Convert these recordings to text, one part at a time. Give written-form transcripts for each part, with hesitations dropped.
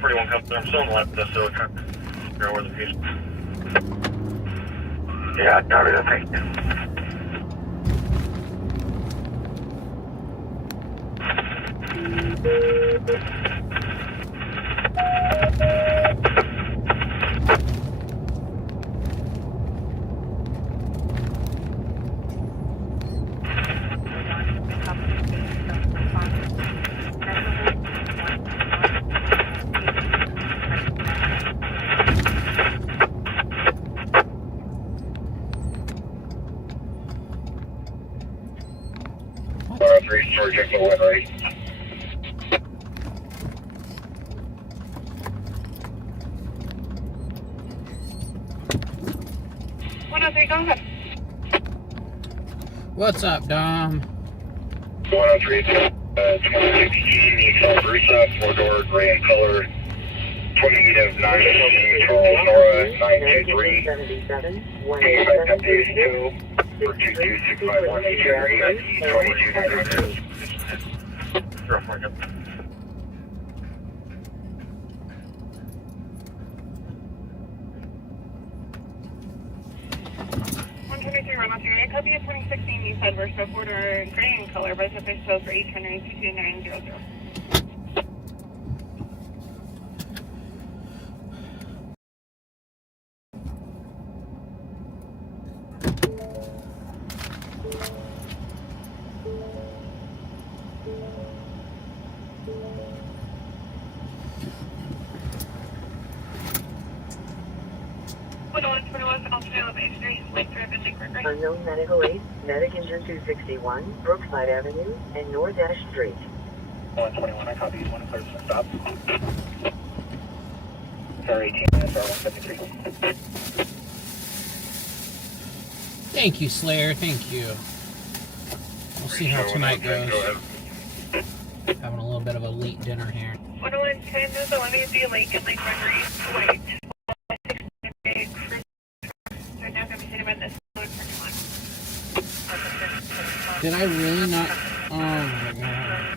41 comes through. I'm still in the left of the silver truck. Figure out where the piece. Yeah, I got it. Thank Surgeon, go in right. What's up, Dom? 103, 2016, Excel Riverside, 4-door, gray in color, 28 of 9, Charles Nora, 923, 8582, for 22651, Jerry, 2299. Copy of 2016, you said we're so border gray in color, but it's a show for 800-22900. Unknown medical aid, medic engine 261, Brookside Avenue, and North Ash Street. 121, I copy. 130 stop. Car 18 minutes, R173. Thank you, Slayer. Thank you. We'll see how tonight goes. Having a little bit of a late dinner here. 101, can I know the one at the lake and Lake Gregory? Wait. Did I really not? Oh my god.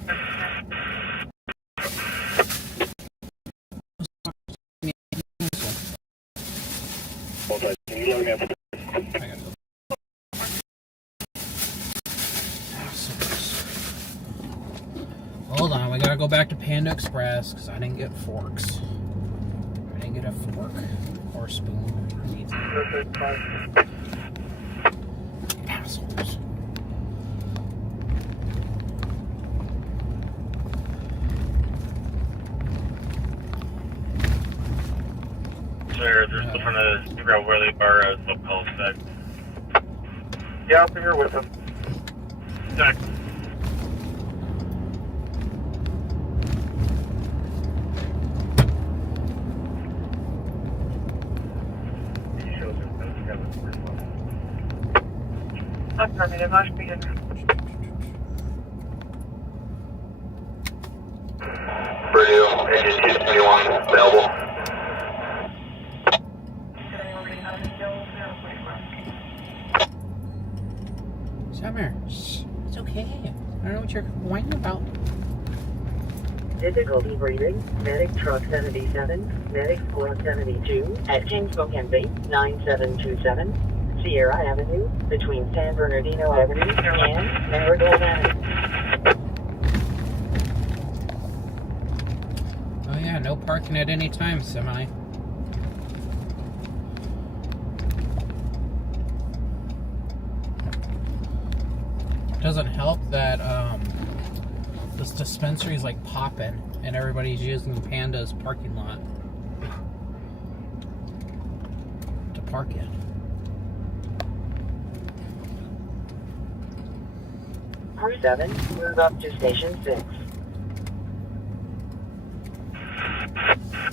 Hold on, we gotta go back to Panda Express because I didn't get forks. I didn't get a fork or spoon. Assholes. They're still trying to figure out where they are as the call said. Yeah, I'll be here with them. Jack. Affirmative, I'll be in. Radio, engine 221, available. Summer, it's okay. I don't know what you're whining about. Difficulty breathing, medic truck 77, medic squad 72, at Kingsville, Kenzie, 9727. Sierra Avenue, between San Bernardino Avenue and Marigold Avenue. Oh yeah, no parking at any time, semi. Doesn't help that this dispensary is like popping and everybody's using Panda's parking lot to park in. Car 7, move up to station 6.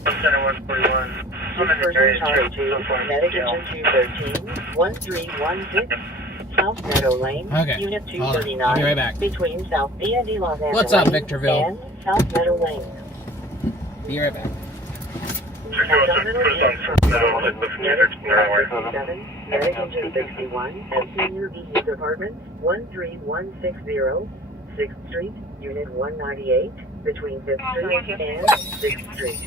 Center 141. Person Charlie 2, medic engine 213, 1316, South Meadow Lane, Okay, Unit hold on. 239, I'll be right back. between South B&D Los Angeles What's up, Victorville? and South Meadow Lane. Be right back. Medic engine 61 at Senior VE Apartments, 13160, 6th Street, Unit 198, between 5th Street and 6th Street.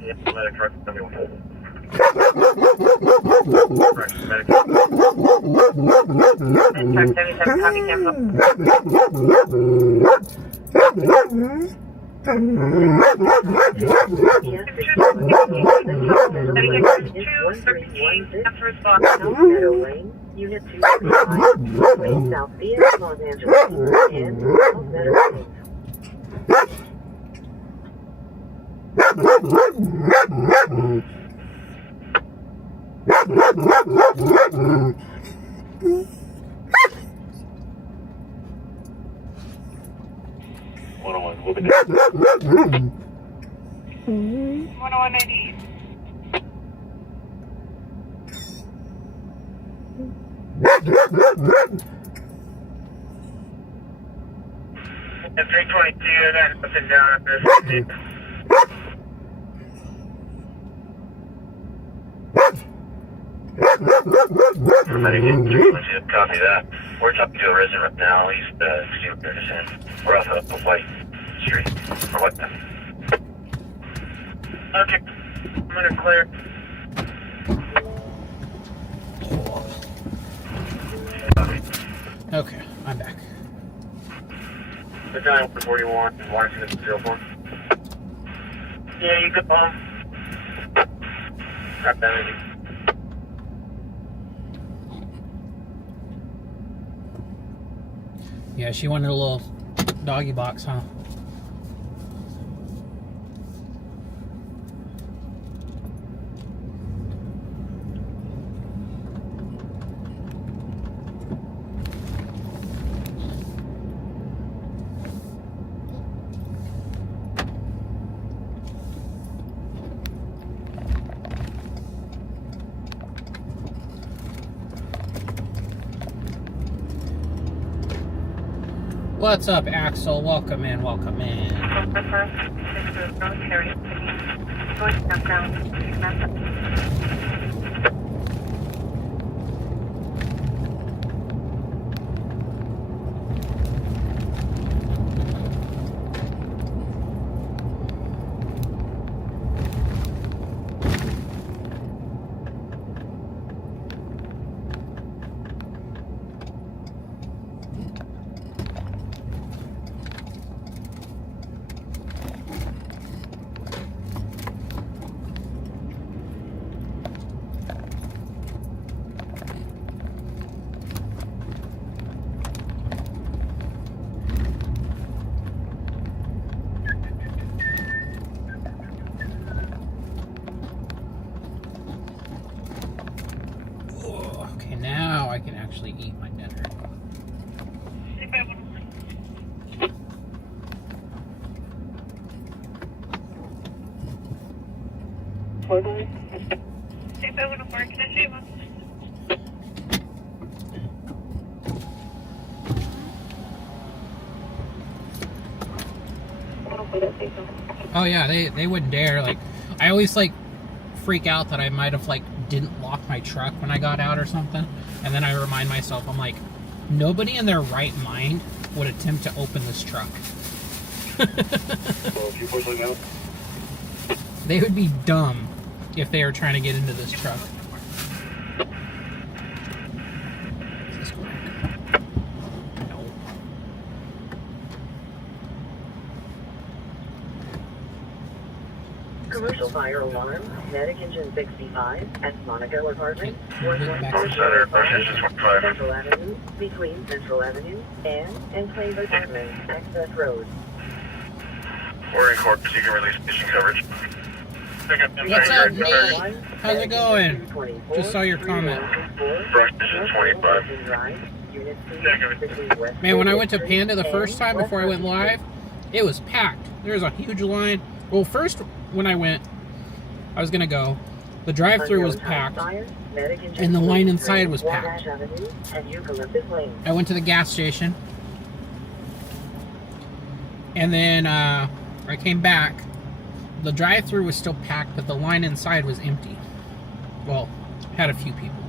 medic truck 71. Correct, medic. Truck 77, copy, cancel. Unit 235, Wayne Southeast, Los Angeles, and South Meadow. We'll be there. 10198. At 322, I got nothing down at this. Copy that. We're talking to a resident right now. He's see what they're saying. We're off of White Street. Or what then? Okay. I'm gonna clear. Okay, I'm back. The time for 41 in Washington 04. Yeah, you could bomb. Got that energy. Yeah, she wanted a little doggy box, huh? What's up, Axel? Welcome in, welcome in. Okay, now I can actually eat my dinner. Can I see one? Oh yeah, they wouldn't dare. Like, I always like freak out that I might have like didn't lock my truck when I got out or something, and then I remind myself, I'm like, nobody in their right mind would attempt to open this truck. They would be dumb if they were trying to get into this truck. Is this correct? No. Commercial fire alarm, medic engine 65 at Monaco Apartment, Center, Association 25. Central Avenue, between Central Avenue and Enclave Apartment, Access Road. We're in court, so you can release station coverage. What's up, Nate? How's it going? Just saw your comment. Brush Station 25. Man, when I went to Panda the first time before I went live, it was packed. There was a huge line. Well, first when I went, I was gonna go. The drive-thru was packed, and the line inside was packed. I went to the gas station, and then I came back. The drive-thru was still packed, but the line inside was empty. Well, had a few people.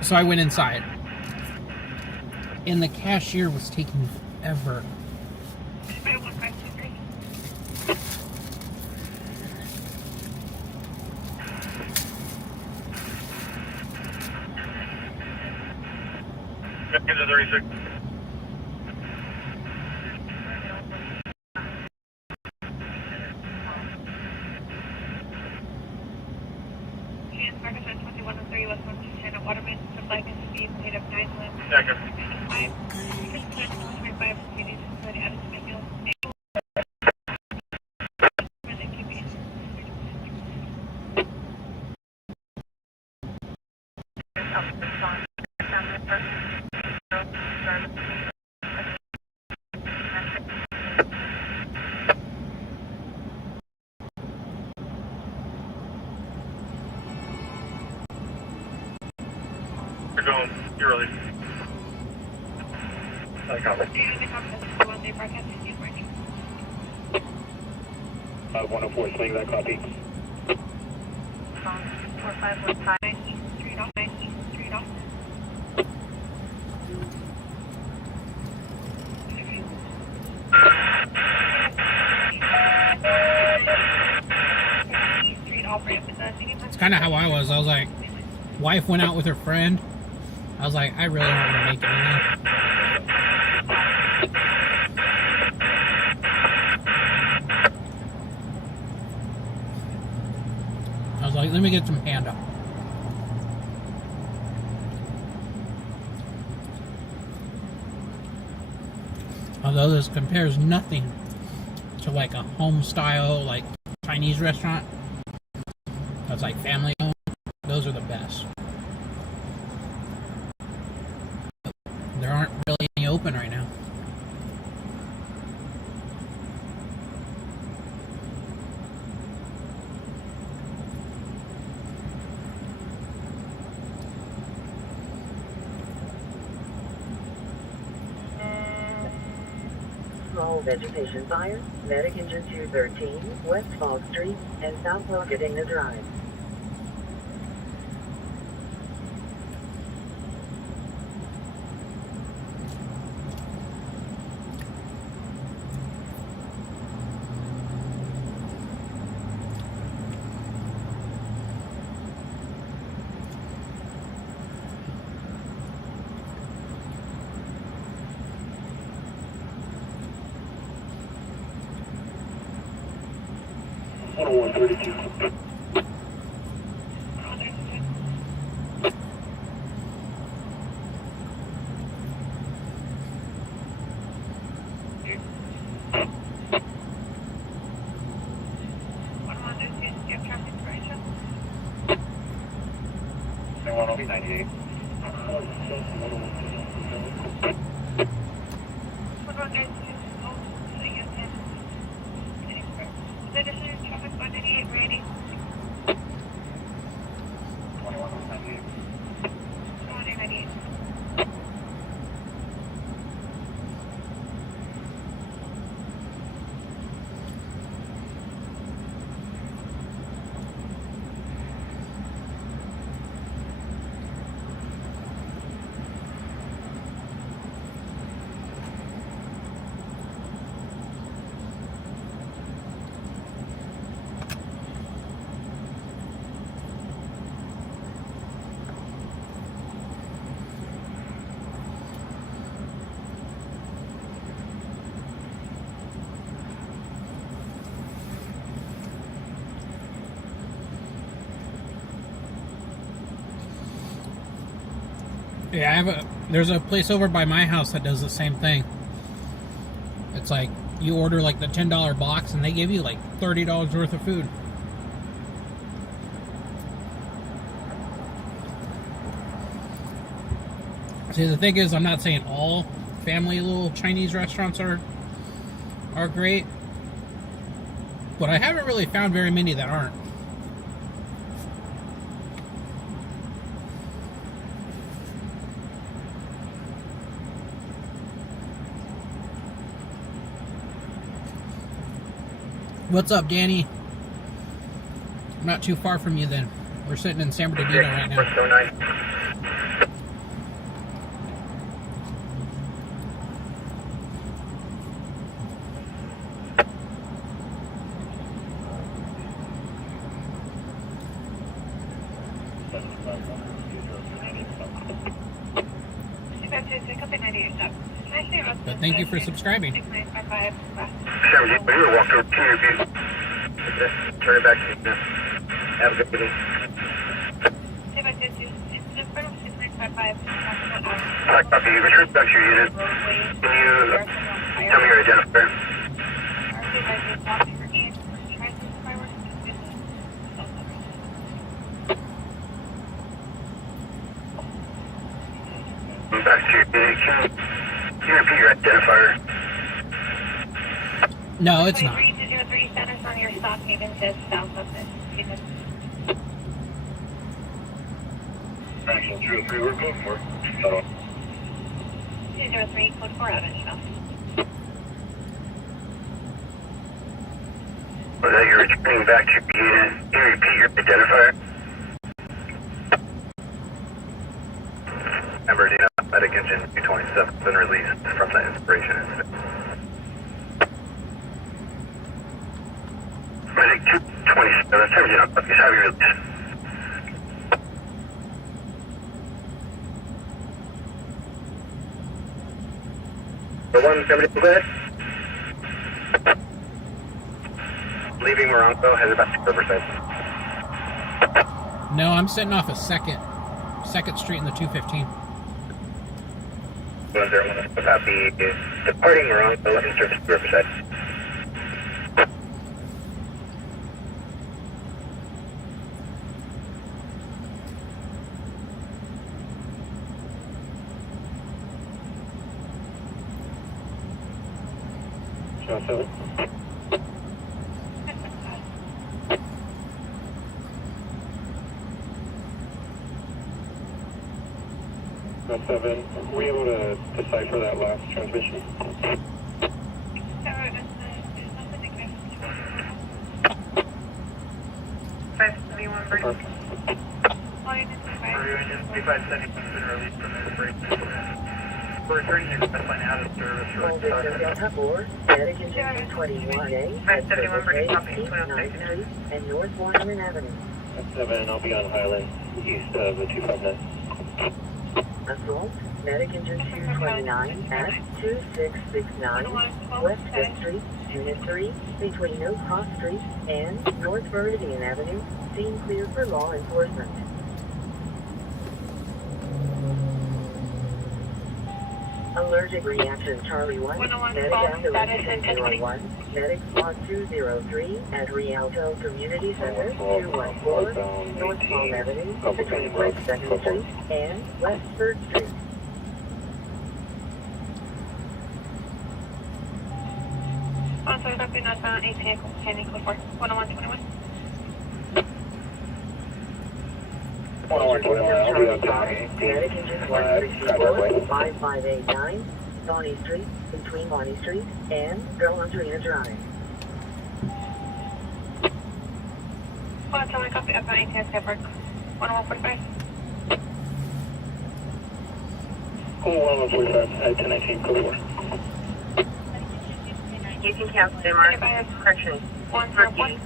So I went inside, and the cashier was taking forever. Get to 36. Marcus 21 and 3 West 110 at Waterman, supply can speed, paid up 9 left. Second. 5, 25, CDs, including added to Midfield. You're going. You're early. I got it. 104, swing that copy. 4515 Street off, 19 Street off. It's kind of how I was. I was like, wife went out with her friend. I was like, I really don't want to make it in. I was like, let me get some Panda. Although this compares nothing to like a home style, like Chinese restaurant that's like family owned. Those are the best. There aren't really any open right now. Small vegetation fire, medic engine 213, West Fall Street, and South Logadena Drive. Yeah, there's a place over by my house that does the same thing. It's like, you order like the $10 box and they give you like $30 worth of food. See, the thing is, I'm not saying all family little Chinese restaurants are great, but I haven't really found very many that aren't. What's up, Danny? I'm not too far from you then. We're sitting in San Bernardino right now. So nice. But thank you for subscribing. 6955 left. 17, we were walking over to your view. Turn it back to you. Have a good evening. 6955. Hi, copy. Return back to your unit. Can you tell me your identifier? Back to your unit. Can you repeat your identifier? No, it's not. 303 centers on your stop even just south of this. Action 203, we're code 4. 203, code 4 out of email. Was that you're returning back to your unit? Can you repeat your identifier? Bernardino, medic engine 227 been released from the inspiration incident. Medic 227, Bernardino, please have you released. The 170, go ahead. Leaving Morocco, headed back to Riverside. No, I'm sitting off a second Street in the 215. 101, without the departing Morocco, looking service to Riverside. Shot 7. Shot 7. Were you able to decipher that last transmission? We're returning your best line out of service. All victims Delta 4, medic engine 21A, at Riverside, 9th Street, and North Waterman Avenue. 7, I'll be on Highland, east of the 259. Assault, medic engine 229 at 2669 West 5th Street, Unit 3, between No Cross Street and North Meridian Avenue. Scene clear for law enforcement. Allergic reaction Charlie 1, medic ambulance 201, medic spot 203 at Rialto Community Center, 214, North Palm Avenue, between West 2nd Street and West 3rd Street. Also, copy northbound 8 vehicle, standing code 4, 10121. 10121, medic engine 164, 5589, Bonnie Street, between Bonnie Street and Gallantrina Drive. Well, copy upbound 18 Sky Park, 10145. 10145 at 1019, code 4. You can cancel them, correction. 101.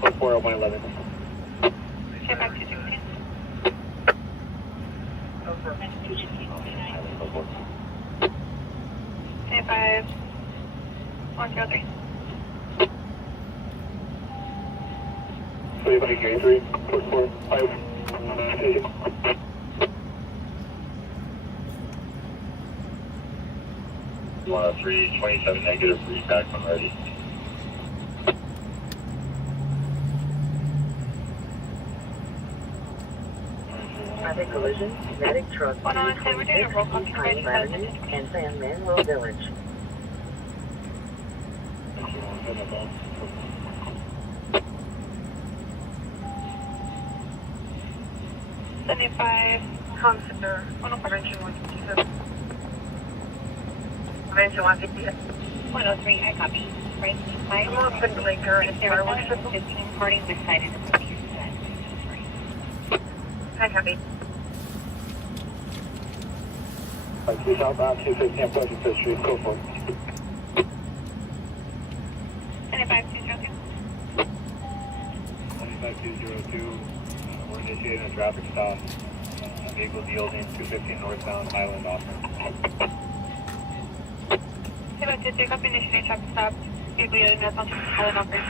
Code 4 at 111. Get back to 210. Over. 25. 103. 323, code 4, 5. 10327 negative, read back when ready. Traffic collision, medic truck 10110, we're doing a roll call. 226 Pine Avenue and San Manuel Village. 75. Consider 104. Prevention 103, I copy. Right, my open blinker, and if there are 115 parties excited to put these I copy. Southbound 215 approaching 5th Street, go for it. 25202. 25202, initiating a traffic stop. Vehicles yielding 215 northbound Highland offering. Hello, to take up initiating traffic stop. Vehicle yielding northbound Highland offering.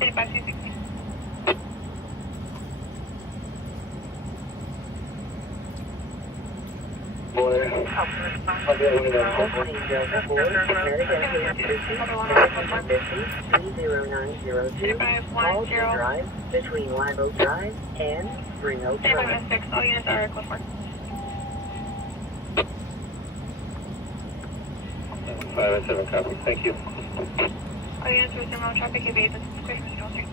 35-260. Boy, I'll get one of them. 3092. Alton Drive between Live Oak Drive and Spring Oak Drive. 6. All units are close for. 5-7 copy. Thank you. All units are resume traffic evade the quick signal street.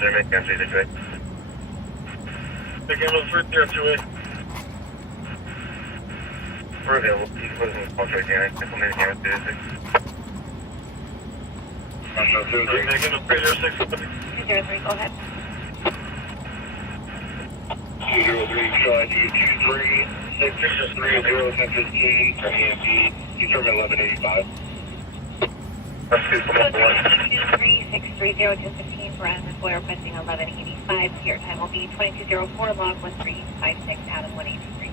Survey, cancel this way. Take handle 302A. We're available. Please put us in the call track here. Implementing here with this. Take handle 306. 303, go ahead. 203, Charlie, 236, 30, 1015, EMP, determine 1185. That's good for my boy. 23630 Brad McGuire, fencing 1185. Your time will be 2204, log 1356, Adam 183.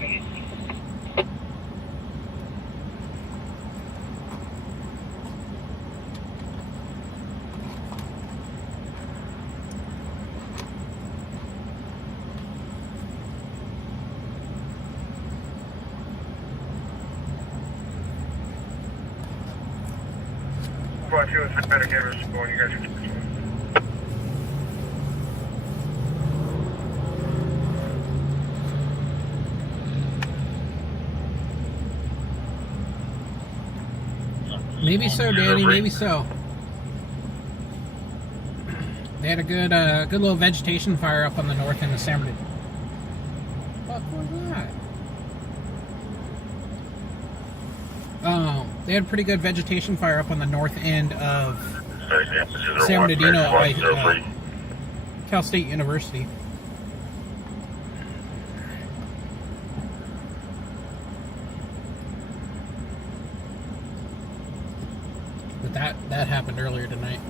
Please. 442. Brought you with better cameras going. You guys are Maybe so, Danny. Maybe so. They had a good little vegetation fire up on the north end of San Bernardino. What was that? They had a pretty good vegetation fire up on the north end of San Bernardino by Cal State University. But that happened earlier tonight.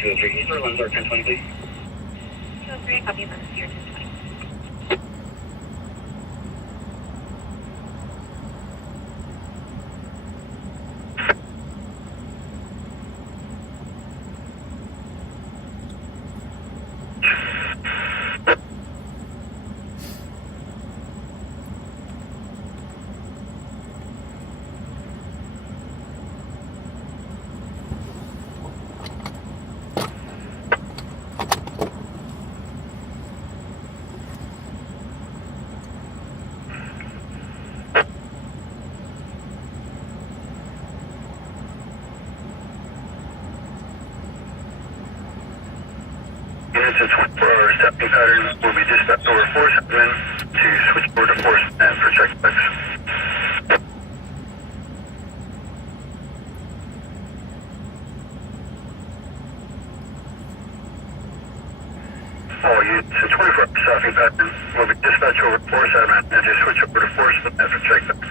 Two oh three. Eastern lines are 1020, please. 203, copy from Steer 1020. it's a 24-hour stepping pattern. We'll be dispatched over 47 to switch over to 4-7 for checkbacks. All units, a 24-hour staffing pattern. We'll be dispatched over 4-7 and just switch over to 4-7 for checkbacks.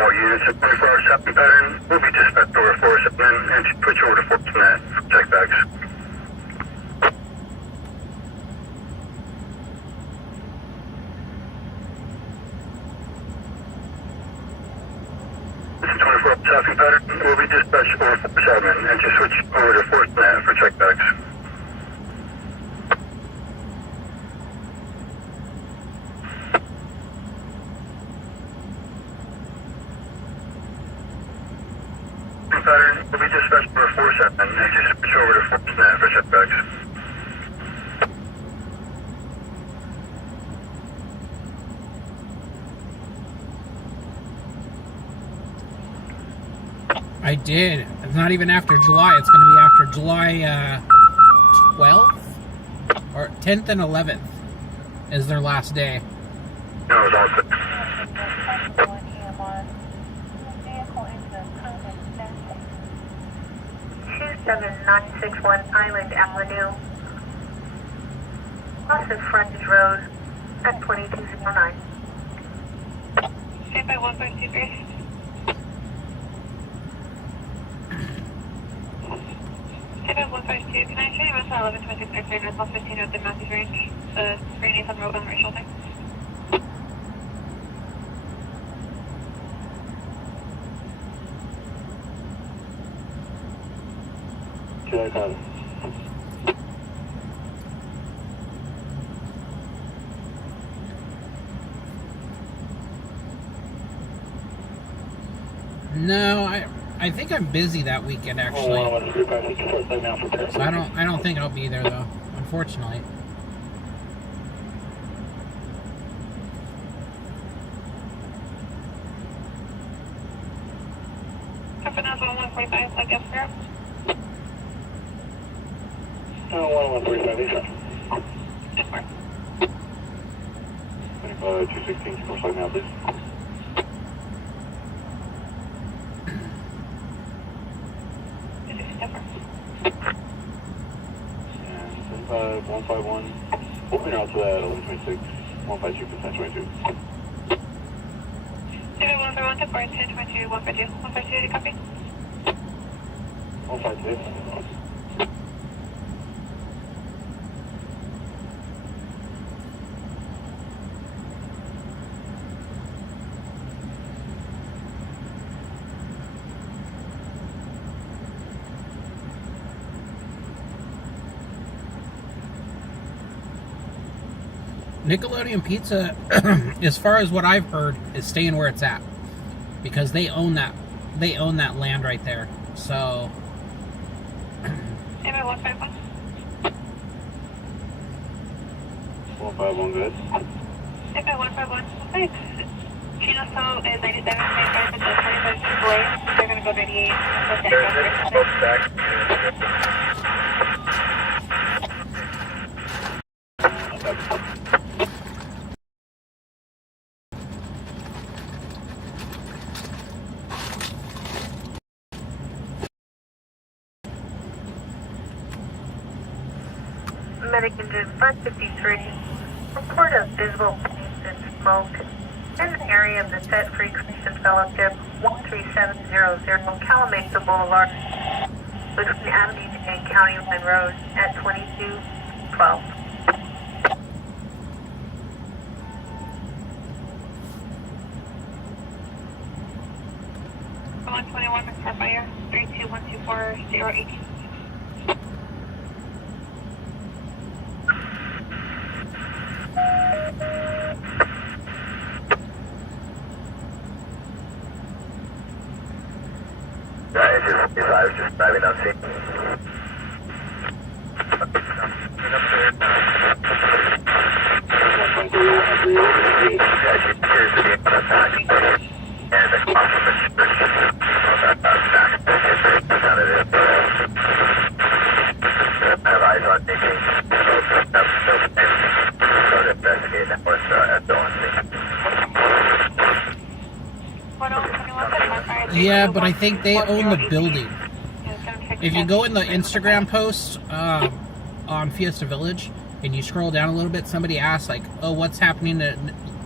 All units, a 24-hour staffing pattern. We'll be dispatched over 4-7 and just switch over to 4-7 for checkbacks. It's a 24-hour staffing pattern. We'll be dispatched over 4-7 and just switch over to 4-7 for checkbacks. Pattern. We'll be dispatched over 4-7 and just switch over to 4-7 for checkbacks. I did. It's not even after July. It's going to be after July 12th or 10th and 11th is their last day. No, it's all good. 27961 Island Avenue, off of Frontage Road at 2209. Stand by 1.23. Stand by 152. Can I show you Russell 1126 right now, 15 at the Matthews Range? The screen is on the road on the right shoulder. No, I think I'm busy that weekend actually. So I don't think I'll be there though, unfortunately. Up and out on 145, like up here. 145, Lisa. Good work. 216, north side now, please. And 151, open out to that 1126, 152, 1022. 151 to 1022, 152, 152, to copy. 152. Nickelodeon Pizza, as far as what I've heard, is staying where it's at because they own that land right there. So. Stand by 151. 151, good. Stand by 151. Okay. Chinoso is 97, and the 25 display. They're going to go 98. Medic engine 553. Report of visible flames and smoke in the area of the Set Free Christian Fellowship 13700 Calamasa Boulevard between Avenue and County Line Road at 2212. 121 McCarr Fire 3212408. I was just driving on scene. Yeah, but I think they own the building. If you go in the Instagram post on Fiesta Village and you scroll down a little bit, somebody asked like, "Oh, what's happening to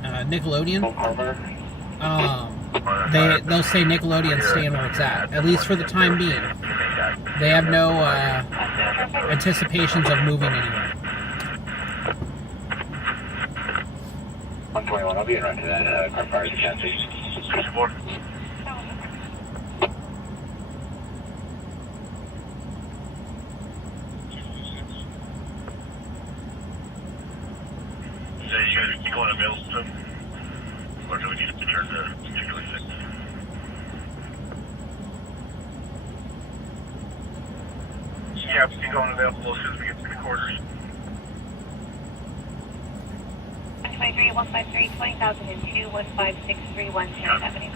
Nickelodeon?" They'll say Nickelodeon's staying where it's at least for the time being. They have no anticipations of moving anywhere. 121, I'll be in right to that car fire again, please. 64. So you going to Middleton? Or do we need to return to 226? Yeah, we'll be going available as soon as we get to the quarters. 123, 153, 2002, 156310 Avenue.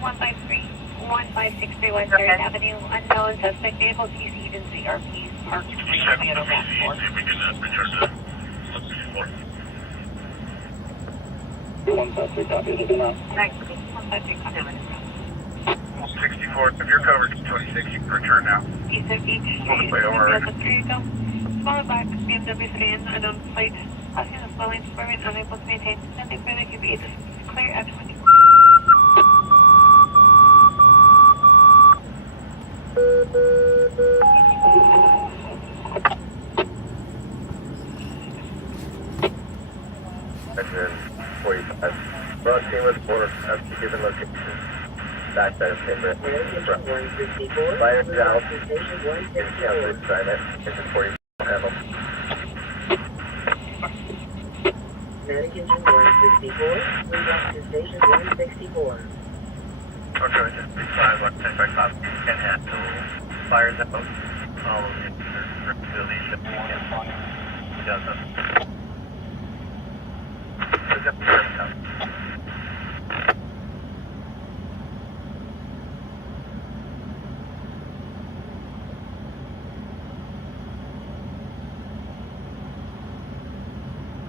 153, 15631 Avenue. Unknown suspect vehicle, TC even CRPs parked recently at a map 4. See if we can return to 64. 153, copy. 153, copy. 64, if you're covered, 26, you can return now. East of Beach Street, there you go. Smaller black BMW sedan, unknown plate, crossing the slow lane, swerving, unable to maintain. Nothing further can be clear after 20. That's 45. Broad seamless border, given location. Backside of Timber. Fire south. Riverside. Engine 40. Handle. Medic engine 164, move up to station 164. Okay, just 35, 110, copy. Can handle. Fire south. All of the release. Doesn't.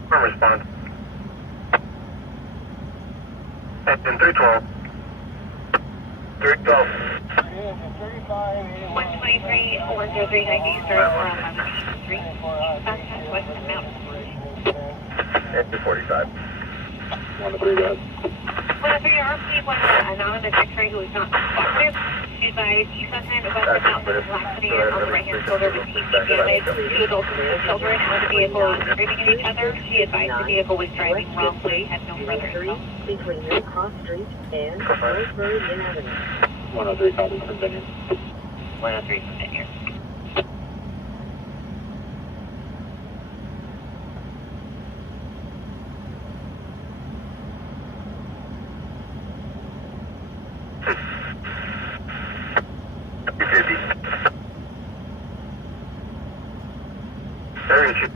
Response. Engine 312. 312. 123, 103, 90, start around 3. Southwest Western Mountain. Engine 45. 103, guys. 103, RP was anonymous X-ray who is not cooperative. Advised East Western Mountain black sedan on the right-hand shoulder with TC damage. 2 adults and 2 children out of the vehicle screaming at each other. She advised the vehicle was driving wrongly, had no further info. Between New Cross Street and Roseburg Avenue. 103, copy from Vineyard. 103 from Vineyard. Very cheap.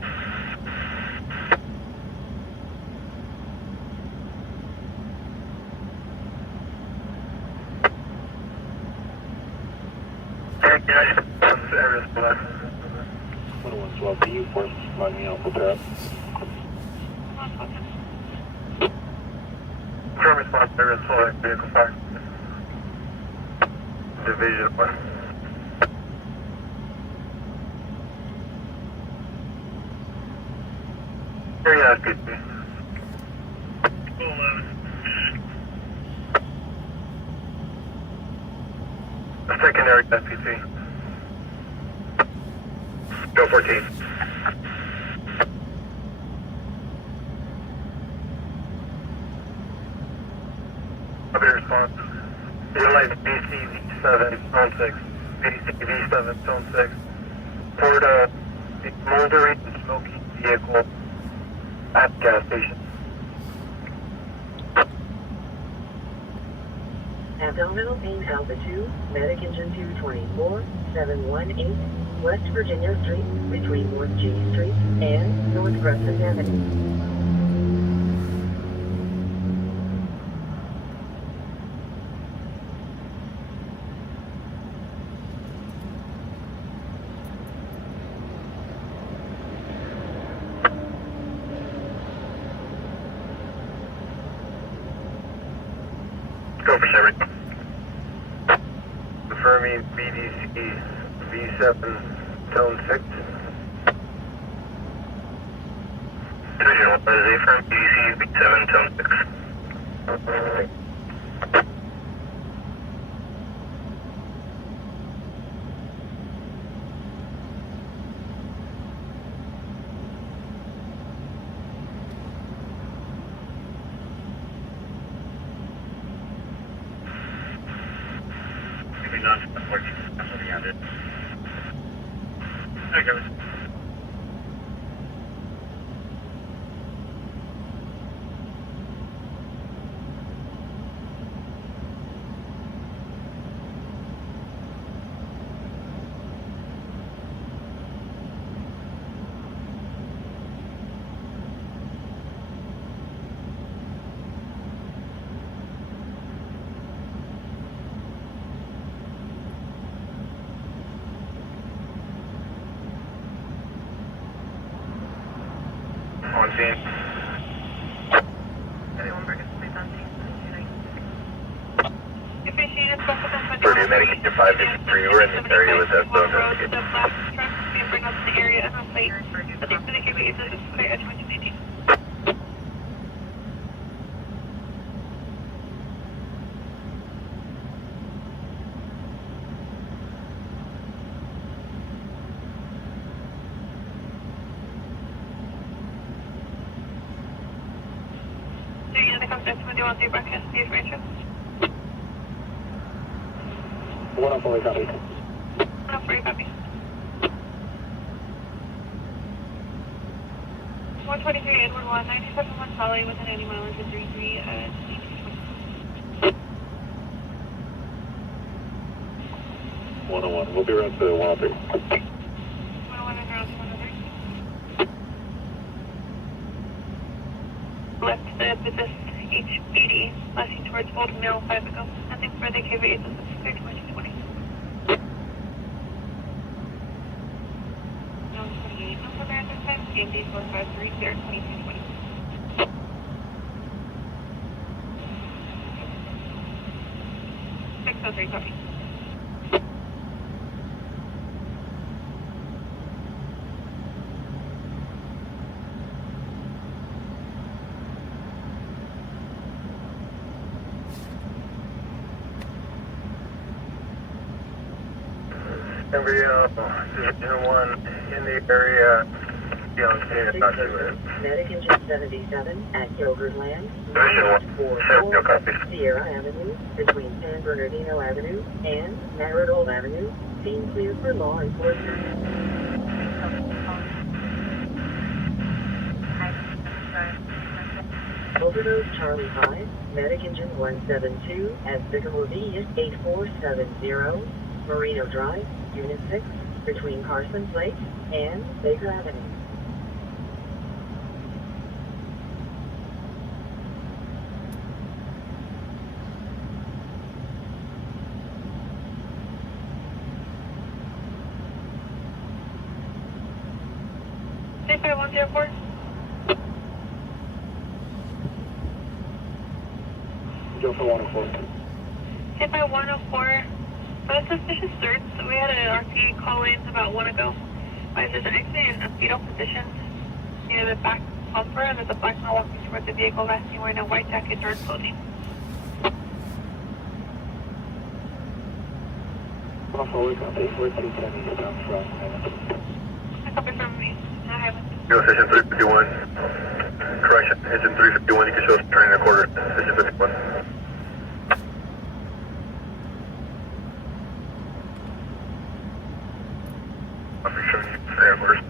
Area's black. 112, can you force line me out for that? Current response, area's full, vehicle fire. Division 1. Area SPC. 11. A secondary SPC. Go 14. Copy response. Your light BCV7 zone 6. BCV7 zone 6. Toward a smoldering and smoky vehicle at the gas station. Abdominal pain alpha 2, medic engine 224, 718, West Virginia Street between North G Street and North Crescent Avenue. Go for 7. Confirming BDC V7 tone 6. Division 1 is affirm BDC V7 tone 6. There it goes. On scene. Everyone bring us please on scene. Purdue Medication 553, we're in this area with that phone. Bring us to the area and plate. I think for the KBA, this is clear at 2018. Do you want to broadcast the information? 104 copy. 104 copy. 123 Edward 1, 97 1 Solly with an 80 mileage at 33 101, we'll be around to 103. 101 and around to 103. Left the business H80, flashing towards Old Mill 5 ago. Nothing for the KVA, this is clear to 2020. No 28, no further at this time. CMD 453, clear 2220. Six oh three, copy. Division 1 in the area. Medic Engine 77 at Gilderland, Division 1, 7 copies. Sierra Avenue, between San Bernardino Avenue and Marigold Avenue. Scene clear for law enforcement. Overdose Charlie 5, Medic Engine 172 at Sycamore V 8470, Marino Drive, Unit 6, between Carson Place and Baker Avenue. Say 5104. Go for 104. Say 5104. For the suspicious search, we had an RTA call in about 1 ago. There's an accident in a fetal position near the back bumper, and there's a black man walking towards the vehicle last seen wearing a white jacket, dark clothing. 104, copy. 4210 eastbound from Highland. I copy from me. Highland. Go station 351. Correction, engine 351, you can show us turning a quarter. Station 51. I'm sure you can stay on course.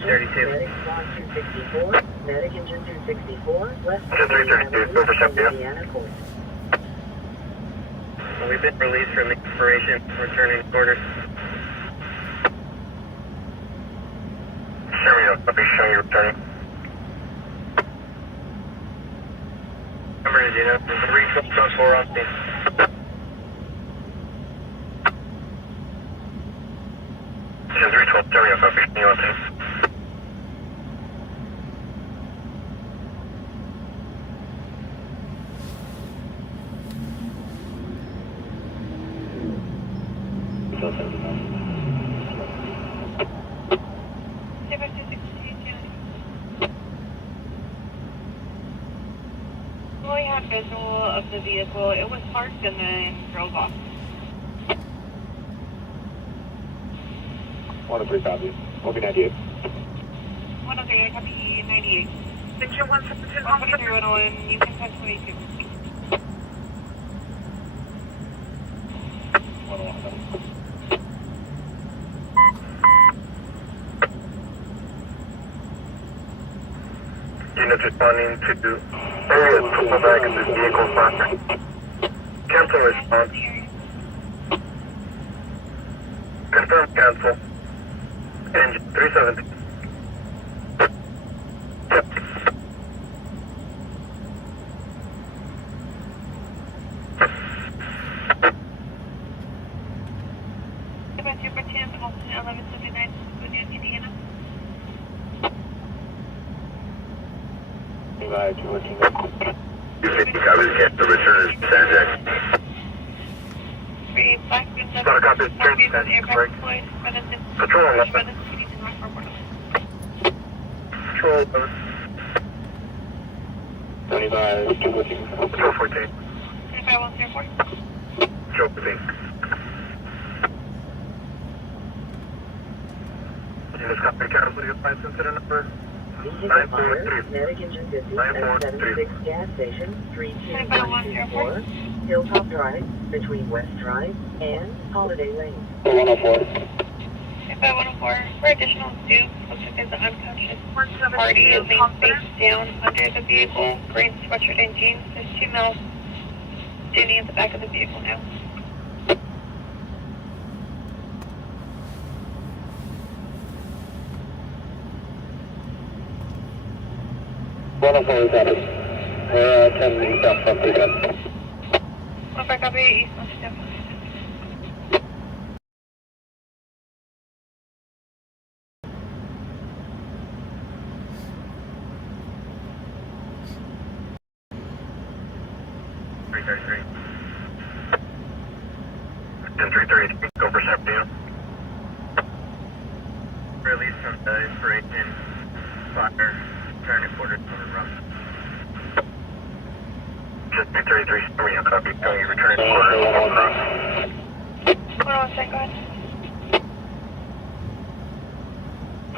collision. Medic squad 264, medic engine 264, West Engine 332, go for ship, yeah. Indiana Court. We've been released from the operation, returning quarters. Show me, I'll be showing you returning. Bernardino, 312 on scene. Engine 312, show me, I'll be showing you on scene. We had visual of the vehicle. It was parked and then drove off. 103 copies. Will be 98. 103, I copy 98. Engine 172, 143, 101, you can touch 22. 101. Units responding to areas triple back into vehicle sponsor. Cancel response. Confirm cancel. Engine 317. Super 10, alternate 1179, Indiana. 250 copies, cancel return is San Jack. 3 Black Green Not a copy, Black Green that's aircraft correct. deployed. Patrol 11. Patrol 11. 25, 214. Patrol 14. 25104. Patrol 15. Units copy, cancel your flight incident number. Vehicle fire, medic engine 50 at 76 gas station, 32124, Hilltop Drive, between West Drive and Holiday Lane. 104. 25104. For additional due, looks like there's an unconscious party is laying face down under the vehicle, green sweatshirt and jeans. There's 2 males standing at the back of the vehicle now. One of four copies. We're 10 east off from 3 gun. 1 copy, east on step. Go for 17. Release from the inspiration fire. Turning quarter to the run. Just 233, sorry, I'll copy. Going to return quarter. 101, go ahead.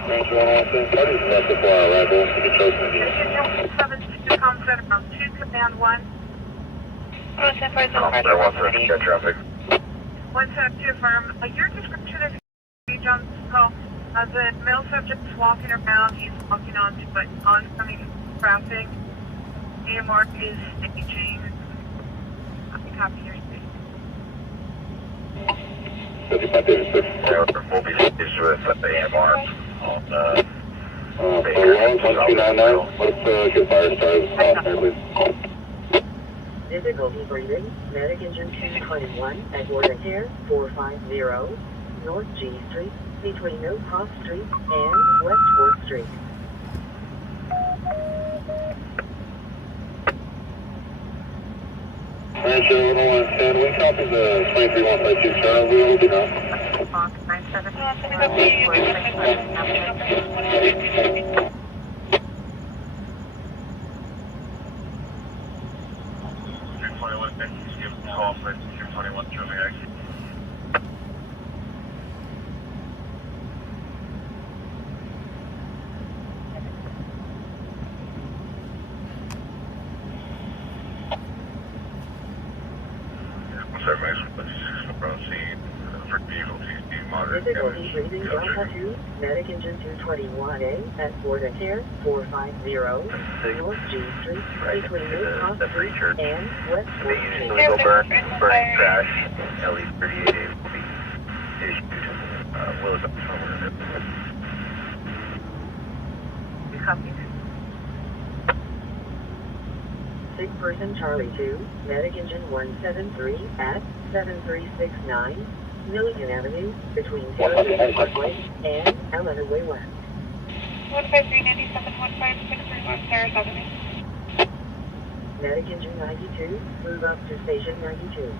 Ranger 101, party start before our arrival. You can choose the view. Engine 172, com center from 2 command 1. 101, fire zone, I want to get traffic. 172 firm. Your description is page on smoke. The male subject is walking around. He's walking onto oncoming traffic. AMR is staging. Copy your state. 55 David 6, will be staged with the AMR on Baker. 1299, what's good fire stars? Please. Difficulty breathing, medic engine 221 at Border Care 450, North G Street, between No Cross Street and West 4th Street. Rancho 101, we copy the 23152 channel. We will be now. Fox 97. Call for 221 traffic exit. Service, 26 from scene for vehicle 60 Difficulty breathing Delta 2, medic engine 221A at Fort and Care 450 North G Street between New Cross Street and West 4th Street. Illegal burning crash. LE 38 will be issued. Will it Copy. Sick person Charlie 2, medic engine 173 at 7369 Milligan Avenue between Taylor Parkway and Allen Way West. 1539715 Sarah Avenue. Medic engine 92, move up to station 92.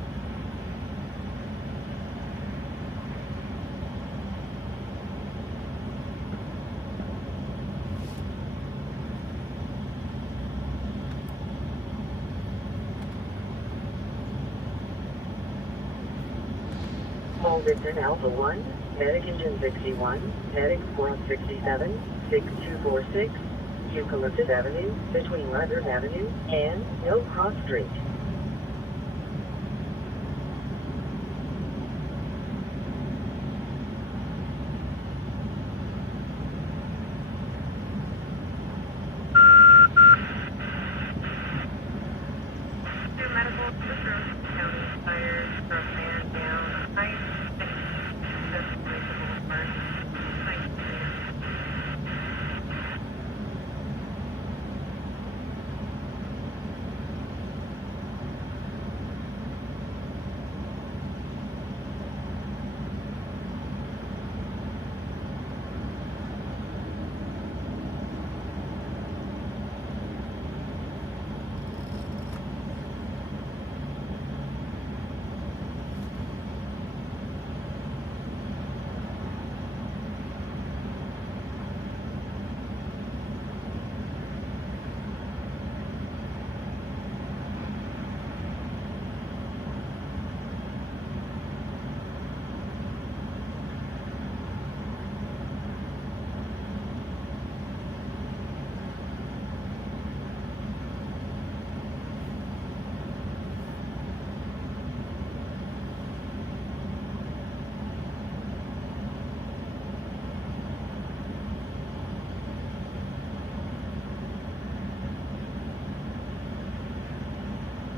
Alderton Alpha 1, medic engine 61, medic squad 67, 6246, Eucalyptus Avenue, between Rogers Avenue and Mill Cross Street. Medical county fires from man down.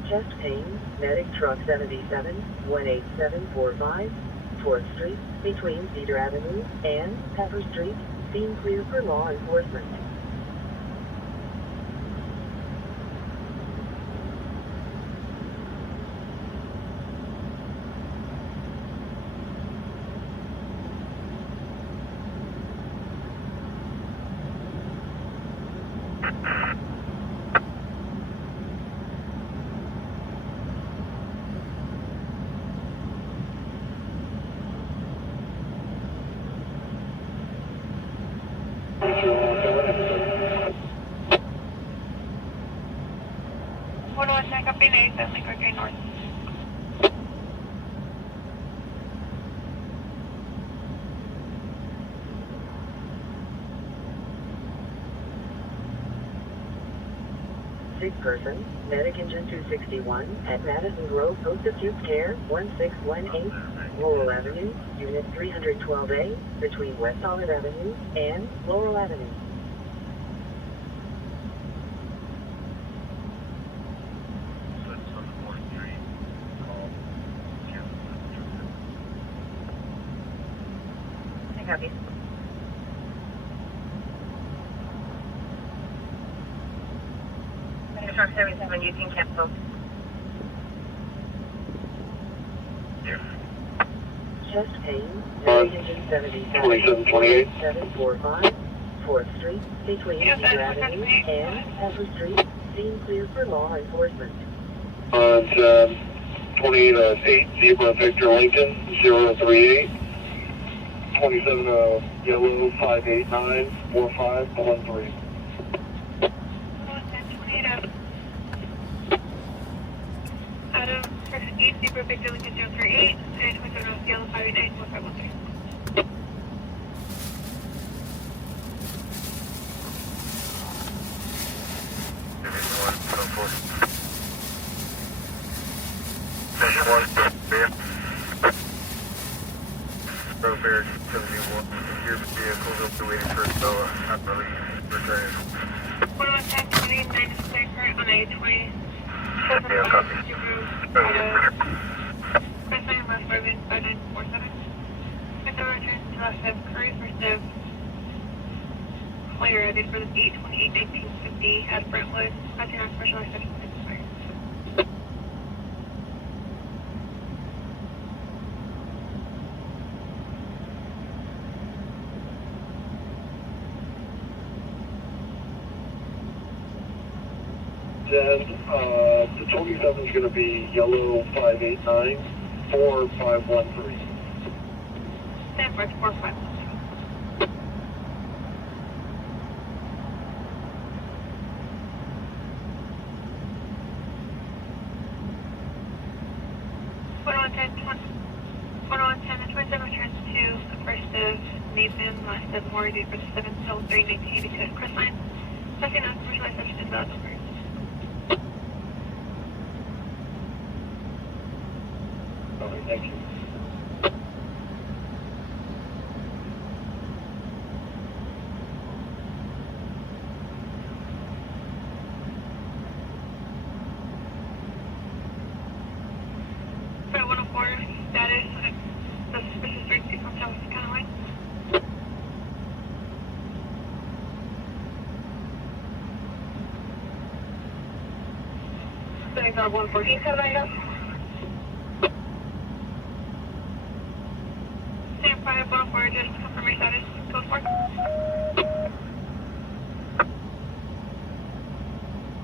Chest pain, medic truck 77, 18745, 4th Street, between Cedar Avenue and Pepper Street, scene clear for law enforcement. Copy 97, Liquor North. Sick person, medic engine 261 at Madison Grove Post-Acute Care 1618, Laurel Avenue, Unit 312A, between West Olive Avenue and Laurel Avenue. Copy. Truck 77, you can cancel. Chest pain, medic engine 77, 745, 4th Street, between Cedar Avenue and Pepper Street, scene clear for law enforcement. On 28 Zebra Victor Lincoln 038, 27 Yellow 589 4513. Adam 68 Zebra Victor Lincoln 038 and 27 Yellow 589 4513. Rover 820. Yeah, copy. Crestline West Bourbon 5947. Window return to left of Curry first of clear added for the 8/28/1950 at Brentwood. Crossing on commercial reception expired. Then the 27 is going to be yellow 589 4513. Stand for 4517. The 27 returns to the first of Nathan, last of Moore, due for the 7th till 3/1982 at Crestline. Passing on commercial reception is not over. Okay, thank you. For 104, status, the suspicious emergency from South County Line. Setting on 114, set right up. Stand by 104, just confirm your status, code 4.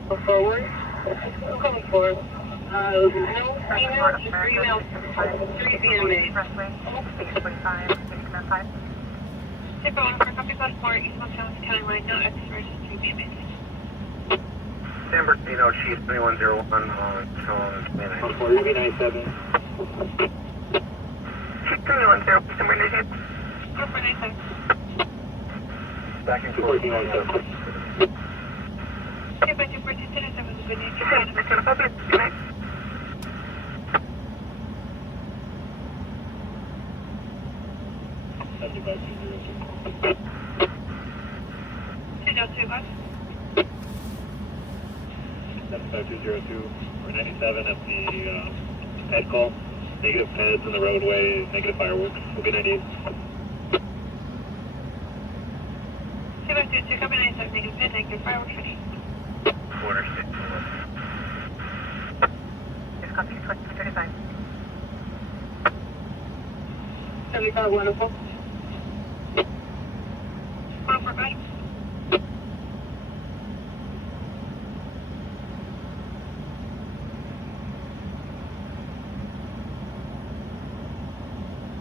Go forward. Code 4. No female, just 3 males. 3 VMAs. Expressway 645, 695. Stand by 104, copy code 4, eastbound South County Line, no extras, 3 BMAs. San Bernardino, Chief 2101 on Stone 29. 497. Chief 310, San Bernardino. Go for 97. Back in 1417. Stand by 214, 7 was a good name. Copy. 75 205. 75202 or 97 at the head call. Negative heads in the roadway, negative fireworks. We'll be 98. 252, copy 97, negative head, negative fireworks, ready. Quarter 6. Yes, copy 2035. 75 wonderful. 145.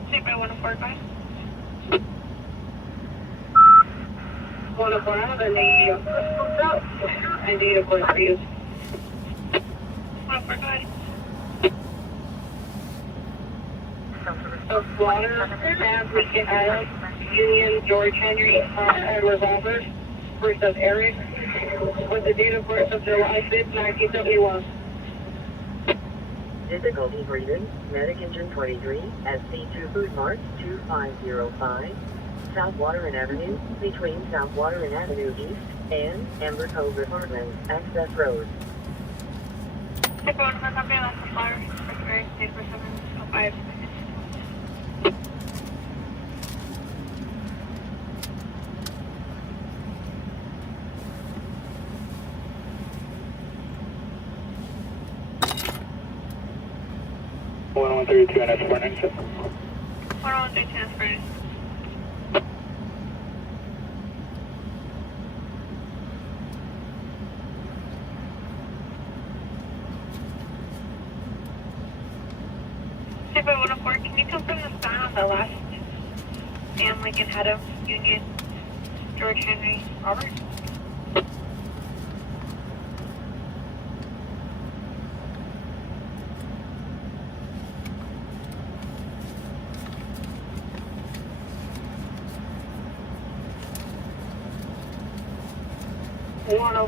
Stand by 145. 104, I need a point for you. 145. Of water, and we get out Union, George Henry, and revolvers, first of Eric, with the date of birth of July 5th, 1971. Difficulty breathing, Medic Engine 23, SC2 Food Mart 2505, South Waterman Avenue, between South Waterman Avenue East and Amber Cove Apartments, Access Road. Stand by 145, copy last for flowers, first of Eric, date for 705. One 32 and that's 497. 113 is furnished. Stand by 104, can you confirm the sign on the last Sam Lincoln head of Union, George Henry, Robert?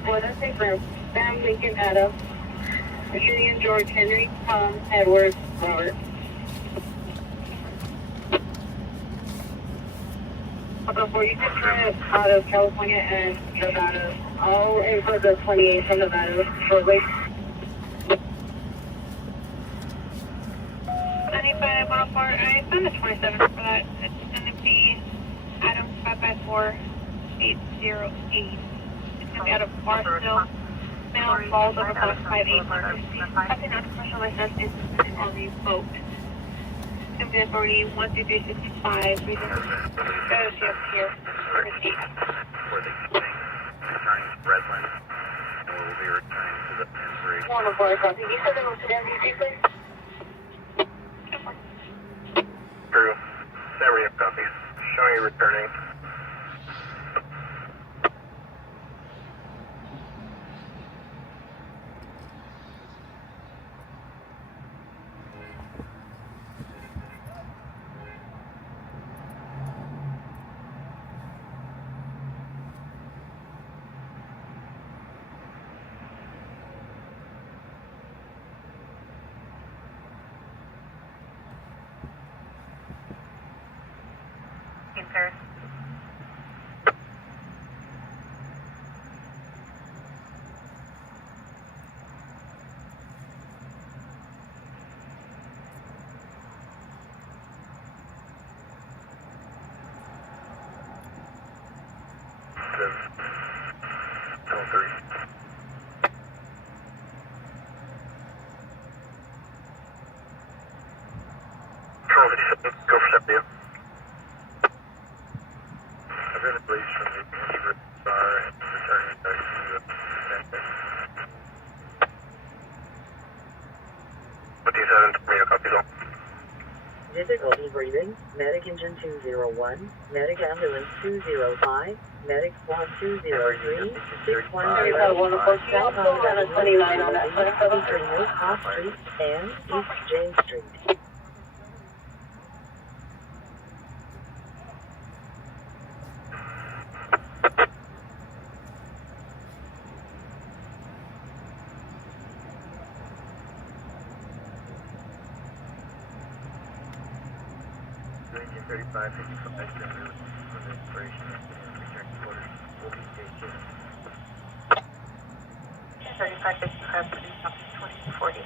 Let's say for Sam Lincoln Adam, Union George Henry, Tom Edward Robert. Before you just drive out of California and Nevada All into the 28 from Nevada shortly. 95, 104, I found the 27 for that. It's going to be Adam 554 808. It's going to be out of Barstow. Middle Falls of about 5860. Nothing on commercial license is on the boat. It's going to be authority 13365. Reason go to ship here. Receipt. For the evening, returning to Redland, and we will be returning to the Penbury. 104, copy. You said it was today, please? Crew, there we have copies. Showing you returning. Impaired. Tunnel 3. Tunnel 57, go for 70. I've been released from the Riverside and returning back to the Penbury. 57, radio copies all. Difficulty breathing. Medic engine 201. Medic ambulance 205. Medic squad 203. 610. 29 on that. Between North Cross Street and East James Street. Union 35, 55, General, Inspiration, and return quarters will be stationed. 35, 55, 2040.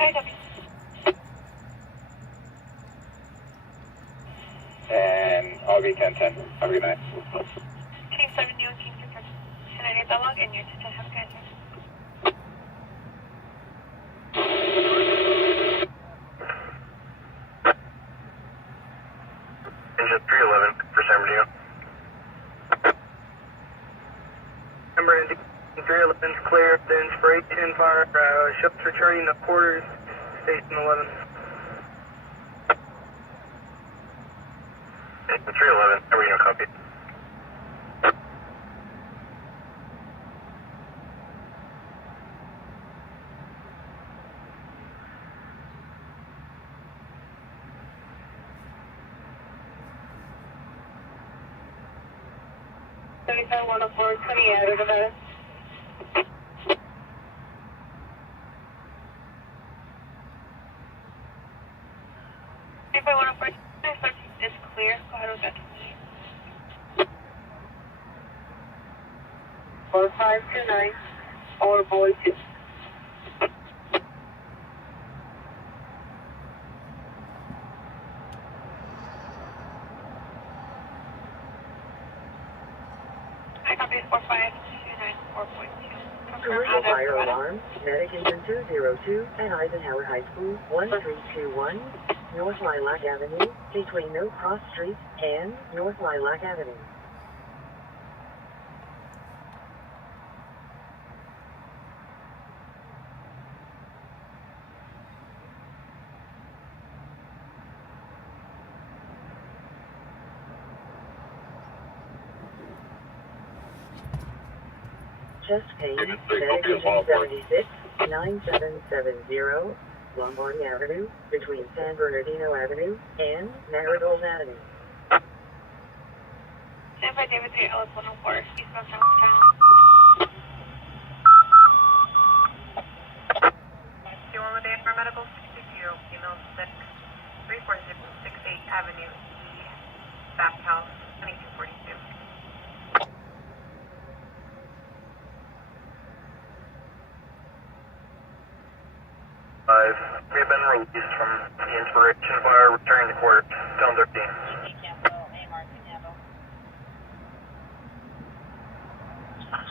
IW. And I'll be 1010. Have a good night. Team 7 Neil King Center. Can I get that log in your system? Have a good night. Engine 311 for San Bernardino. Number 311 is clear. The inspiration fire. Ships returning to quarters. Station 11. Engine 311, Bernardino copy. Thirty-five, 104, 28 out of Nevada. If I want to first, is clear. Go ahead with that. 4529. Or boy 2. I copy 45294.2. Commercial fire alarm. Medic engine 202 at Eisenhower High School, 1321, North Lilac Avenue, between No Cross Street and North Lilac Avenue. Chest pain, Medic engine 76, 9770, Lombardy Avenue, between San Bernardino Avenue and Marigold Avenue. Stand by David 3 Ellis 104, eastbound Town. Do you want medical 220, female 6, 34068 Avenue E, Bath House, 2242. 5. We've been released from the inspiration fire, returning to quarters. 1013.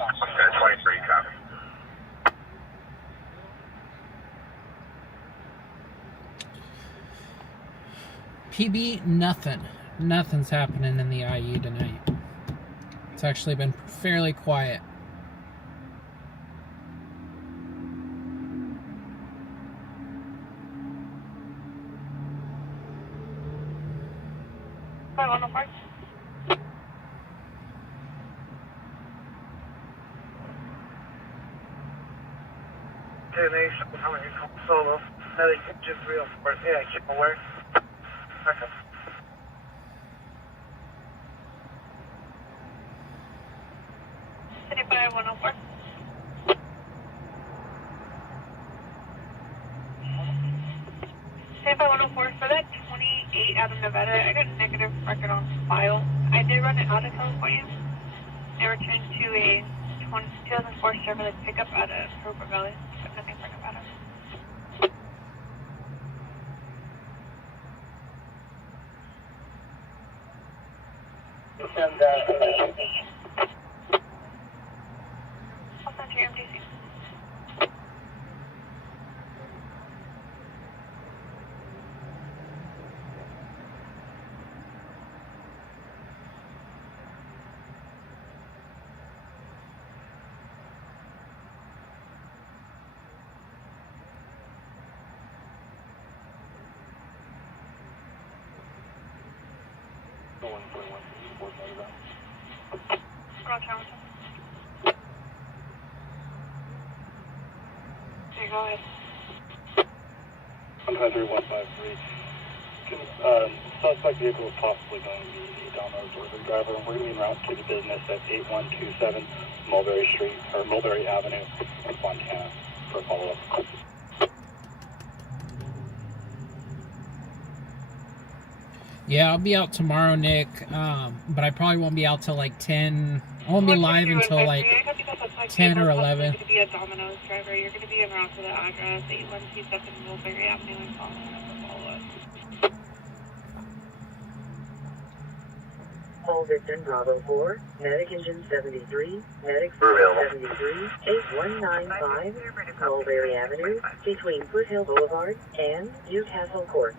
Okay, 23, copy. PB, nothing. Nothing's happening in the IE tonight. It's actually been fairly quiet. Nation, how many solo? Medic engine 304. Yeah, keep aware. Okay. City 104. City 104, for that 28 out of Nevada, I got a negative record on file. I did run it out of California. I returned to a 2004 Chevrolet pickup out of Cooper Valley, but nothing for Nevada. Send I'll send you MDC. Go ahead. 153. Suspect vehicle is possibly going to be a download delivery driver, and we're going to be en route to the business at 8127 Mulberry Street, or Mulberry Avenue, Montana, for follow-up. Yeah, I'll be out tomorrow, Nick, but I probably won't be out till like 10. I won't be live until like 10 or 11. You're going to be a Domino's driver. You're going to be en route to the address 8127 Mulberry Avenue and following up for follow-up. All victim Bravo 4, Medic Engine 73, Medic 73, 8195, Mulberry Avenue, between Foothill Boulevard and Newcastle Court.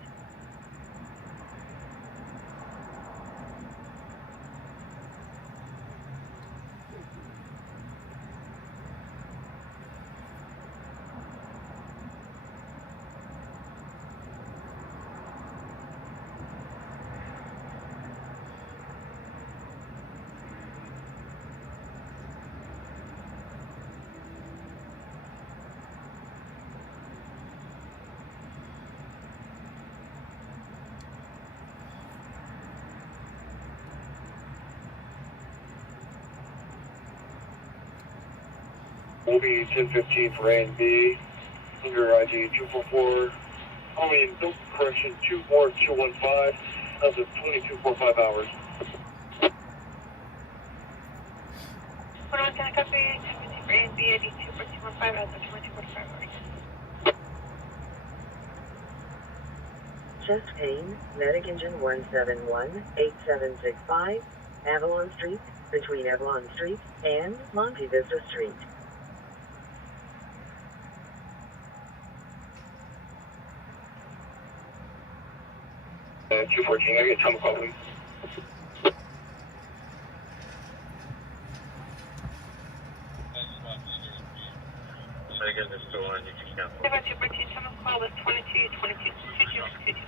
We'll be 1015 for A and B, under ID 244, only no correction, 24215, as of 2245 hours. What am I going to copy? 1015 for A and B, ID 24215 as of 2245 hours. Chest pain, Medic Engine 171, 8765, Avalon Street, between Avalon Street and Monte Vista Street. Uh, 214, I get time call, please. Megan, this is the one you can cancel. About 214, time of call is 2222. 2222.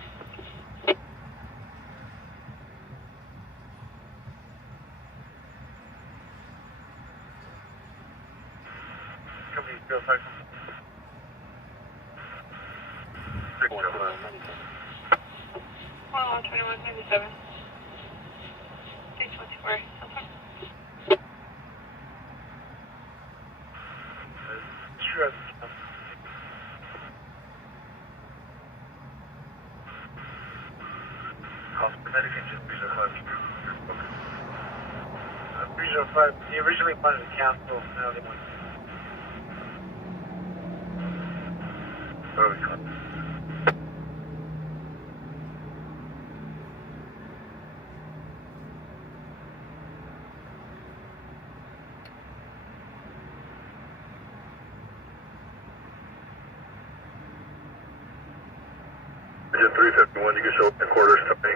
Company 05. 2197. 624. Sure. Oscar medic engine 305. 305, he originally wanted to cancel, now they want to. Oh, God. Engine 351, you can show up in quarters to me.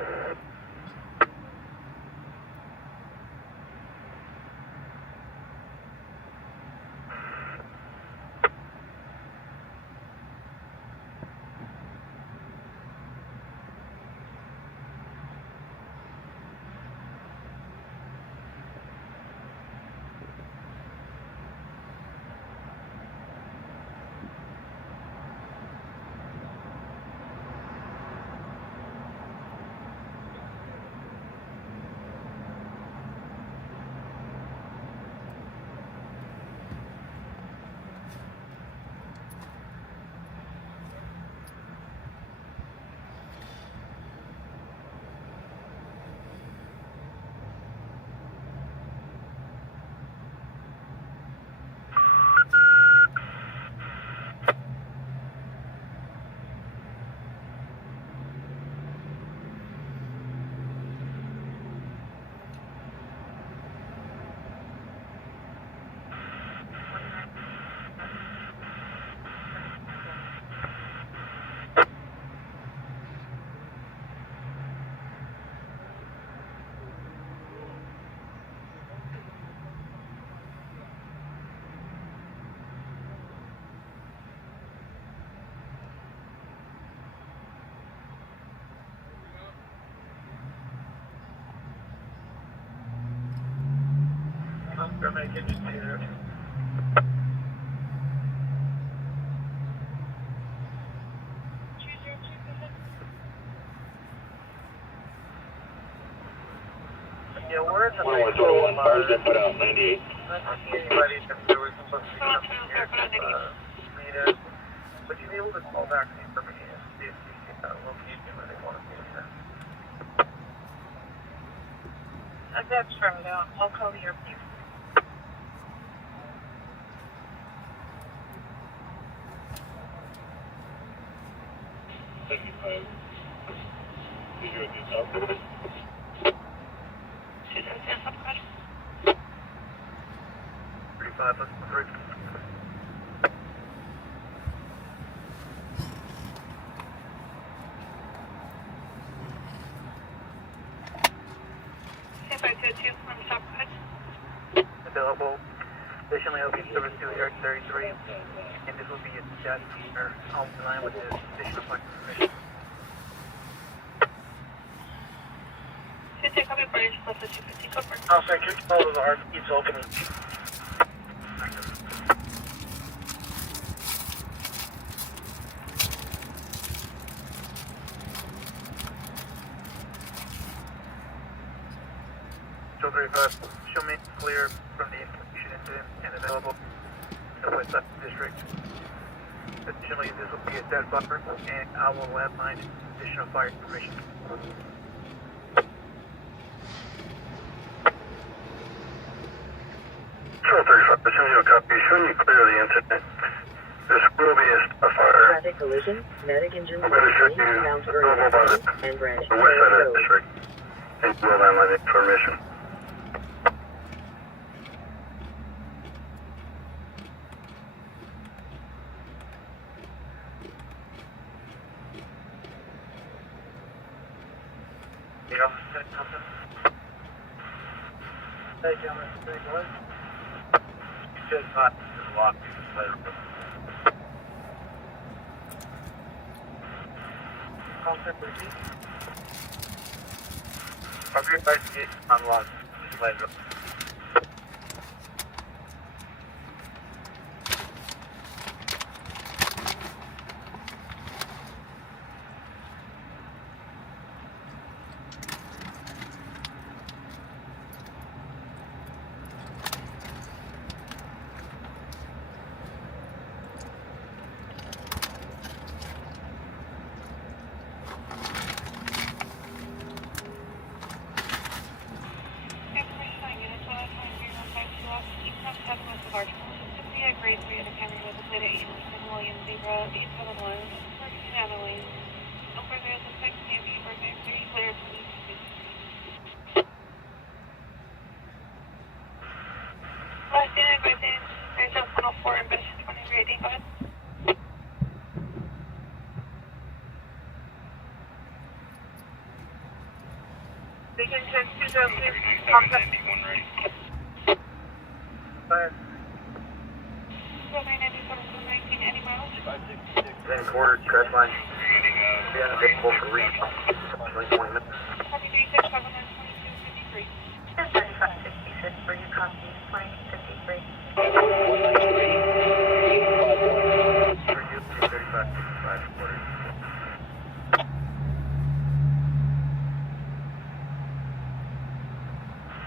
Oscar medic engine 2. Yeah, we're at the Cars been put out 98. not seeing anybody if there was supposed to be something here. Meters. Would you be able to call back for me and see if you can locate where they want to be here? That's from I'll call the airplane. Did you do something? 35, let's go 3. Available. Additionally, I'll be service to Air 33, and this will be a jet or on line with the additional flight information. I'll say keep all of the hard keeps opening. Show 35, show me clear from the information incident and available in the West Side District. Additionally, this will be a dead buffer, and I will landmine additional fire information. Show 35, as soon as you copy, showing you clear the incident. This will be a fire. Traffic collision, medic engine I'm going to show 3, you Mount available by Bernardino, the and Branch west side of the Road. district. And you will landmine the information. The officer said something? Hey, gentlemen, say what? You said not to lock the concept with you? I'll be advised to get unlocked. Just let it go. Beacon check 202. Contact. 297, any miles? Then quarter, crash line. Yeah, available for reach. Approximately 20 minutes. Copy 36, 722, 53. 3566 for you, copy 2053. 193. For you, 35, 5 quarters.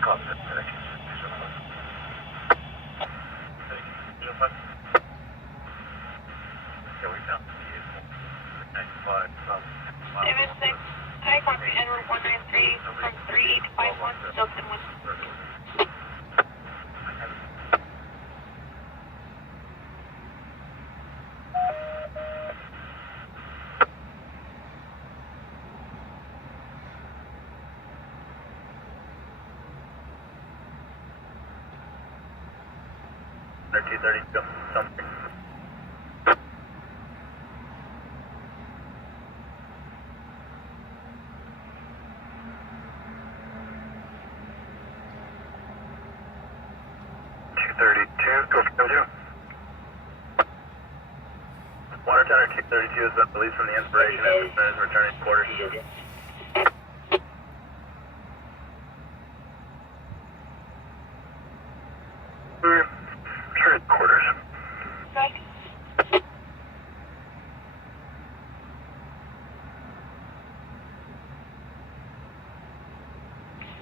Copy that, medic. Yeah, we found the vehicle. 95, David 6, hi, copy Edward 193 from 3851, Delta 1. They're 232, something. Go for 2. Water tower 232 has been released from the inspiration and is returning to quarters. Returning to quarters. Back.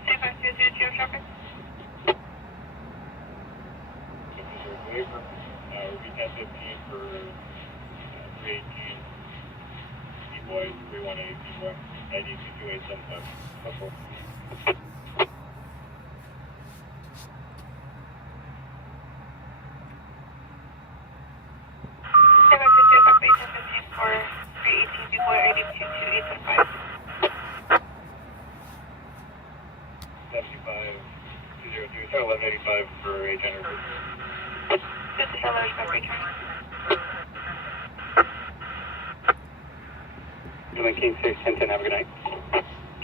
Stand by 202, traffic. Waiver, repeat that 15 for 318, D-Boy, 318, D-Boy, ID 22875. Hustle. Stand by 202, copy 15 for 318, D-Boy, ID 22875. 75, 202, sorry, 1185 for 800. Just the sellers for return. Doing King 6, 1010, have a good night.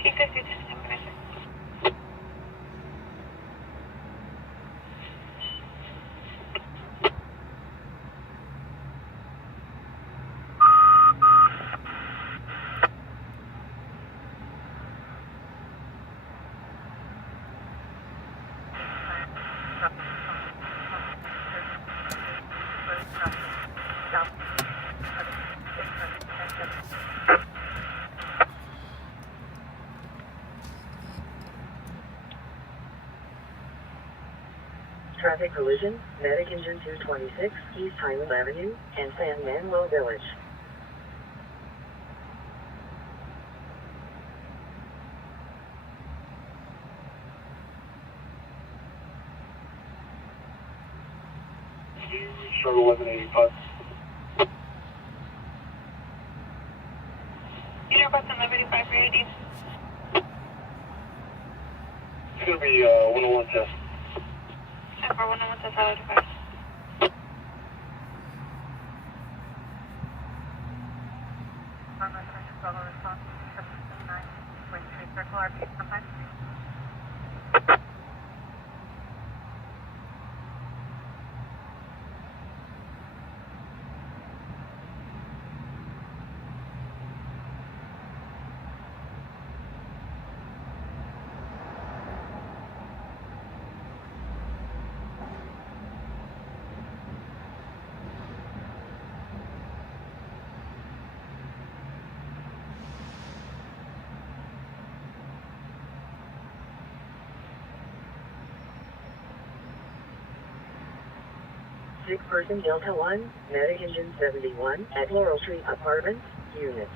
King 6, 10, I'm gonna check. Traffic collision, Medic Engine 226, East Highland Avenue, and San Manuel Village. Short 1185. You know about the 1185 for ID? It's going to be 101 test. And for 101 to 1185. Circle RP sometimes. Six-person Delta 1, Medic Engine 71 at Laurel Street Apartments, Unit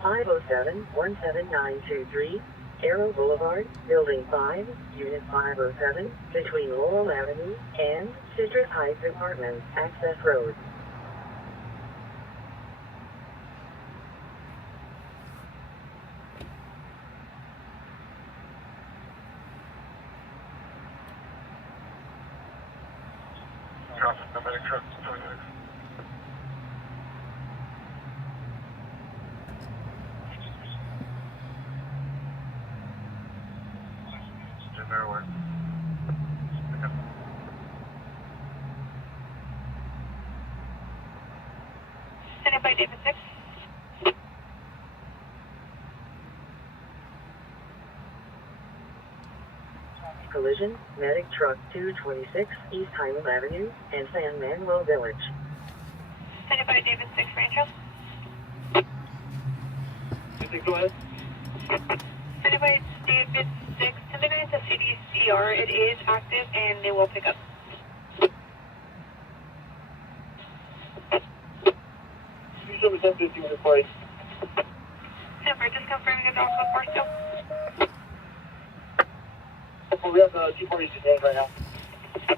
507-17923, Arrow Boulevard, Building 5, Unit 507, between Laurel Avenue and Citrus Heights Apartments, Access Road. Medic truck 26. Very well. Send it by David 6. Collision, medic truck 226 East Highland Avenue and San Manuel Village. Send it by David 6 Rancho. Go ahead. Send it by David 6. Send it to CDCR. It is active and they will pick up. You show me 1050 with the price. Denver, just confirming a dog code 4 still. We have the T-40 detained right now.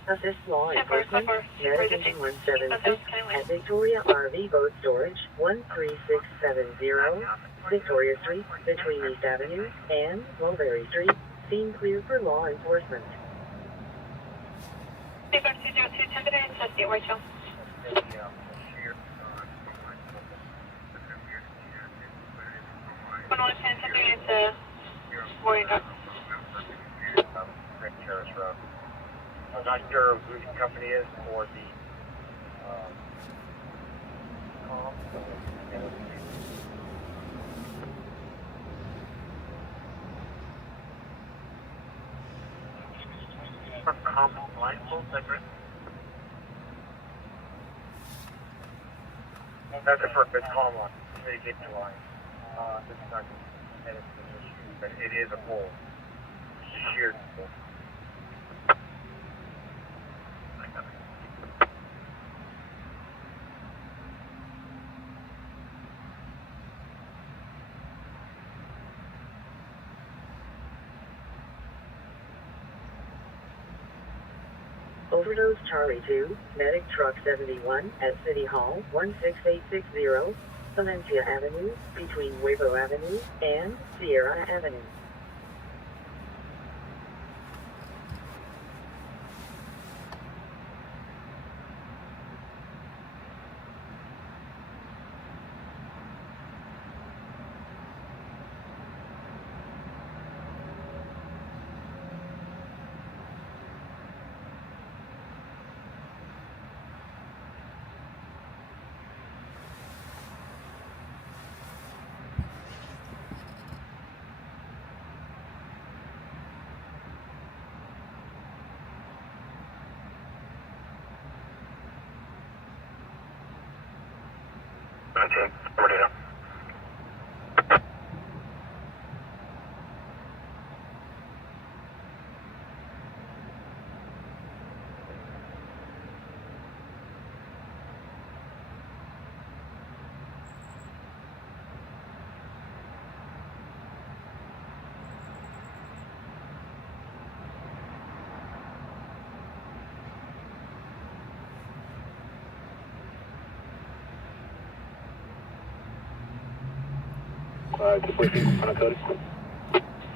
Assist law enforcement, medic engine 176 Kindly. at Victoria RV Boat Storage 13670 Victoria Street between East Avenue and Mulberry Street. Scene clear for law enforcement. Safeguard 202, 10 today, it's State Whitetail. 110, 10 today, it's Warrior Dog. I'm not sure who the company is or the combo blindfold separate. That's a perfect call line. Communicate the line. This is not an issue, but it is a pole. It's a sheared pole. Overdose Charlie 2, medic truck 71 at City Hall 16860 Valencia Avenue between Huevo Avenue and Sierra Avenue. Bernardino. T-14, on a code.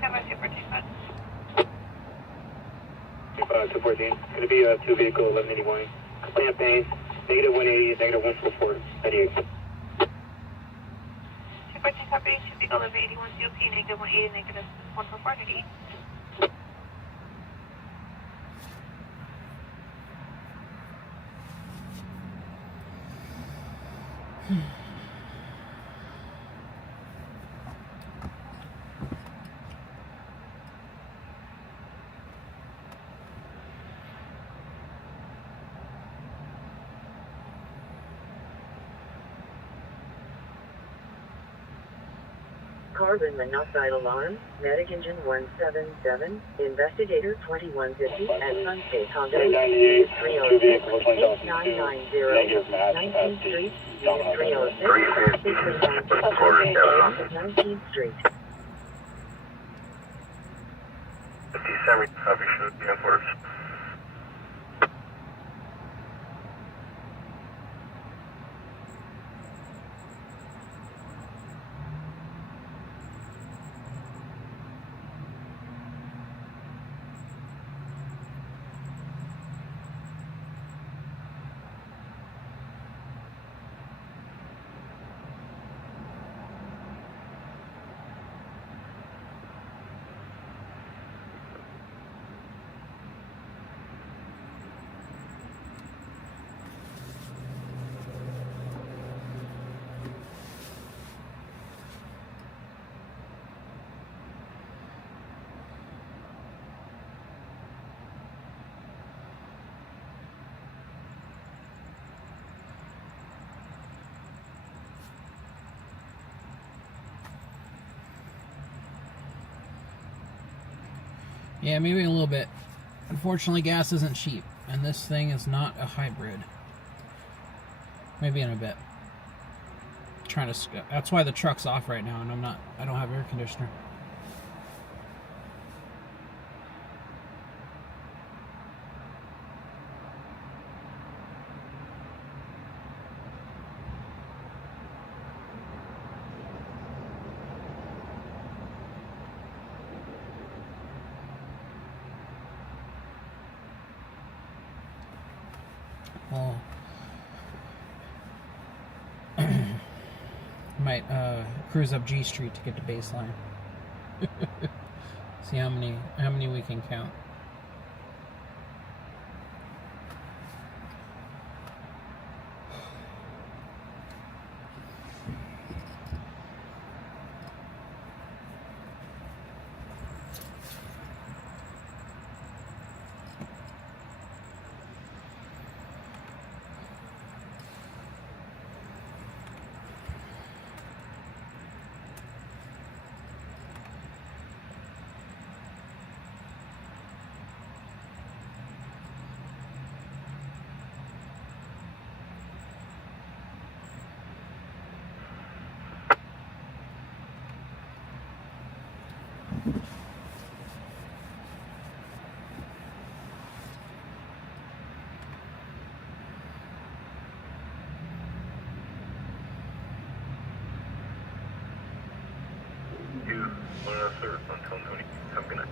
Have a Super T-Pod. 214. Going to be a 2-vehicle 1181. Complaint pain, negative 180, negative 144, 98. Super T-Pod, 2 vehicle 1181, COP, negative 180, negative 144, 98. Carbon monoxide alarm, medic engine 177, investigator 2150 at Sunset Honda, 398, 306, 2 vehicles, 8990, 19th Street, Unit 306, between 19th and 19th Street. 57 copy should be enforced. Yeah, maybe a little bit. Unfortunately, gas isn't cheap, and this thing is not a hybrid. Maybe in a bit. That's why the truck's off right now, and I don't have air conditioner. Well, might cruise up G Street to get to baseline. See how many we can count. You, 103rd, 120. Have a good night.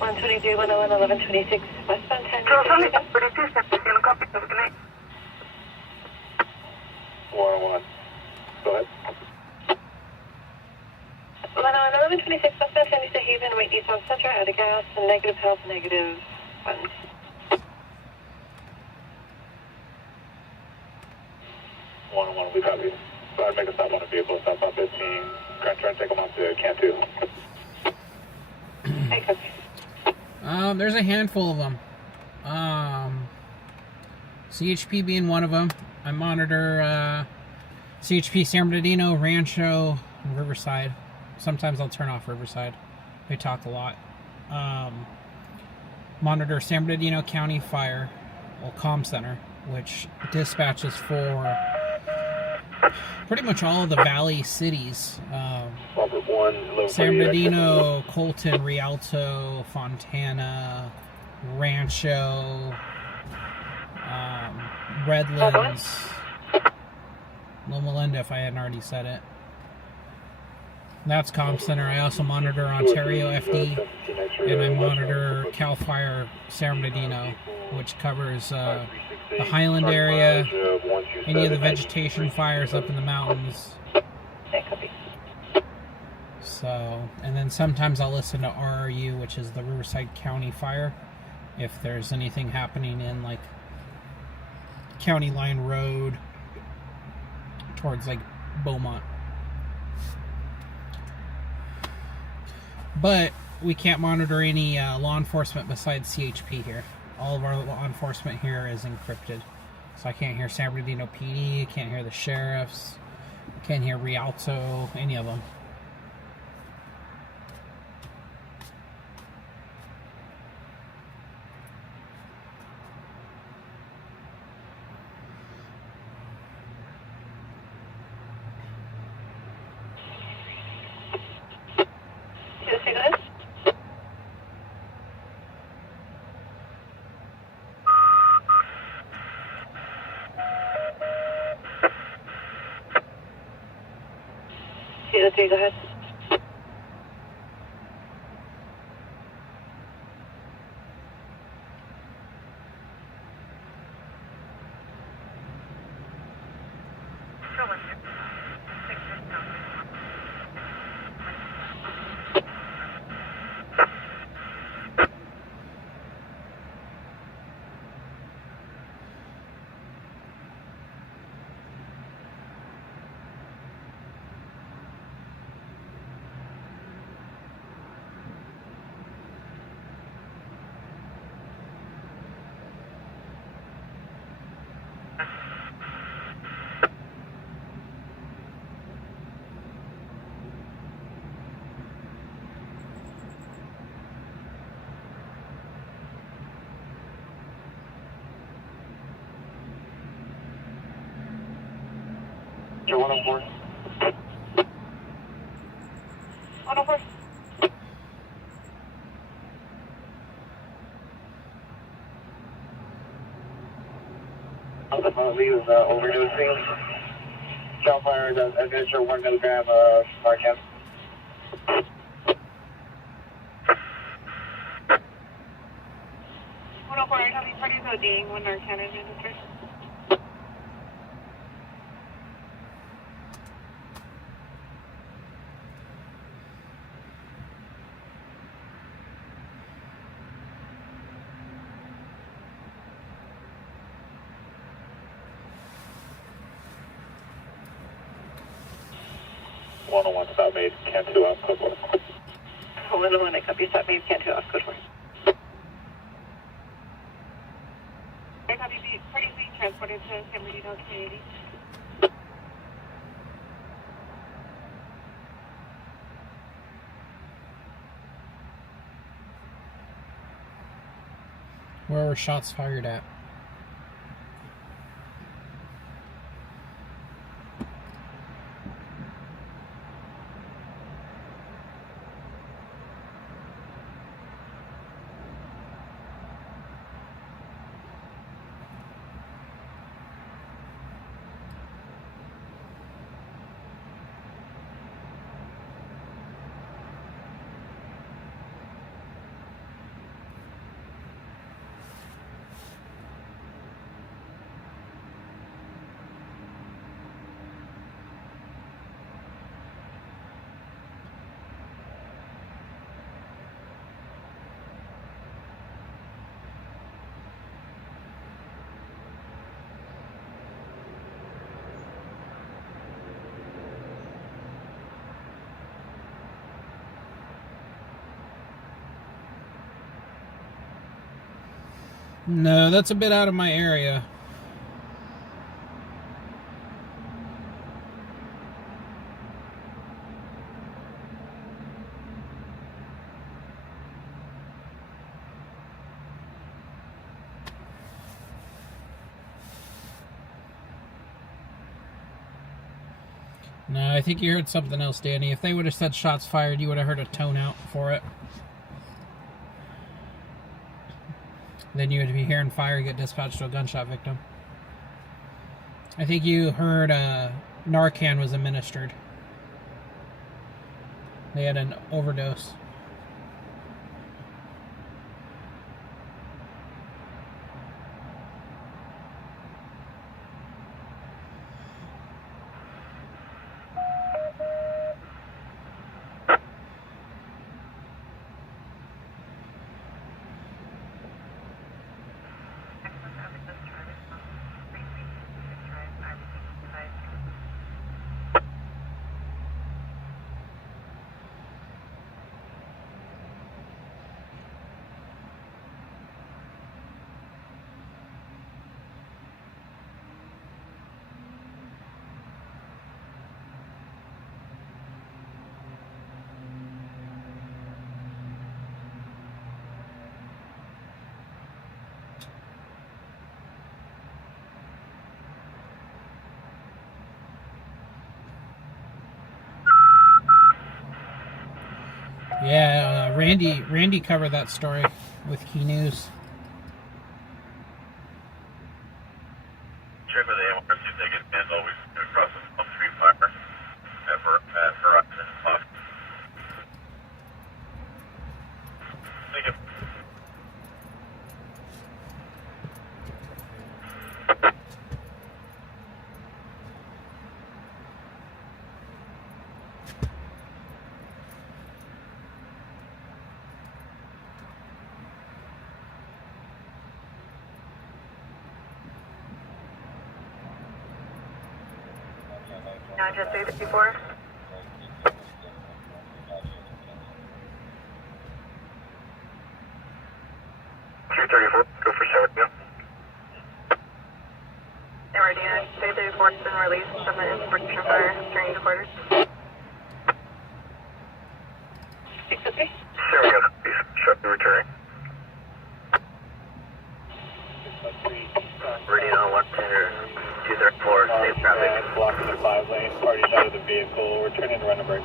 123, 101, 1126, westbound 10. Control 42, send copy. Have a good night. 101. Go ahead. 101, 1126, westbound 10 to Haven, wait east on Center, out of gas, and negative health, negative funds. 101, we copy. Go ahead, make a stop on the vehicle, stop on 15. Try and take them on to Cantu. Hey, copy. There's a handful of them. CHP being one of them. I monitor CHP San Bernardino, Rancho, and Riverside. Sometimes I'll turn off Riverside. They talk a lot. Monitor San Bernardino County Fire, Comm Center, which dispatches for pretty much all of the valley cities. San Bernardino, Colton, Rialto, Fontana, Rancho, Redlands, Loma Linda, if I hadn't already said it. That's Comm Center. I also monitor Ontario FD, and I monitor CAL FIRE San Bernardino, which covers the Highland area, any of the vegetation fires up in the mountains. So, and then sometimes I'll listen to RRU, which is the Riverside County Fire, if there's anything happening in like County Line Road towards like Beaumont. But we can't monitor any law enforcement besides CHP here. All of our law enforcement here is encrypted. So I can't hear San Bernardino PD, I can't hear the sheriffs, I can't hear Rialto, any of them. Go ahead. Victor 104. 104. Lee was overdosing. Shell fire does administer 1 milligram Narcan. 104, I have these parties ODing when Narcan administers. Stop made, can't 2 off, code 4. 101, I copy, stop made, can't 2 off, code 4. I copy, parties being transported to San Bernardino community. Where were shots fired at? No, that's a bit out of my area. No, I think you heard something else, Danny. If they would have said shots fired, you would have heard a tone out for it. Then you would be hearing fire get dispatched to a gunshot victim. I think you heard Narcan was administered. They had an overdose. Yeah, Randy covered that story with Key News. Check with the AMR, see if they can handle. We've crossed the street fire at Horizon. Thank you. Just 354. 234, go for 7, yeah. Bernardino, 334 has been released from the inspection fire during the quarters. Okay. There we go, please. Should be returning. Bernardino, 110, 230. 4, safe traffic. Blocking the 5 lane, party side of the vehicle, we're turning to run a break.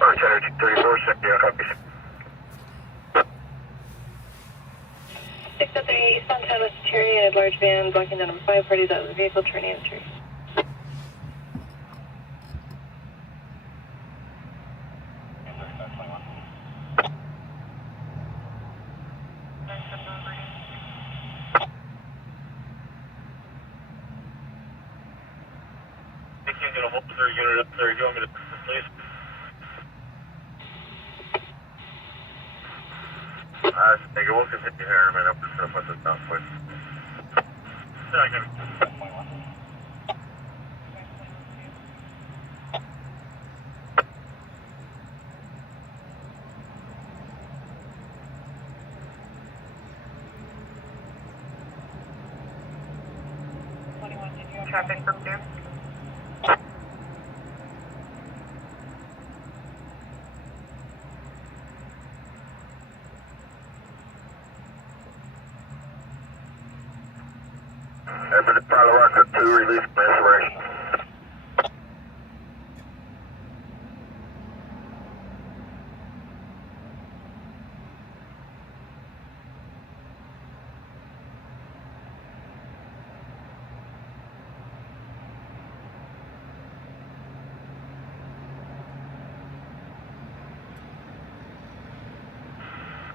Arch Energy 34, Cynthia, copy. 603, eastbound side West Deteriorated, large van blocking the number 5, parties out of the vehicle, turning into tree. They can't get a hold of their unit up there. Do you want me to please? Take it. We'll continue here in a minute. I'm just going to put this down quick. Second. Traffic from there. Ever the Palo Rock 2, release from inspiration.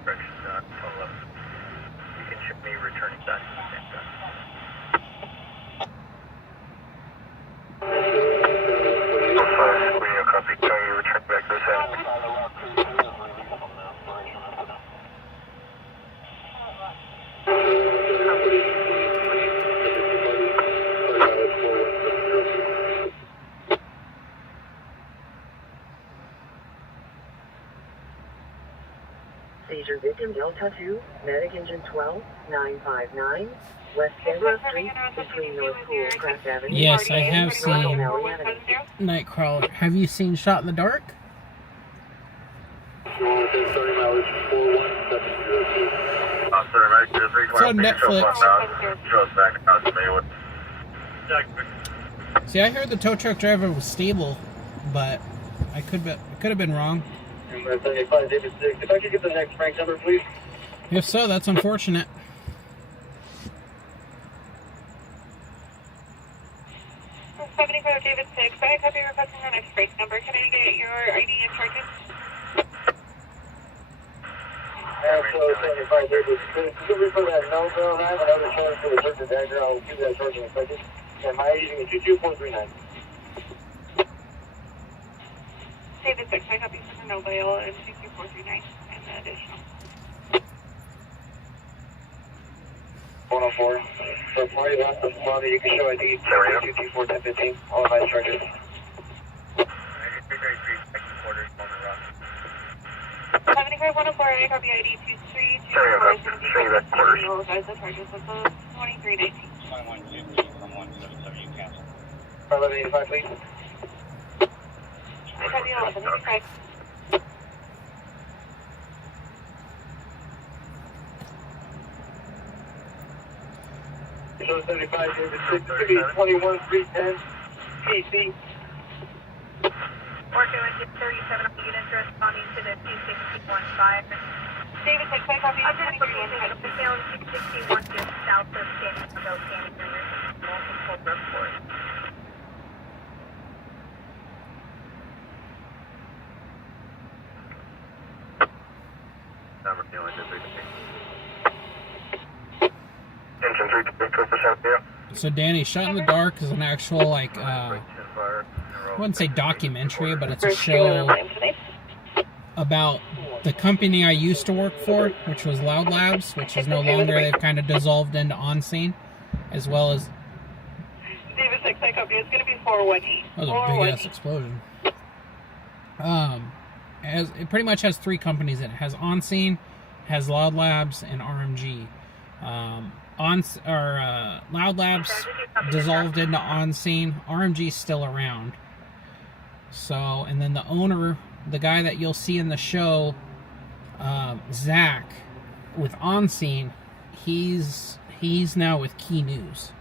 Correction, total left. You can ship me returning back to the same time. Radio copy, tell you return back to the same. Seizure victim Delta 2, medic engine 12, 959, West Canberra Street, between North Pool, Crest Avenue. Yes, I have seen O'Malley Avenue. Nightcrawler. Have you seen Shot in the Dark? Starting mileage 41702. Sorry, Mike, just It's on Netflix. Show us back out to me. See, I heard the tow truck driver was stable, but I could have been wrong. 75, David 6. If I could get the next Frank number, please. If so, that's unfortunate. From 75, David 6. I copy requesting the next break number. Can I get your ID and charges? So 75, David 6. Could we put that note on that? Another chance for the search and dagger. I'll give that charge in a second. And my ID is 22439. David 6. I copy for no bail and 22439 and the additional. 104. So for you, that's the small you can show ID 2241015. All of my charges. 75, 104, I copy ID 2324. You will advise the charges of the 2319. 1185, please. I copy 1185. So 75, David 6. It's going to be 21310 PC. Working with you, 37 units responding to the 2615. David 6, I copy I'm just looking 2319. at the town 261 just south of San Diego County. There's multiple reports. Number dealing with Engine 3%, yeah. So, Danny, Shot in the Dark is an actual, like, I wouldn't say documentary, but it's a show about the company I used to work for, which was Loud Labs, which is no longer. They've kind of dissolved into On Scene, as well as... David 6, I copy. It's going to be 418. That was a big-ass explosion. It pretty much has three companies in it. It has On Scene, has Loud Labs, and RMG. Loud Labs dissolved into On Scene. RMG's still around. So, and then the owner, the guy that you'll see in the show, Zach, with On Scene, he's now with Key News.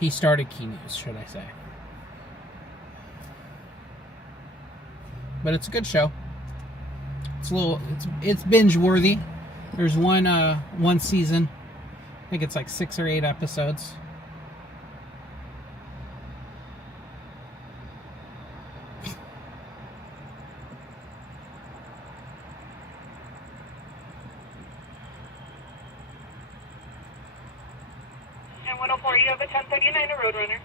He started Key News, should I say. but it's a good show. It's binge worthy. There's one season. I think it's like 6 or 8 episodes. And 104, you have a 1039, a Roadrunner.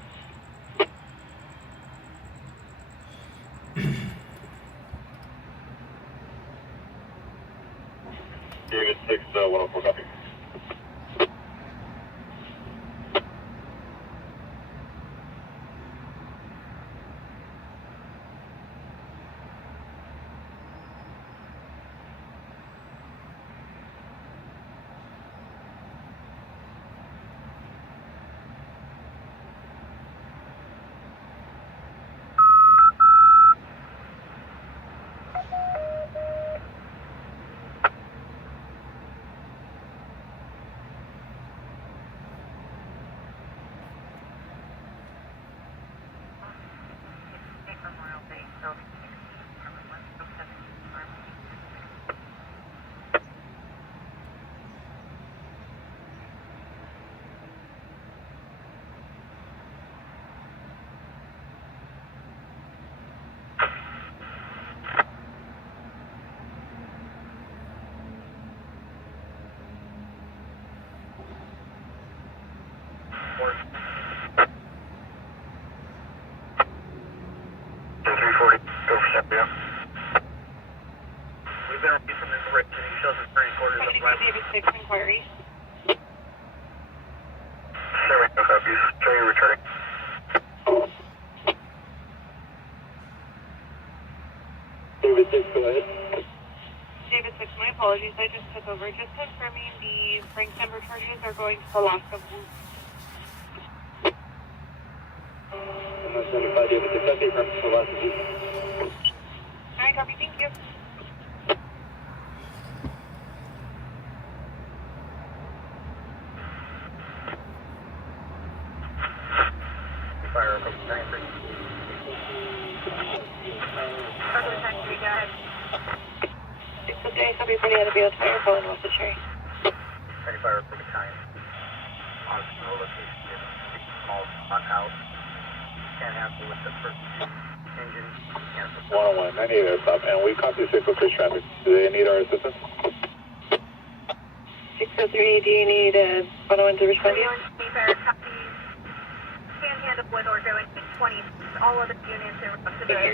David 6, 104, copy. We've been releasing this bridge and he shows us 3 quarters of left. David 6 inquiry. There we go, copies. Show you returning. David 6, go ahead. David 6, my apologies, I just took over. Just confirming the Frank number charges are going to Alaska. MS 95, David 6, update from Alaska. Alright, copy, thank you. Fire from Tank 3. It's okay, copy for the other vehicle, fire calling off the train. Fire from Tank. On snow location. Small on house. Can't handle with the first engine. 101, I need a stop, and we copy 603 traffic. Do they need our assistance? 603, do you need 101 to respond? Panhandle Wood Order in 20. All other units are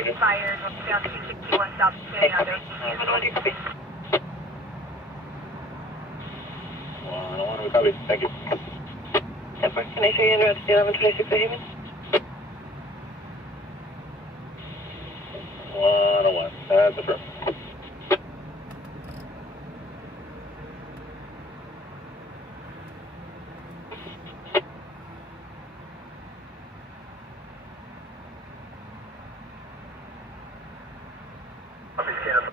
expired. Down 261 South Panhandle. 101, copy. 101, we copy. Thank you. Can I show you in route to 1126 Haven? 101, that's the first. Copy, cancel.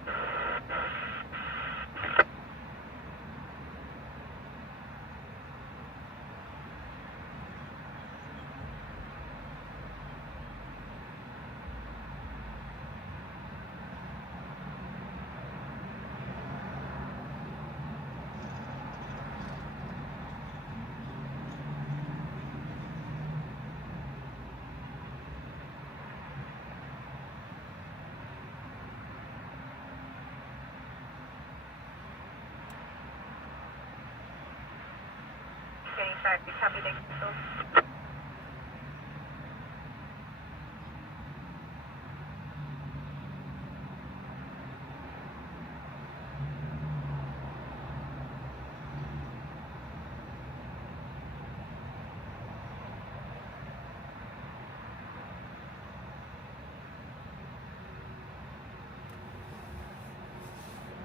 Copy, thank you.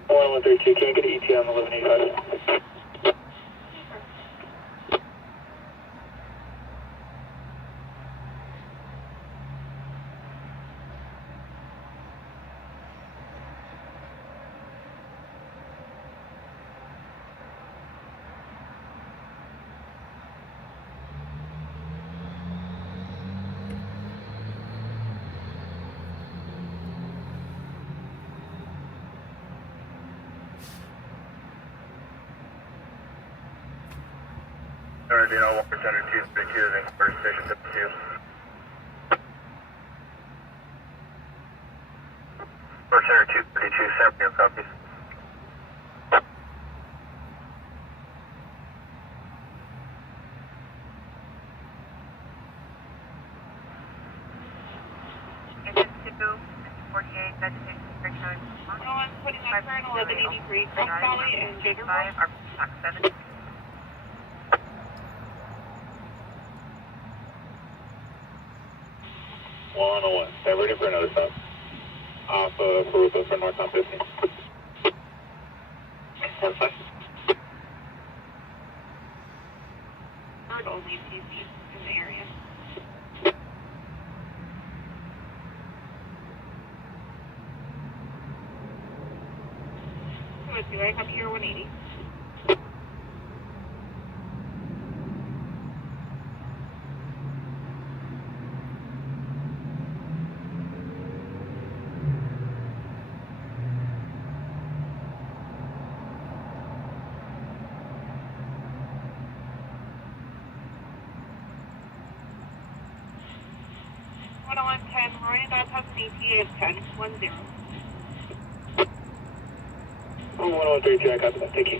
One 132, can you get an ETA on 1185? Bernardino, 13232 is in Quarter Station 52. First Center 232, San Antonio copies. Agent 248, vegetation return. No one's putting on turn 1183 Cross Valley and Jager 5 are Fox 7. Stand ready for another stop. Off Peruta for northbound 15. 1-5. Bird only PC in the area. 202, I copy your 180. On 10, Ryan Dodds has an ETA of 10, 10. 113, Jack, copy that. Thank you.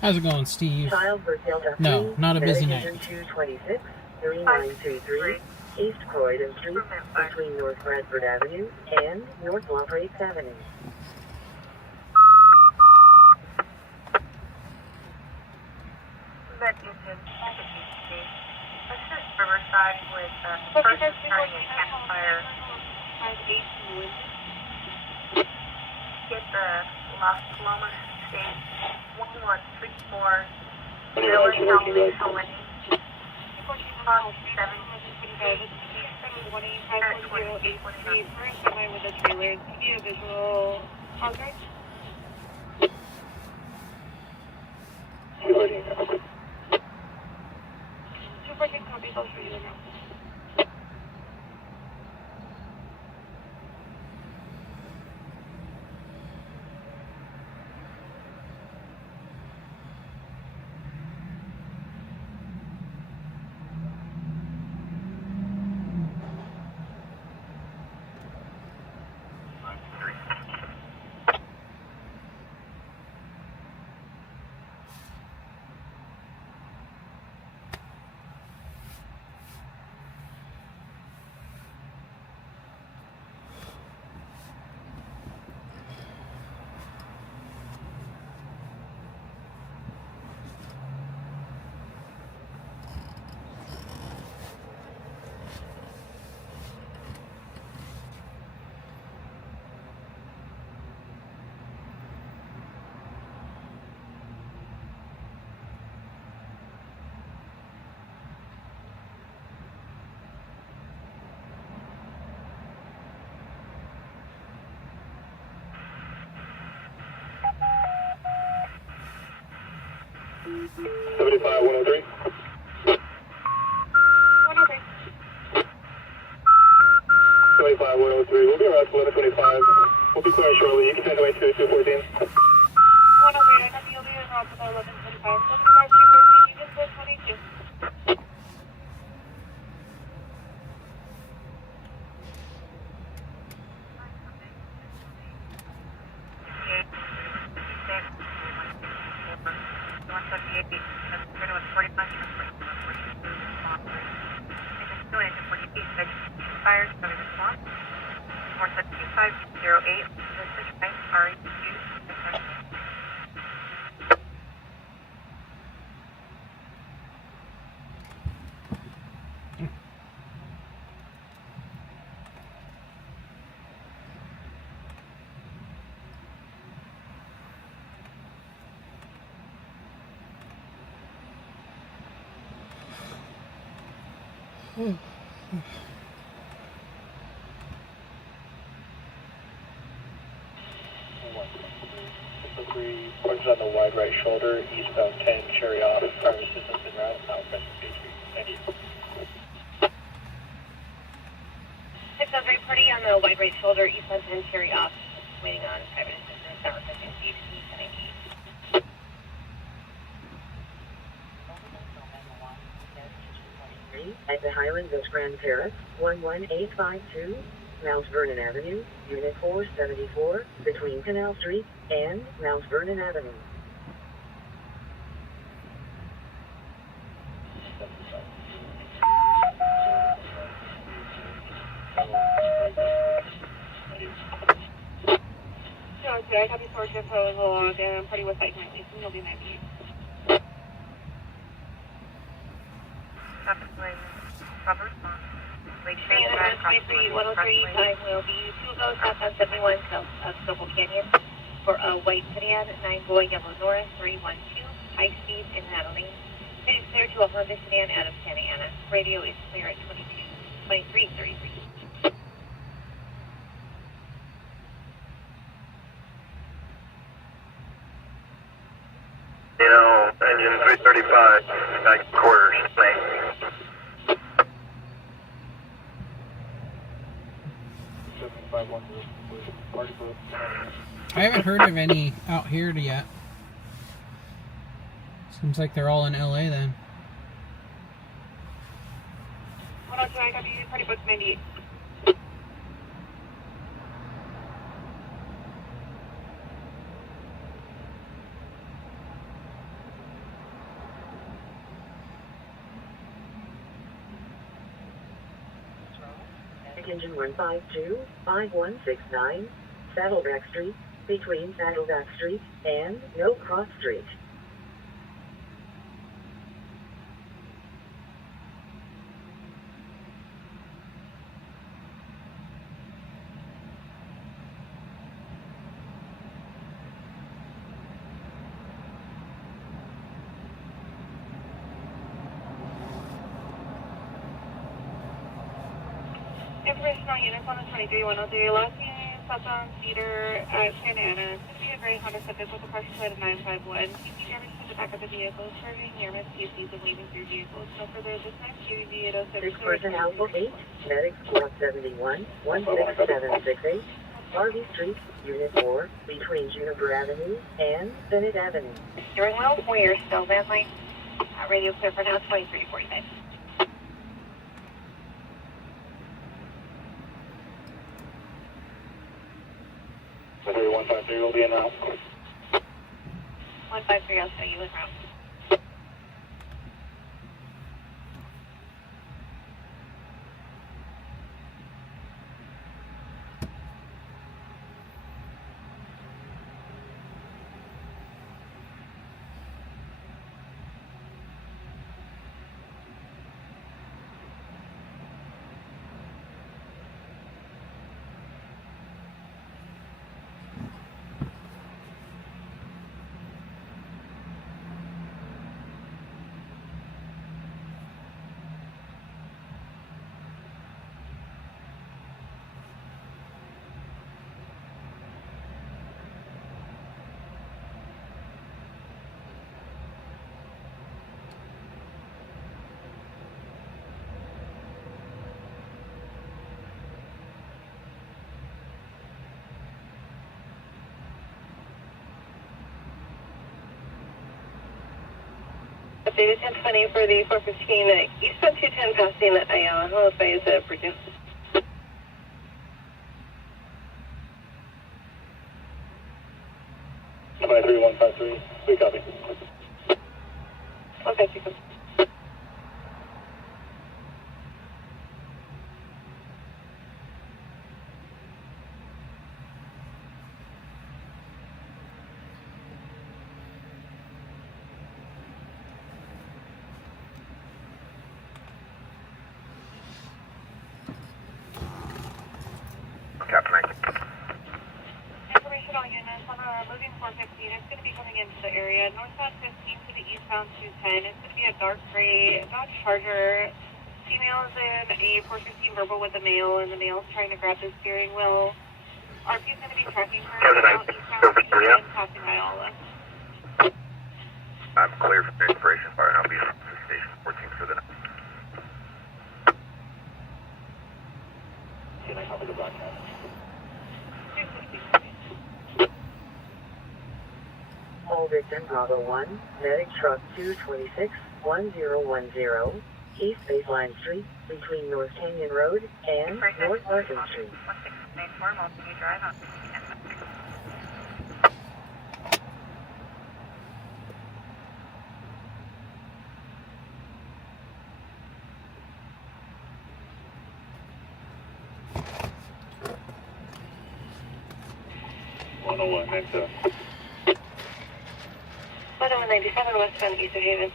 How's it going, Steve? Childbirth Delta 3, No, not a busy night. Medic Engine 226, 3923, East Croydon Street, between North Bradford Avenue and North Lafayette Avenue. Medic Engine 253. Assist Riverside with person starting a campfire. Get the Las Palomas State 1134. Village County, Helene. 7 with a trailer. To be a visual contact. Copies, I'll show you the now. We'll be around 1125. We'll be clearing shortly. You can send away to 214. 103, I got the LD and Rob with 1125. 214, you can put 22. Fires coming response. More than 2508. Message by RE2. Points on the wide right shoulder, eastbound 10, Cherry off, driver assistance en route, now pressing State Street. Thank you. 603, pretty on the wide right shoulder, eastbound 10, Cherry off, waiting on driver assistance, now pressing State Street. Thank you. At the Highlands of Grand Terrace, 11852, Mount Vernon Avenue, Unit 474, between Canal Street and Mount Vernon Avenue. Okay, I copy source info as well, and I'm pretty with site currently, so you'll be 98. Proper response. Lake Shade And Drive, 103, 103, time will be 2 goes southbound 71 south of Scoble Canyon for a white sedan, 9 boy, yellow north, 312, high speed in Natalie. It is clear to a Honda sedan out of Santa Ana. Radio is clear at 2333. You know, engine 335, back quarters, thanks. I haven't heard of any out here yet. Seems like they're all in LA then. 102, I copy, pretty booked 98. engine 152-5169, Saddleback Street, between Saddleback Street and No Cross Street. Information on units on the 23103, last unit, southbound Cedar at Santa Ana. It's going to be a gray Honda Civic with a parking plate of 951. QC damage to the back of the vehicle, serving near miss QCs and leaving through vehicles. So for the next QV 806. 6 Alpha 8, Medic Squad 71, 16768, Harvey Street, Unit 4, between Juniper Avenue and Bennett Avenue. Steering wheel, we are still van lane. Radio clear for now, 2345. 153 will be in route. 153, I'll show you in route. Updated 1020 for the 415 eastbound 210 passing Ayala. Hello, phase Bridget. 153, we copy. 153. Captain, Information on units on moving 415. It's going to be coming into the area. Northbound 15 to the eastbound 210. It's going to be a dark gray Dodge Charger. Female is in a 415 verbal with a male, and the male's trying to grab the steering wheel. RP is going to be tracking her out eastbound 210 passing Ayala. I'm clear for inspiration fire, and I'll be at station 14 for the night. Can I copy the broadcast? All victim Bravo 1, Medic Truck 226, 1010, East Baseline Street, between North Canyon Road and North Martin Street. 1694, Multi Drive on 101, 197 westbound East of Haven.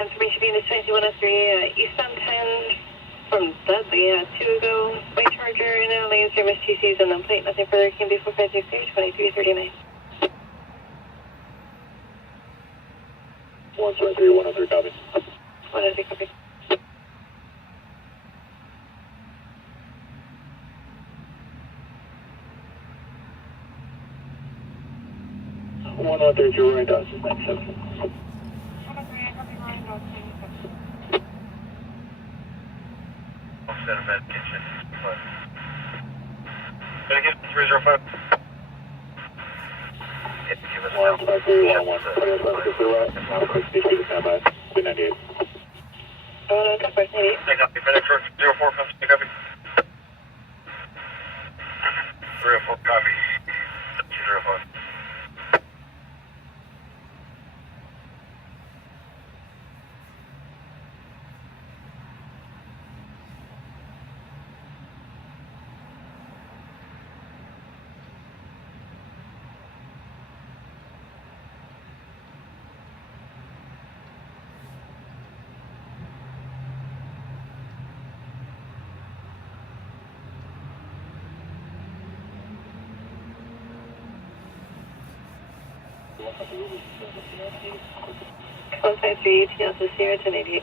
Information being 2103, eastbound 10 from Dudley, 2 ago, white Charger, and then lane service TCs and then plate, nothing further, can be 456, 2339. 123, 103, copy. 103, copy. One on 3, you're right, Dawson, 97. 103, I copy line, Dawson. Med Kitchen. Medication 305. Give us 153, 11, 25, 50, right. Quick speed to stand by. 298. Good first, 88. Take copy. FedEx 04, take copy. 304, copy. 205. Contact 318 out to Sierra 1088.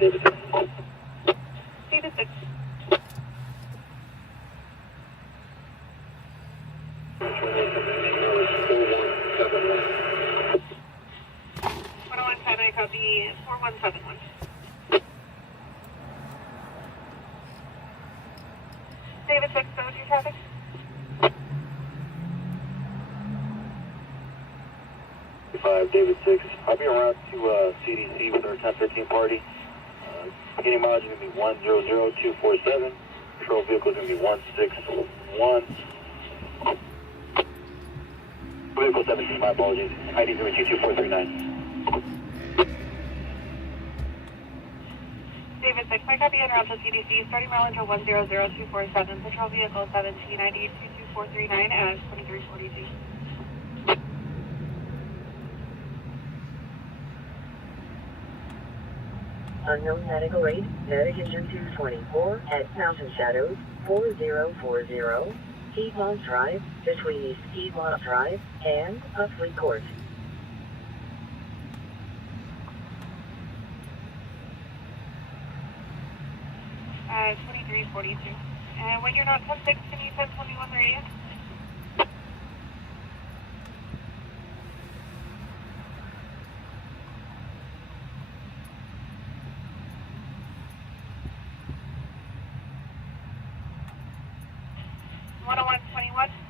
David 6. David 6. I copy 4171. David 6, so what's your traffic? David 6. I'll be around to CDC with our 1013 party. Beginning mileage is going to be 100247. Patrol vehicle is going to be 161. Vehicle 17, my apologies. ID is going to be 22439. David 6, I copy en route to CDC, starting mileage of 100247, patrol vehicle 17, ID 22439 and 2342. Unknown medical aid, medic engine 224 at Mountain Shadows, 4040, Piedmont Drive, between East Piedmont Drive and Huxley Court. 2342. And when you're not 10-6, can you 1021 radius?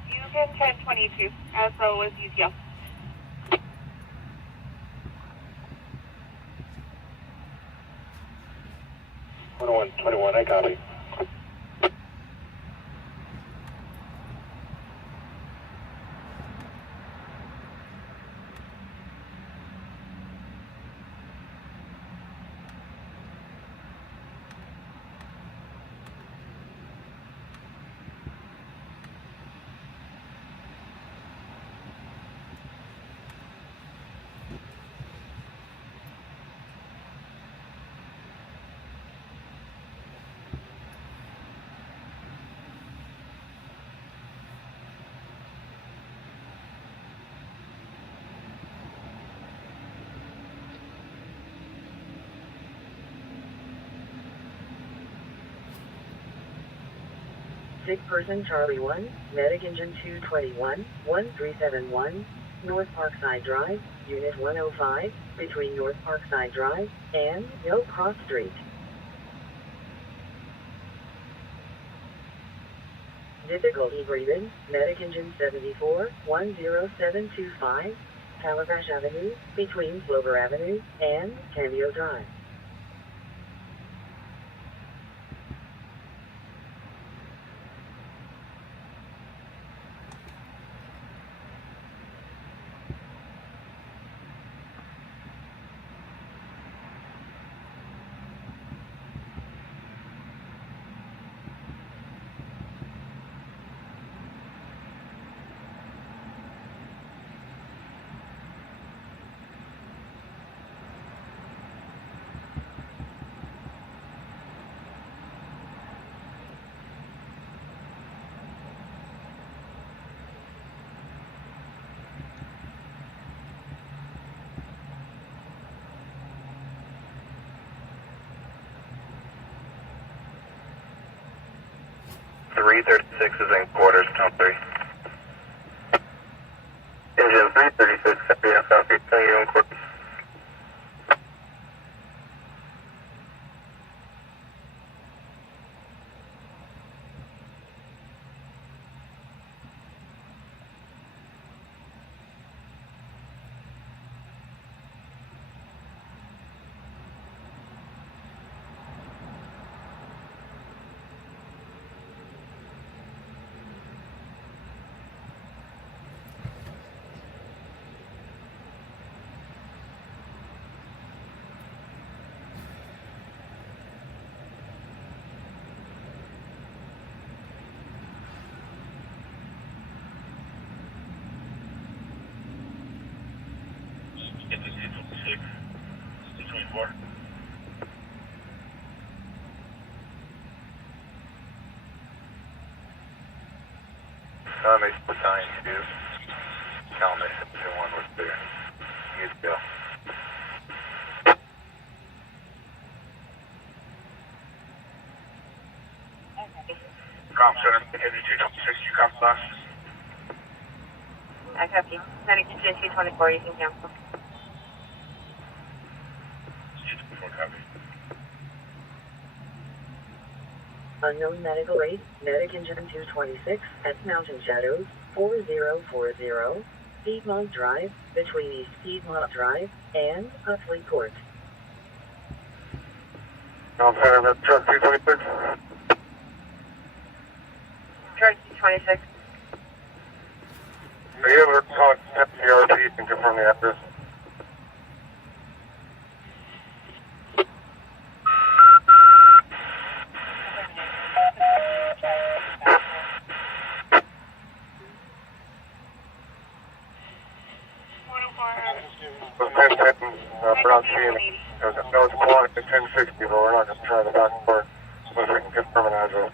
You can 1022, as well as UTL. 10121, I copy. Six person Charlie 1, medic engine 221, 1371, North Parkside Drive, Unit 105, between North Parkside Drive and Mill Cross Street. Difficulty breathing, Medic Engine 74, 10725, Calabash Avenue, between Clover Avenue and Cameo Drive. .336 is in quarters, tone 3. Engine 336, copy out, copy, telling you in quarters. Get the 226, 224. Makes the sign too. Tell me if anyone was there. You go. Com Center, Engine 226, you come last. I copy. Medic Engine 224, you can cancel. 224, copy. Unknown medical aid, Medic Engine 226 at Mountain Shadows, 4040, Piedmont Drive, between East Piedmont Drive and Huxley Court. I'm sorry, that's truck 226. Truck 226. Are you able to contact CRT and confirm the address? Brown City. No, it's blocked at 1060, but we're not going to try the back door unless we can confirm an address.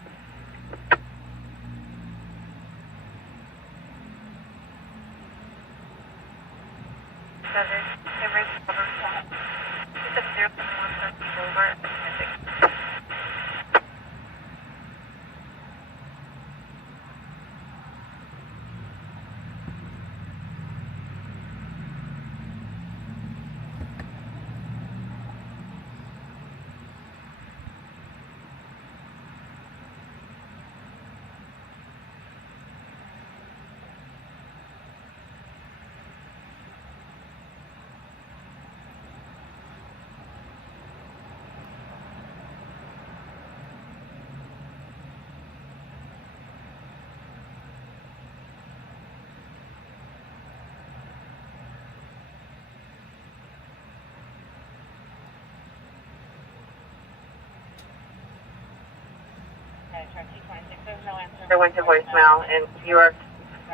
I went to voicemail, and you are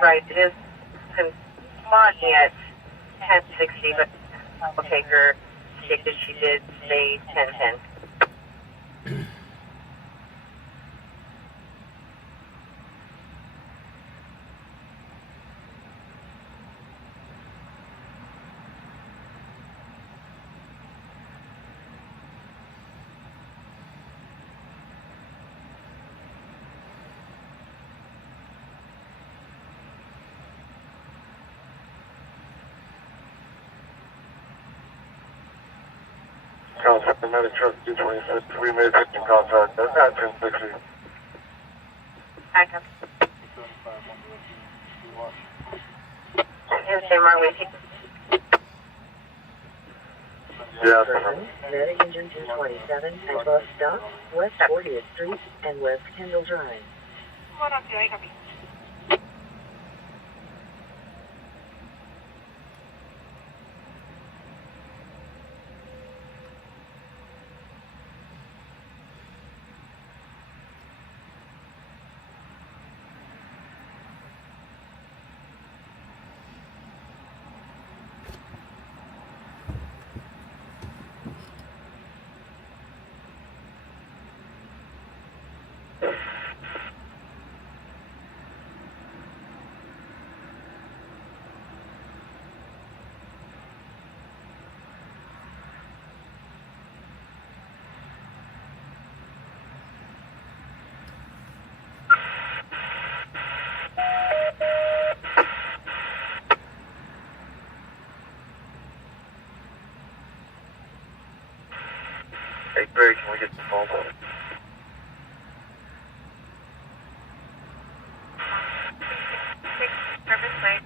right. It is spotting at 1060, but I'll take her. She did say 1010. California medic truck 226. We made 15 contact at 1060. Back up. Here's Jamar waiting. Yeah, Person, medic engine 227 at bus stop, West 40th Street and West Kendall Drive. What up, do I copy? Hey, Barry, can we get the phone? Service way,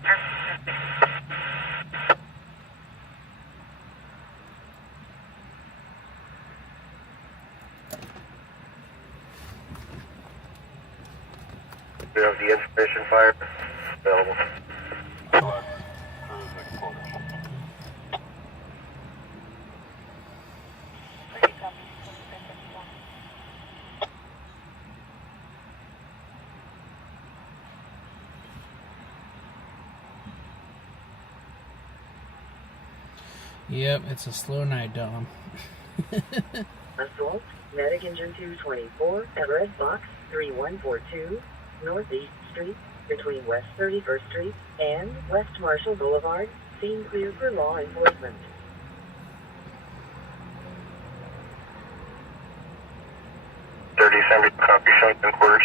We have the information fire available. Yep, it's a slow night, Dom. Assault, medic engine 224 at Red Box 3142, Northeast Street, between West 31st Street and West Marshall Boulevard, scene clear for law enforcement. 30 copy, Sunken quarters.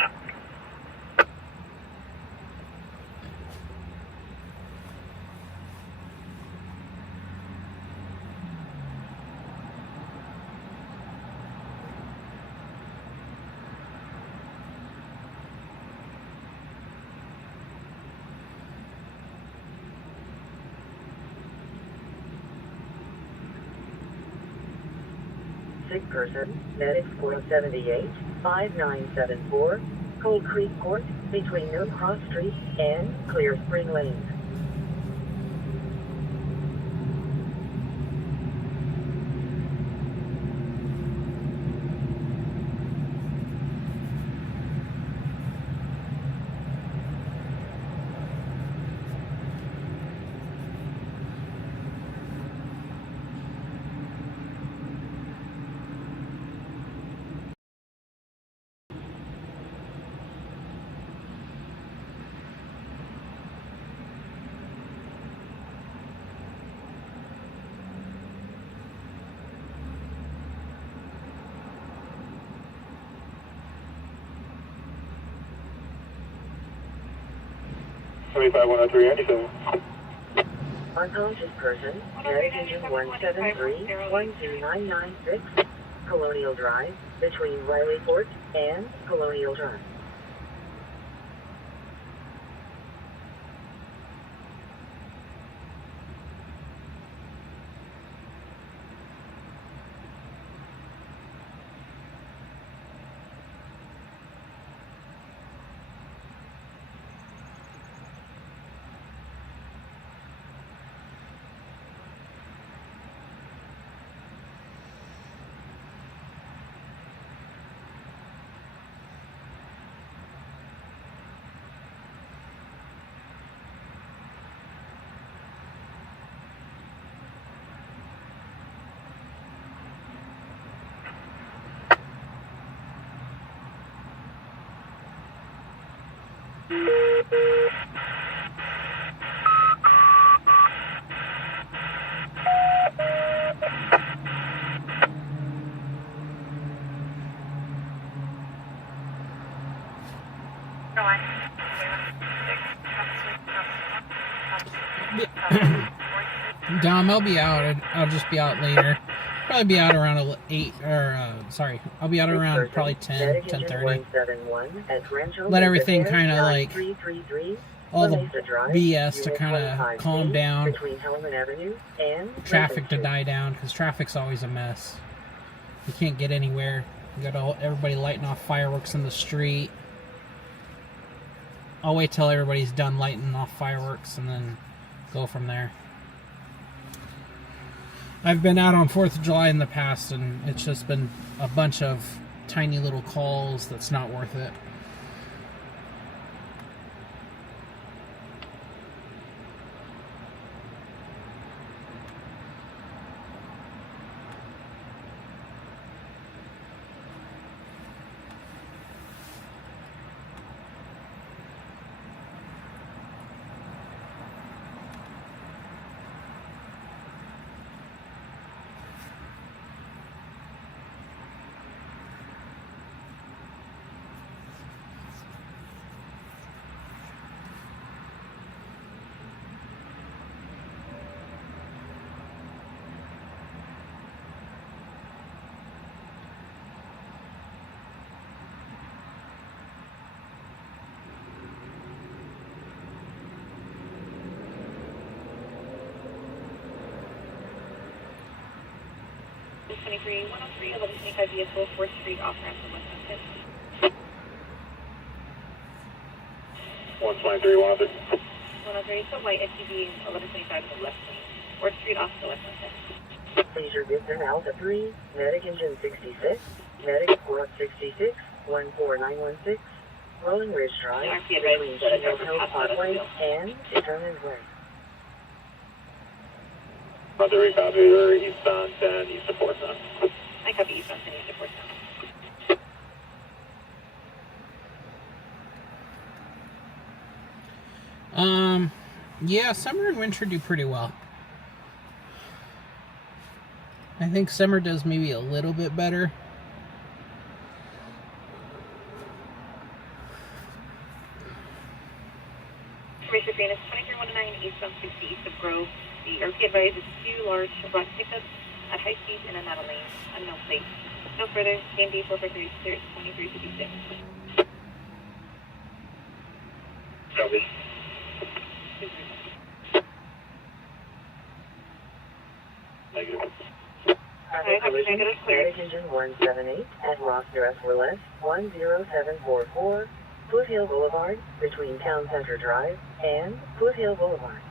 Sick person, medic 478, 5974, Cold Creek Court, between Mill Cross Street and Clear Spring Lane. Unconscious person, medic engine 173-12996, Colonial Drive, between Riley Court and Colonial Drive. Dom, I'll be out. I'll just be out later. probably be out around 8, or sorry, I'll be out around probably 10, Medic engine 10:30. 171 at Rancho Let everything Mesa kind of like 9333, all the Mesa Drive, BS to Unit kind of 25C, calm down, between Hellman Avenue and traffic to Lincoln die down, because traffic's always a mess. You can't get anywhere. You got everybody lighting off fireworks in the street. I'll wait till everybody's done lighting off fireworks and then go from there. I've been out on 4th of July in the past, and it's just been a bunch of tiny little calls that's not worth it. This 23, 103, 1125 vehicle, 4th Street, off ramp from Wisconsin. 123, 100. 103, so white SUV, 1125 to the left lane. 4th Street, off to Wisconsin. Leisure Gibson Alpha 3, Medic engine 66, Medic Squad 66, 14916, Rolling Ridge Drive, RP advised between that Chino driver Hill passed out of the Parkway wheel. and Determined Way. Roger, copy, or eastbound 10, east of 4th now. I copy eastbound 10 east of 4th now. Yeah, summer and winter do pretty well. I think summer does maybe a little bit better. Racer Phoenix 2319 eastbound 60 east of Grove. The RP advised is 2 large black pickups at high speed in a metal lane. Unknown plate. No further. KMD 443 2356. Copy. Negative. Negative, cleared. Medic engine 178 at Ross Dress Willis 10744, Foothill Boulevard, between Town Center Drive and Foothill Boulevard.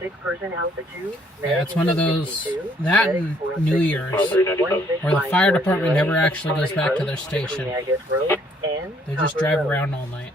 Six-person Alpha 2. Yeah, it's one of those, that and New Year's, where the fire department never actually goes back to their station. They just drive around all night.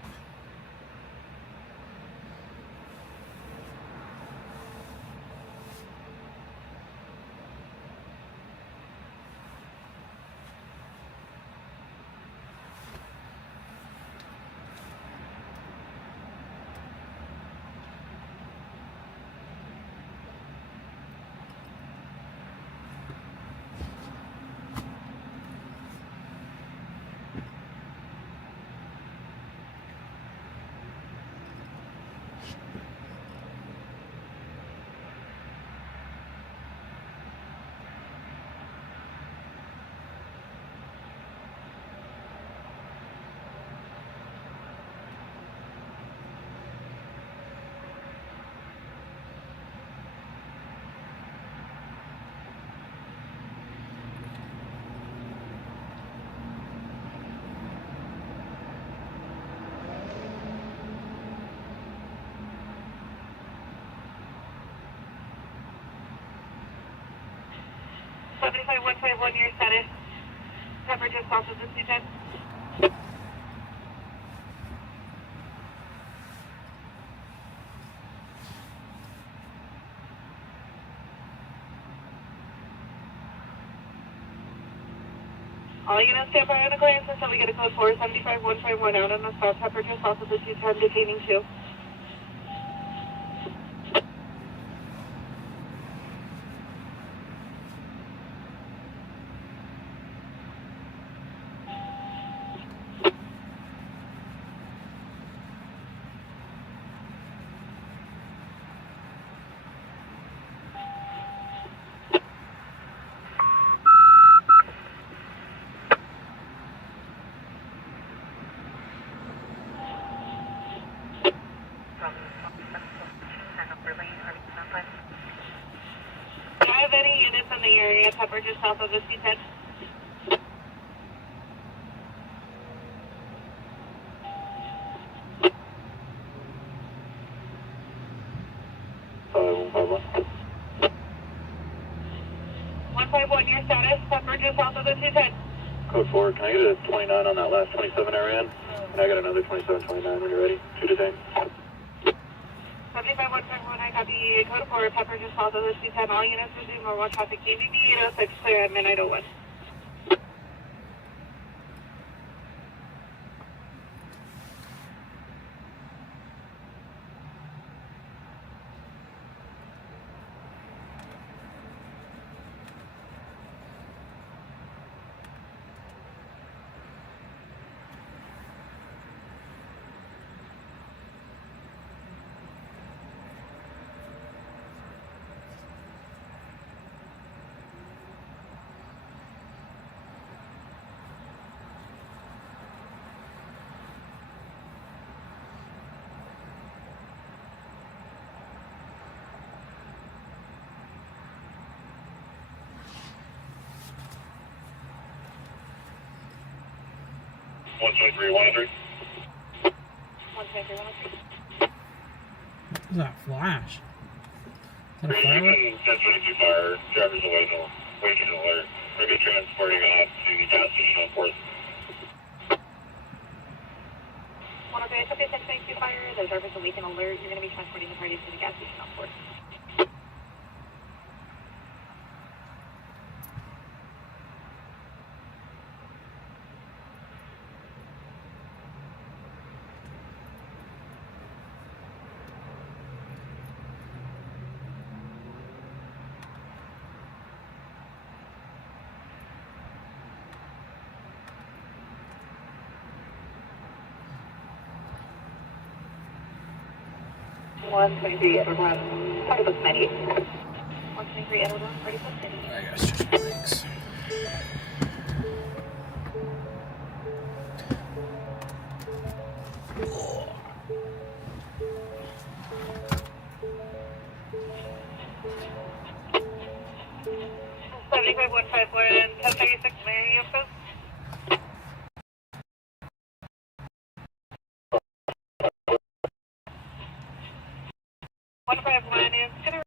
75151, your status. Pepper just south of the 210. All units stand by on a clearance until we get a code 475151 out on the south Pepper just south of the 210, detaining 2. Do I have any units in the area, Pepper just south of the 210? Your status, Pepper just south of the 210. Code 4, can I get a 29 on that last 27 I ran? And I got another 2729 when you're ready. 2 detain. 75151, I copy. Code 4, Pepper just south of the 210. All units resume normal traffic. KBB 806, clear at midnight 01. One 103. 123. What is that flash? Is that a firework? 1022 fire, driver's away, no, waiting alert. We're going to be transporting off to the gas station on 4th. 103, I copy 1022 fire. The driver's awake and alert. You're going to be transporting the party to the gas station on 4th. One 23 Edward, part of the 98. 123 Edward, ready for city. I gotta switch my brakes. Oh. 75151, 1036 Mary, Post. 151 is going to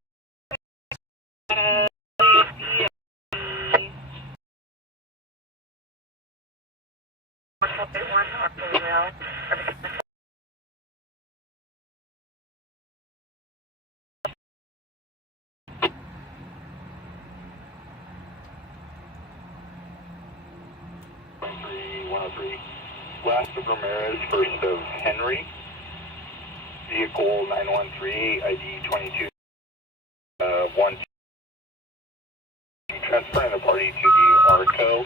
103. Last of Ramirez, first of Henry. Vehicle 913, ID 22. 1. Transferring the party to the Arco,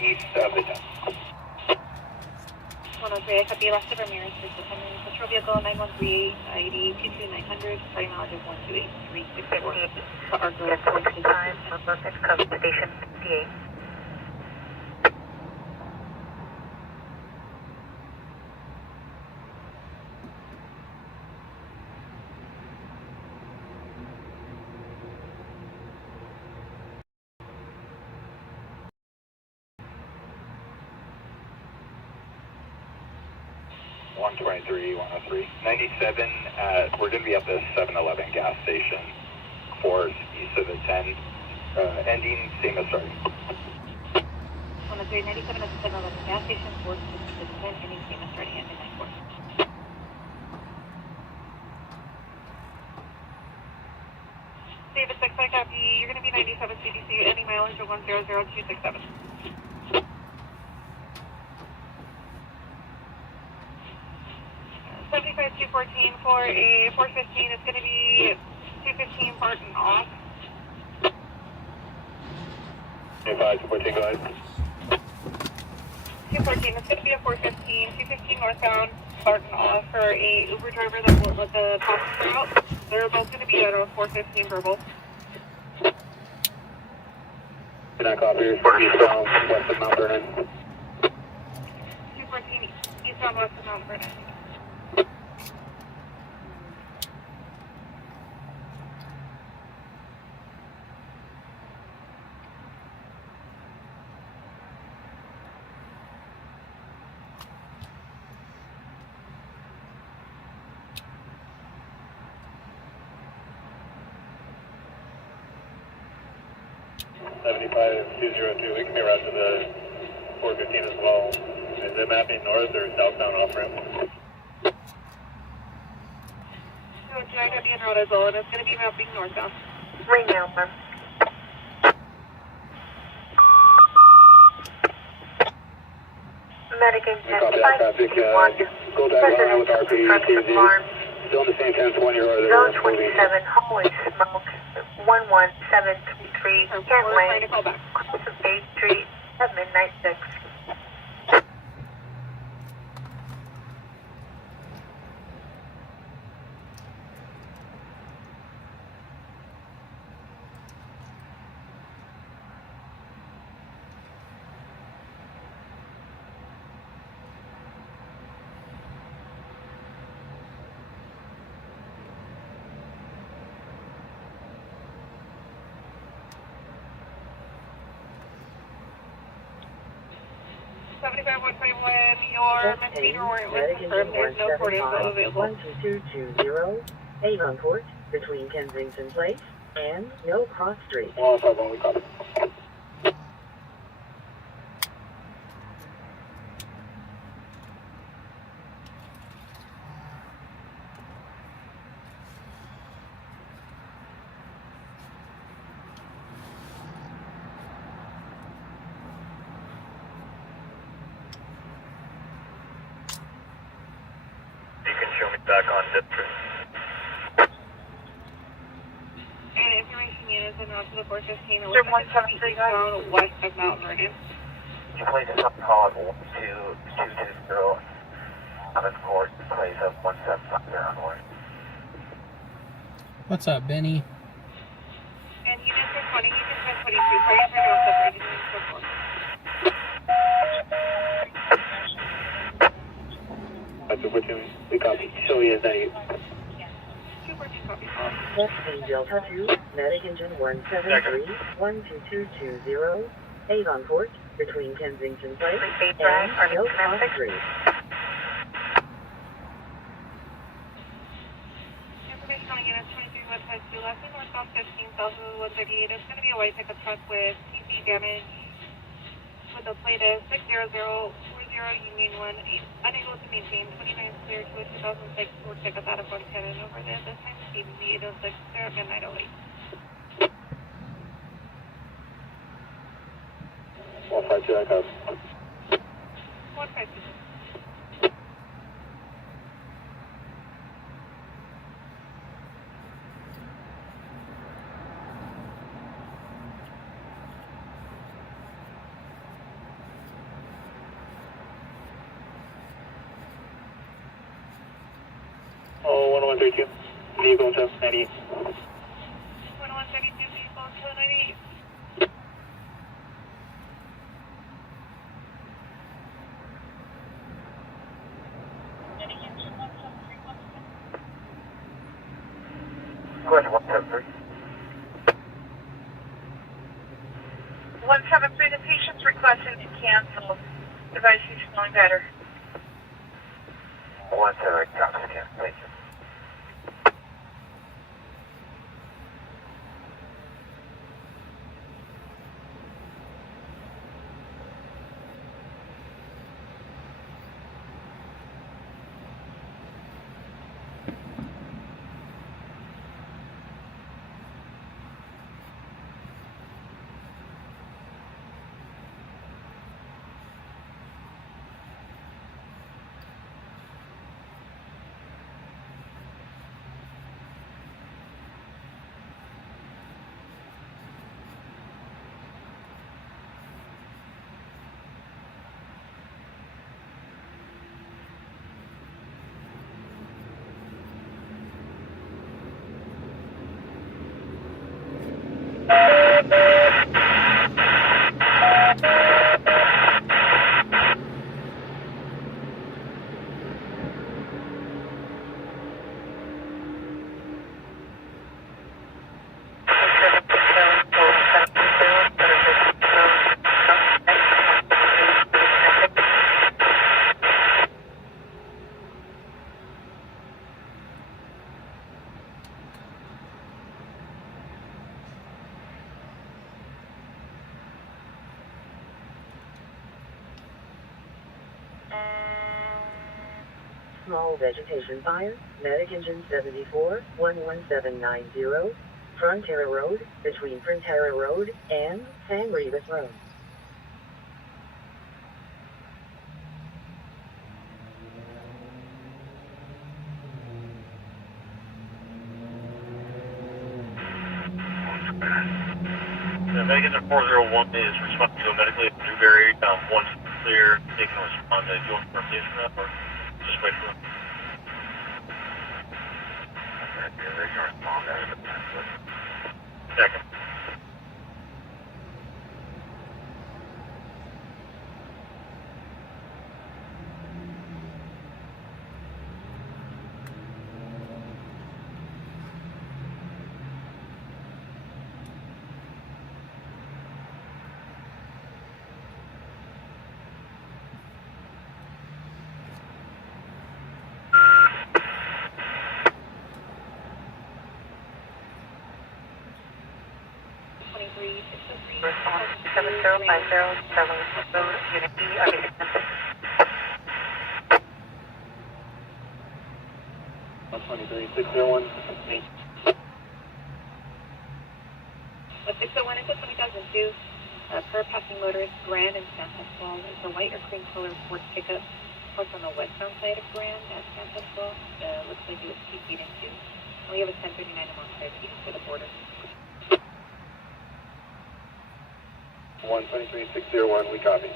east of the town. 103, I copy. Last of Ramirez, first of Henry. Patrol vehicle 913, ID 22900, starting mileage of 128.364. The Argo at 20 times, Norfolk, cover station 58. One 103, 97 we're going to be at the 7-Eleven gas station. 4 E710, ending same as starting. On the 397 at the 7-Eleven gas station, 4 E710, ending same as starting at midnight 4. David 6, I copy. You're going to be 97 CDC, ending mileage of 100267. 75-214 for a 415. It's going to be 215 Barton off. 25-214, go ahead. 214, it's going to be a 415. 215 northbound, Barton off for a Uber driver that won't let the passenger out. They're both going to be at a 415 verbal. Can I copy? Eastbound, west of Mount Vernon. 214, eastbound west of Mount Vernon. We can be around to the 415 as well. Is it mapping north or southbound off ramp? So drag at the en route as well, and it's going to be mapping northbound. Right now, ma'am. Medic intent Copy that traffic. 551. Go back line with RP. Alarm. Still in the same 1020 or other. Zone 27, holy smoke. 11733, Kent Lane, close to Bay Street, at midnight 6. Your meter warrant was confirmed. There's no port info available. 12220, Avonport, between Kensington Place and No Cross Street. Well, that's when we copy. Back on Dipper. And information units and out to the 415. Sir, 173 down west of Mount Vernon. You place a call at 12220 Evans Court, place of 1750 onward. What's up, Benny? And units are 20, you can send 22. Fires are now separated and so forth. That's what we copy. Show you that. Next Delta 2, Medic Engine 173, 12220, Avonport, between Kensington Place and No Cross Street. Information on units 23 website 2 left and northbound 15 south of 138. It's going to be a white pickup truck with TC damage with a plate of 60040 Union 1, unable to maintain 29 clear to a 2006 Ford pickup out of 110 and over there. This time CBC 806, they're at midnight 08. 152, I copy. 152. Oh, 10132. Vehicle to 90. 1132 vehicle to 98. Go ahead, 173. 173, the patient's requesting to cancel. Device is feeling better. 173, cancellation. Small vegetation fire, medic engine 74, 11790, Frontera Road, between Frontera Road and San Rivas Road. The Megan 401 is responding to a medically at Newberry. Once clear, they can respond. Do you want to confirm this or just wait for them? They can respond as a Second. Response 7050, Stellar Road, Unit E, are being connected. 123-601. 601 is a 2002 per passing motorist Grand and San Pascual. It's a white or cream color Ford pickup parked on the westbound side of Grand at San Pascual. Looks like it was TP'd into. We have a 1039 among cars for the border. 123-601, we copy.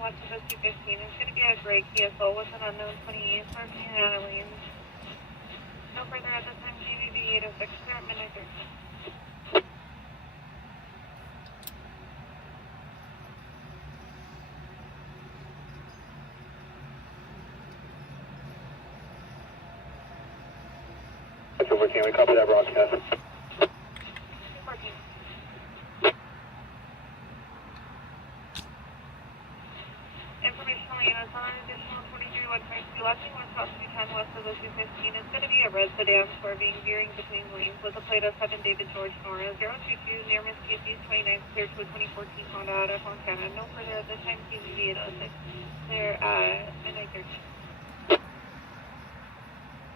West of Husky 15. It's going to be a gray Kia Soul with an unknown 28 parking out of lanes. No further at this time, GVB 806, clear at midnight 13. Can we copy that broadcast? Informational units on an additional 23-152 left and 110 west of the 215. It's going to be a red sedan swerving, veering between lanes with a plate of 7 David George Nora 022 near Miss Casey's 29th, clear to a 2014 Honda out of Montana. No further at this time, CVV 806. Clear at midnight 13.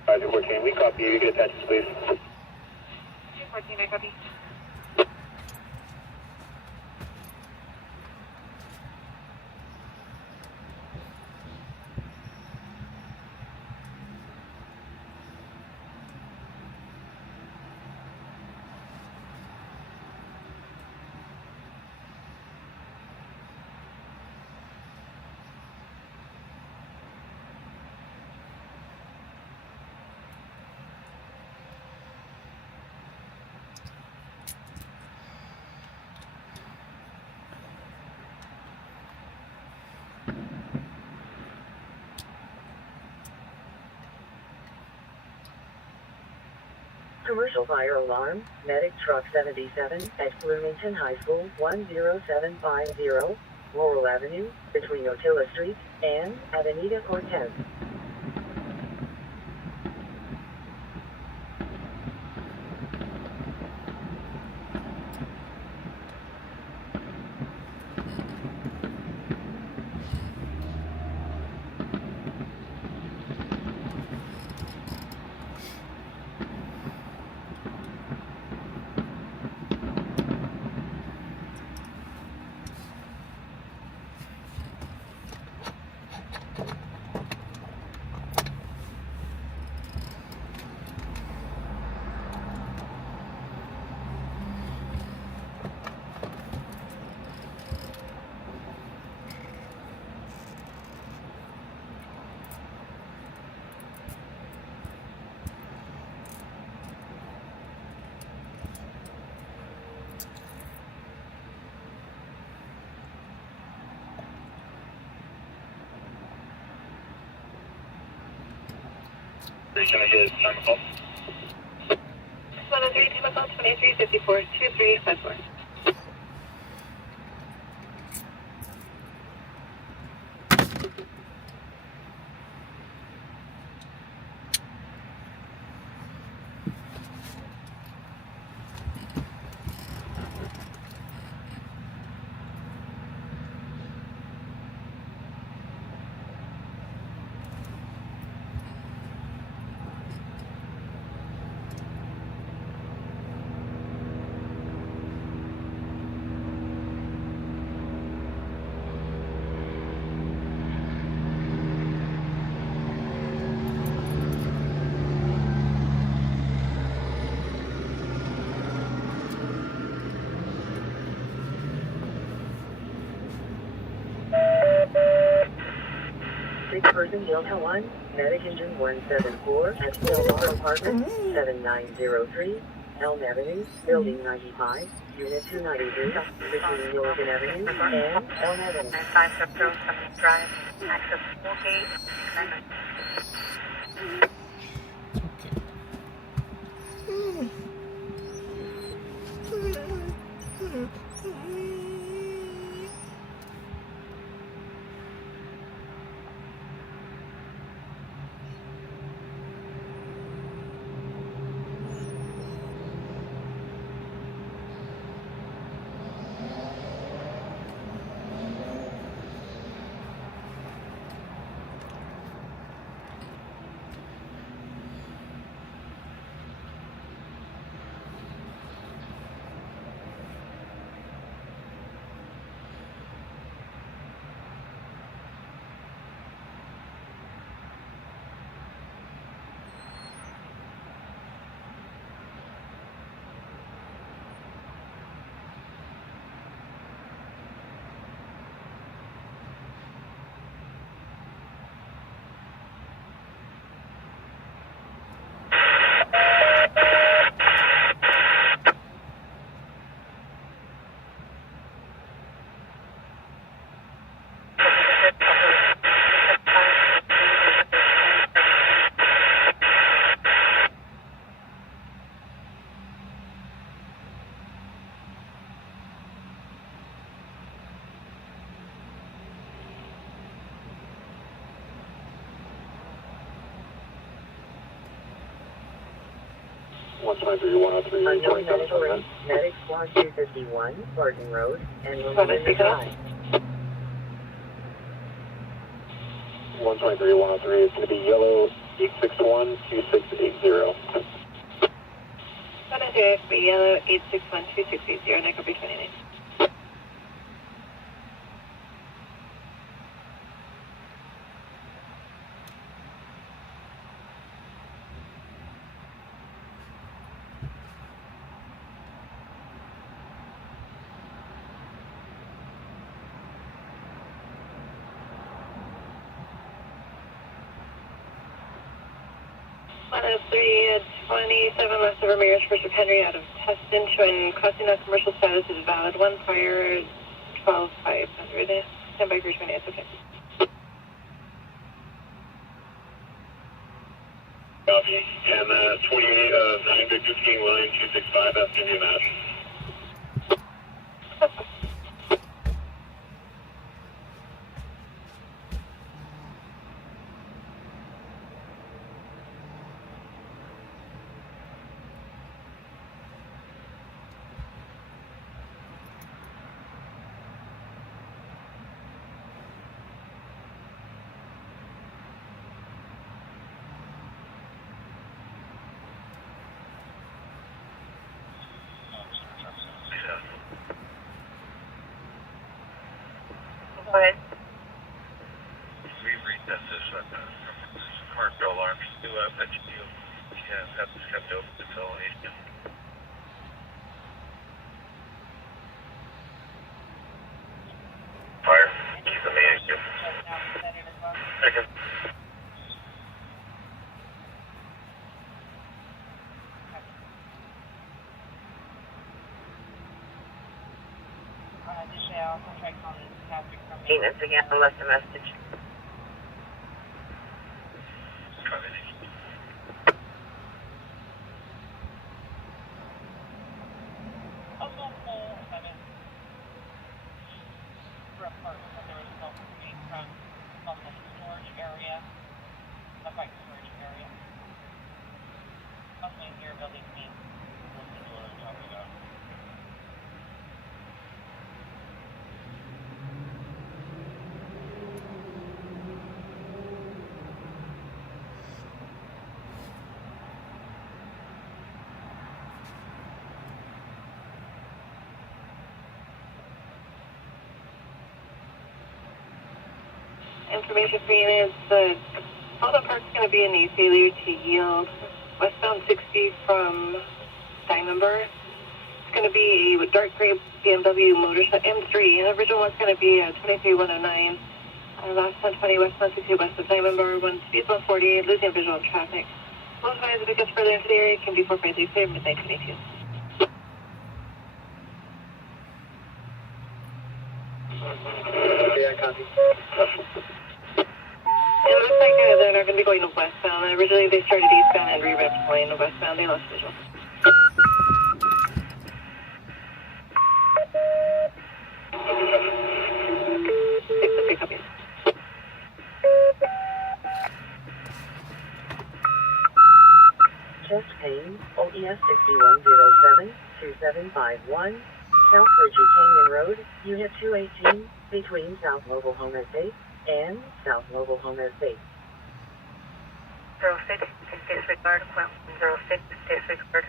514, we copy. You get attention, please. 214, I copy. Commercial fire alarm, medic truck 77 at Bloomington High School 10750, Laurel Avenue, between Otilla Street and Avenida Cortez. Can I get time call? 103, time call 2354, 2354. Six-person Delta 1, medic engine 174 at Del Mar Apartment 7903, Elm Avenue, Building 95, Unit 293, between Milligan Avenue and Elm Avenue. 9507 Drive, access full gate, Unknown medical rate, medic squad 251, Barton Road, and Riverside. 123, 103 is going to be yellow 861 2680. 103 for yellow 861 2680, Nick will be 29. Three 27 left of Ramirez, First of Henry out of Tustin, showing crossing on commercial status is valid. One prior 12500. Stand by for 28, okay. Copy. And 28 of 9 Victor King William 265, that's going to be a match. Go ahead. We've retested commercial alarms to that you have kept open until 8 p.m. Fire. Keep the main issue. Second. Maintenance again, I left a message. Information for you is the auto park's going to be in the failure to yield westbound 60 from Diamondburg. It's going to be a dark gray BMW motorcycle M3. And the original one's going to be a 23109. Last 1020 westbound 60 west of Diamondburg, speed 148, losing visual traffic. Most eyes if it gets further into the area can be 453 midnight 22. Yeah, copy. It looks like they're not going to be going to westbound. Originally they started eastbound and re-repped going to westbound. They lost visual. Okay, copy. Chest pain, OES 6107-2751, South Ridgey Canyon Road, Unit 218, between South Mobile Home Estate and South Mobile Home Estate. 06, disregard, equipment 06, disregard.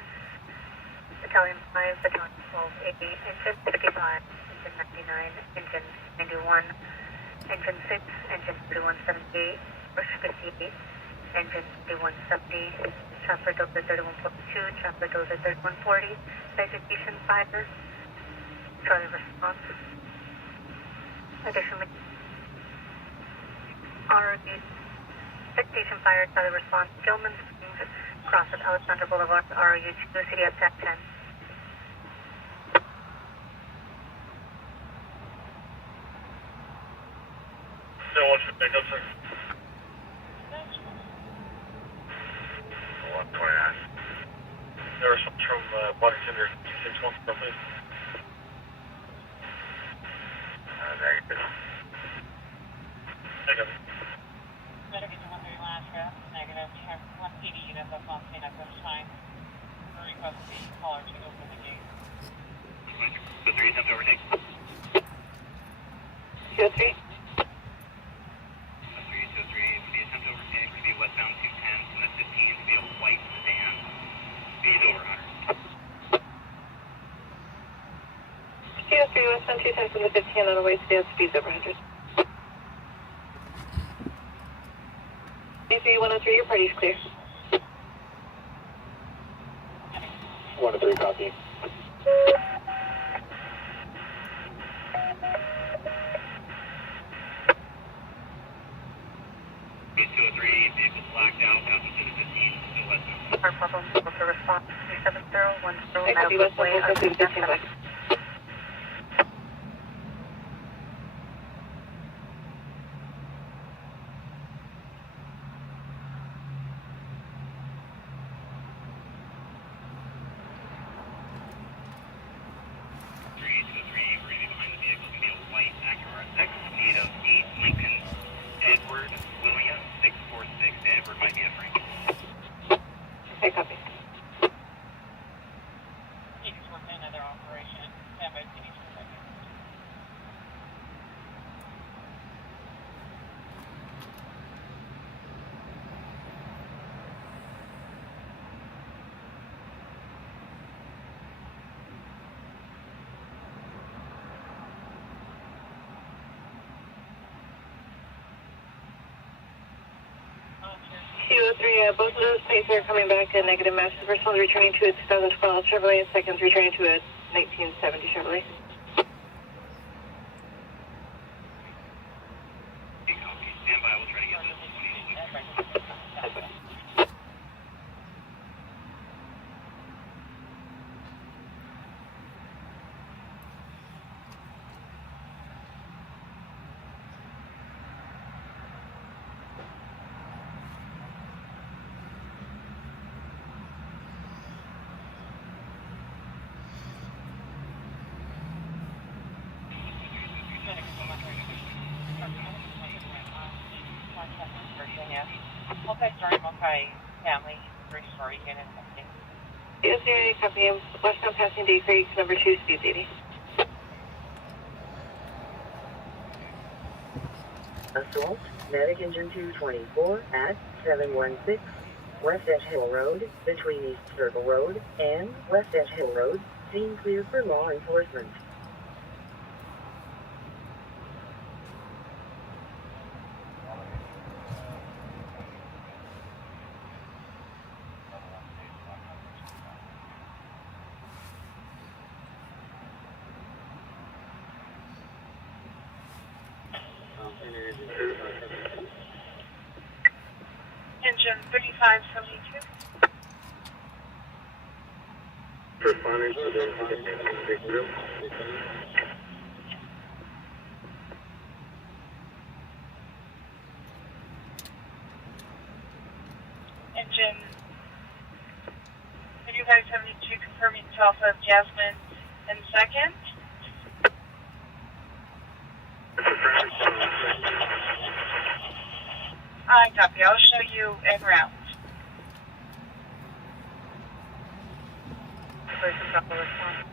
Battalion 5, Battalion 12, 80, engine 55, engine 99, engine 91, engine 6, engine 3178, rush 58, engine 3170, chopper dozer 3142, chopper dozer 3140, vegetation fire, Charlie response. Additionally, ROD, vegetation fire, Charlie response, Gilman Springs, cross of Alexander Boulevard, ROU 2, CDF TAC 10. So what's your pickup, sir? 129. There was some from Waddington or 261 from me. Negative. Negative. Better get to 130 last route. Negative. We have 1 PD unit that's on scene at this time. We request the caller to open the gate. The 3 attempt overtake. 203. 203, the attempt overtake would be westbound 210, from the 15 to be a white sedan. Speed over 100. 203 westbound 210 from the 15 on the way to speeds over 100. 103, your party's clear. 103, copy. Vehicles blacked out, passing to the 15, still westbound. Our problem to response 37010 I copy westbound 210 to the 15 west. It might be a freak. Okay, copy. He just worked another operation. Stand by, please, for a second. Both of those plates are coming back at negative mass. The first one's returning to a 2012 Chevrolet, and second's returning to a 1970 Chevrolet. Stand by, we'll try to get this. Multi-story, multi-family, three-story unit. Yes, area copy. Westbound passing Day Creek, number 2, speed 80. Assault, medic engine 224 at 716 West Edge Hill Road, between East Circle Road and West Edge Hill Road. Scene clear for law enforcement. Engine 3572. Responding to the group. Engine 3572 confirming self of Jasmine in second. I copy. I'll show you en route.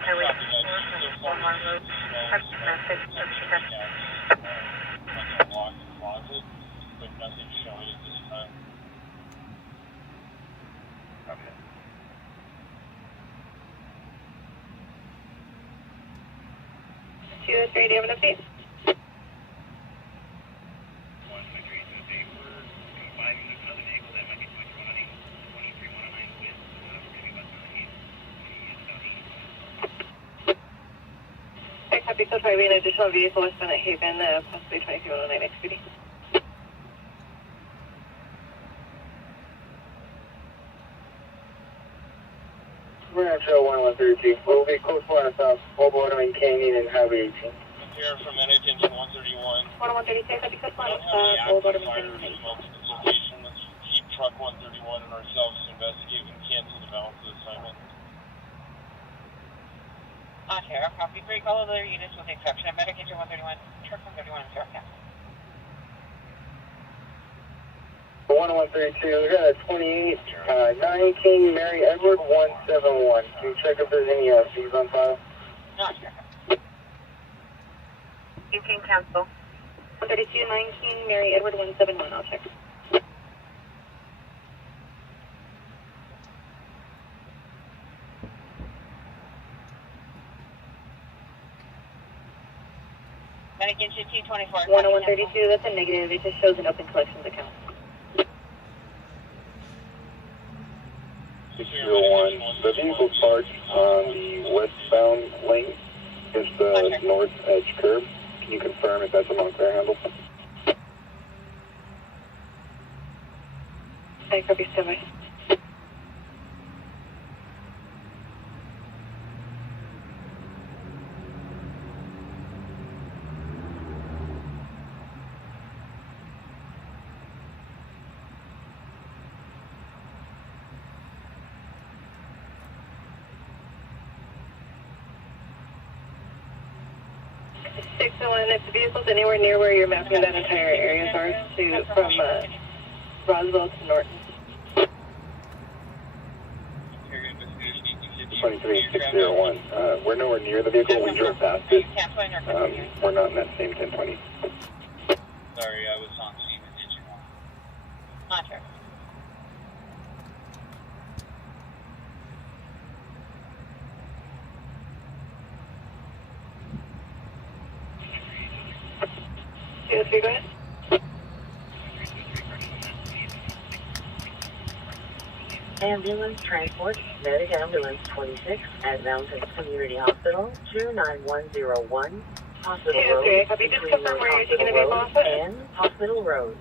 Highway 4, Walmart Road. Locked closet, but nothing showing at this time. Okay. Do you have an update? Copy, so far, we have an additional vehicle westbound at Haven, possibly 2309 XPD. We're on trail 1132. We'll be close to south, Mobile Automate Canyon and Highway 18. Here from NH engine 131. 131, copy, close Don't to have any Old active Automate fire Canyon. results at this location. Let's keep truck 131 and ourselves to investigate and cancel the balance of the assignment. Sheriff, copy. Break all other units with the exception of medic engine 131, truck 131, zero count. 1132, we got a 28, 19 Mary Edward 171. Can you check if there's any fees on file? No, Sheriff. You can cancel. 3219 Mary Edward 171, I'll check. Medic engine 224. 10132, that's a negative. It just shows an open collections account. 601, the vehicle parked on the westbound lane against the north edge curb. Can you confirm if that's a Montclair handle? I copy, stand by. If the vehicle's anywhere near where you're mapping that entire area are to from Roswell to Norton. 23601. We're nowhere near the vehicle. We drove past it. We're not in that same 1020. Sorry, I was on scene and did you want? Roger. Yes, go ahead. Ambulance transport, medic ambulance 26 at Mountain Community Hospital, 29101, Hospital Yes, Road, okay, copy. Just between confirm where you're Hospital taking the vehicle Road off at. and Hospital Road.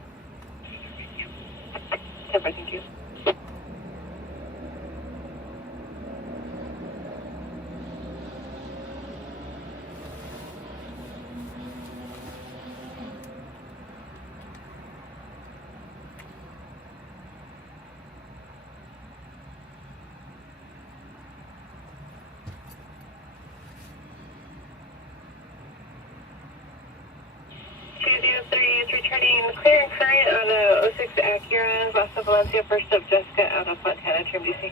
Yes, thank you. Is returning clear and current on a 06 Acura, west of Valencia, first of Jessica out of Montana, Trim DC.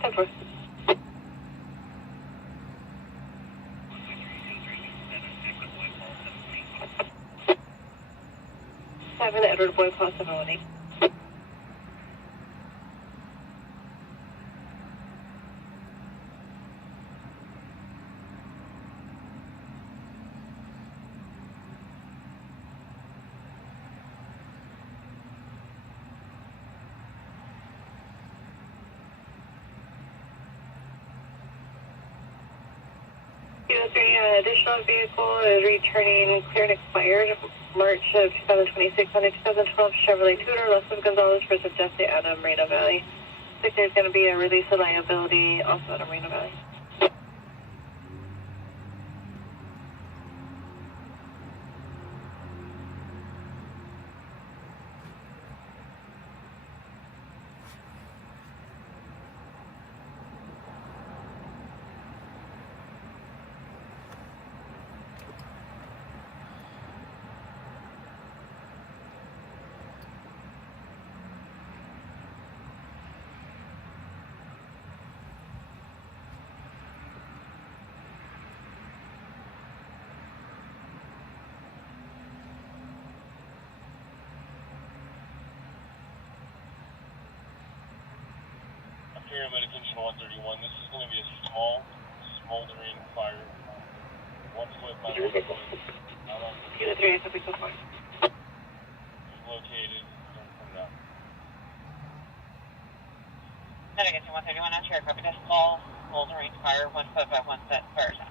Temper. 7 Edward Boyd possibility. Additional vehicle is returning clear and expired March of 2026 on a 2012 Chevrolet Tudor, Los Gonzalez, first of Jesse out of Moreno Valley. I think there's going to be a release of liability also out of Moreno Valley. Here, medication 131. This is going to be a small, smoldering fire. 1 foot by 1 foot. Not on the Unit 3, it's a big fire. located from now. Medication 131 on share, copy. That's small, smoldering fire, 1 foot by 1 foot fire zone.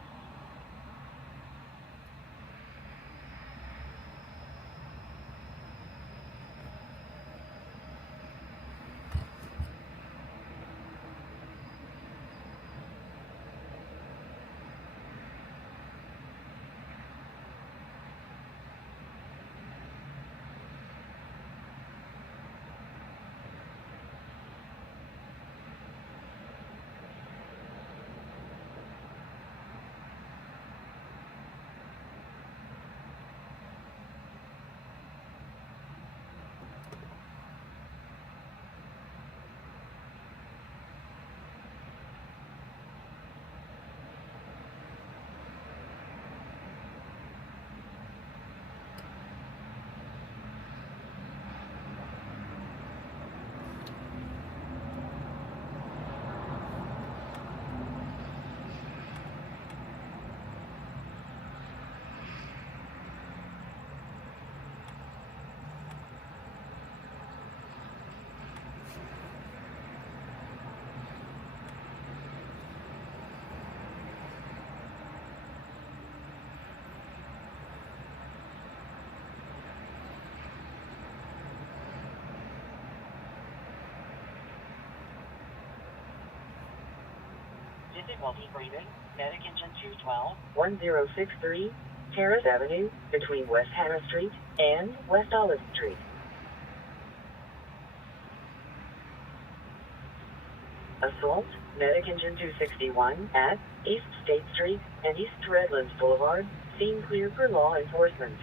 Difficulty breathing, medic engine 212, 1063, Terrace Avenue, between West Hannah Street and West Olive Street. Assault Medic Engine 261 at East State Street and East Redlands Boulevard. Scene clear for law enforcement.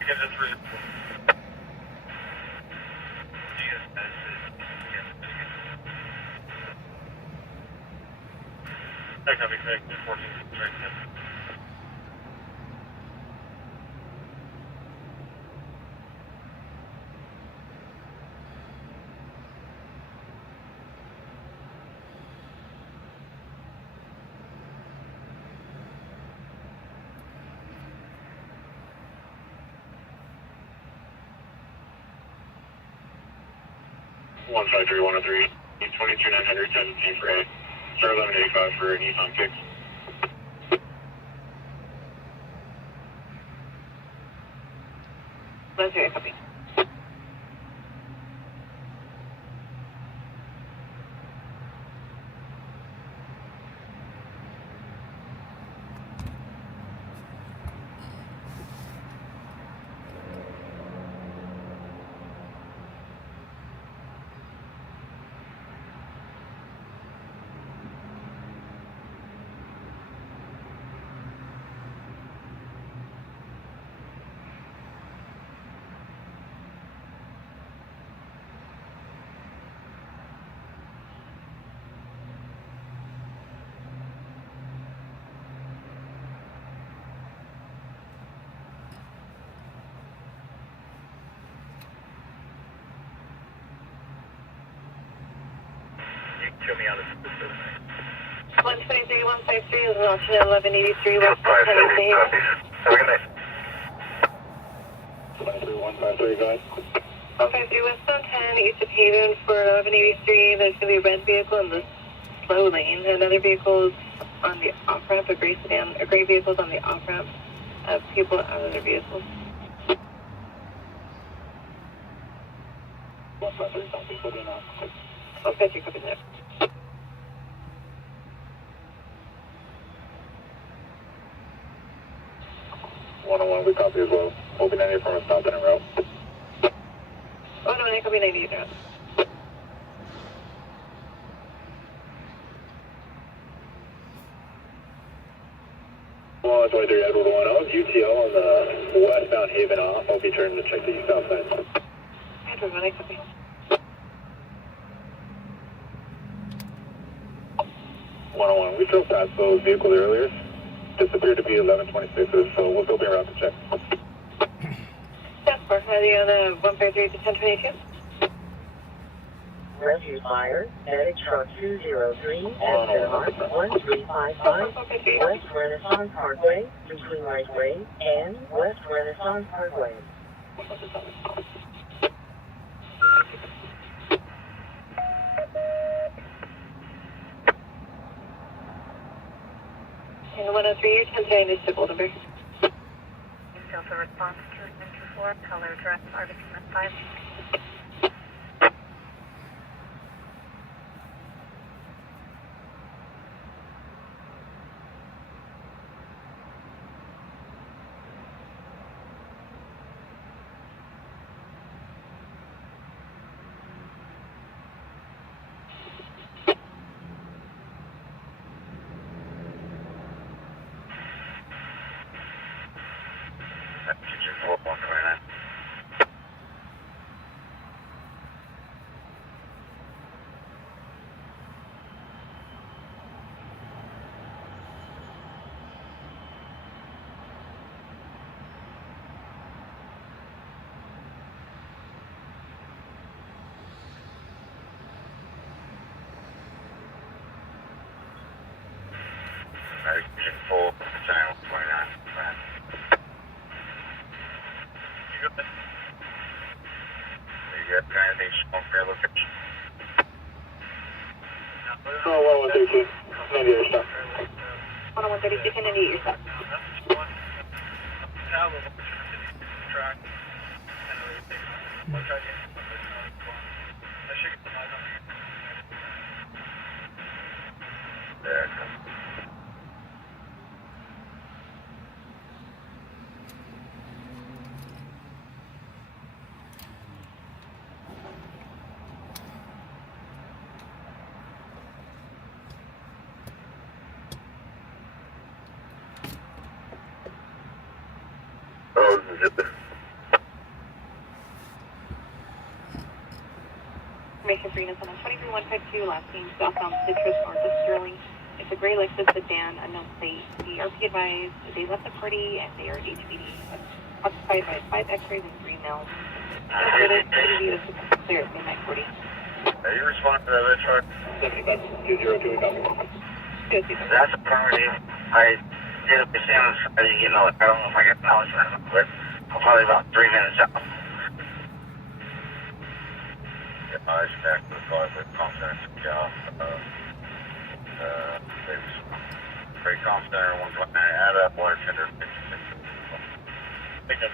You can just read. That can be connected 14 straight. One 103, 22,900, 17 for A. Star 1185 for Nissan Kicks. Let's hear a copy. Show me out of the system. 123, 153 is an alternate 1183 West 10 Have a good night. 153, guys. 153 westbound 10 east of Haven for 1183. There's going to be a red vehicle in the slow lane. Another vehicle is on the off-ramp, a gray sedan. A gray vehicle is on the off-ramp. People out of their vehicles. 153, something put in on. 153, copy that. We copy as well. Hoping any from a stop in a route. Oh no, I copy 98 now. Well, 23 Edward 1. I was UTO on the westbound Haven off. I'll be turning to check the eastbound side. Edward 1, I copy. 101. We drove past those vehicles earlier. This appeared to be 1126, so we'll still be around to check. That's for the other 153 to 1022. Rescue fire, medic truck 203 at Denmark 1355 West Renaissance Parkway between Rightway and West Renaissance Parkway. And 103, 10 is to Goldenberg. Delta response to 24, color drive, RVP 5. Full channel 29. You got anything strong for your location? Oh, 1132. 98 stop. 98 yourself. That's one tablet track. One track in. I should get the light on. There it comes. Oh, zip it. Information for units on 23152, last name southbound Citrus, north of Sterling. It's a gray Lexus sedan, unknown plate. The RP advised they left the party and they are HPD. Occupied by 5 X-rays and 3 males. CDV was clear at midnight 40. Are you responding to that red truck? 75-202, copy. That's affirmative. I did a percentage. I didn't get no. I don't know if I got knowledge or not, but I'm probably about 3 minutes out. Yeah, I back to the car with confidence. Yeah. They was very confident. Everyone's going to add up water tender. Take that.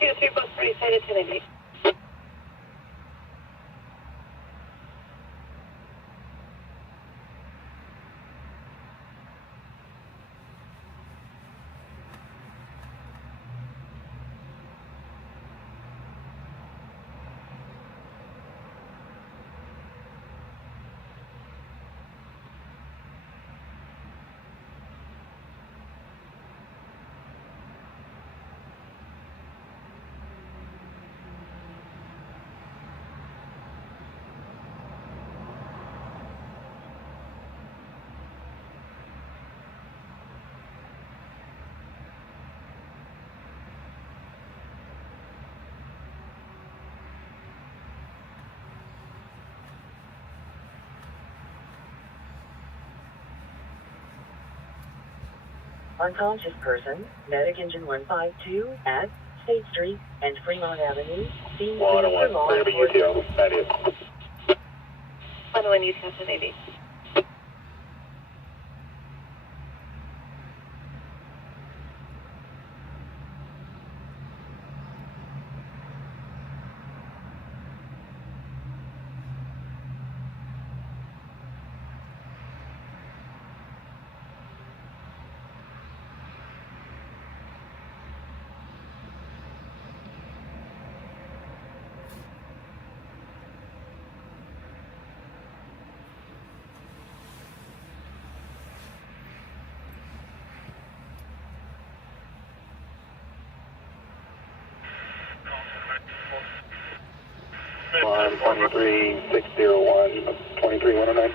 Two, 3 bus party cited 1088. Unconscious person, medic engine 152 at State Street and Fremont Avenue. Scene clear for law enforcement. 101 UTS 1080. 123-601, 23-109.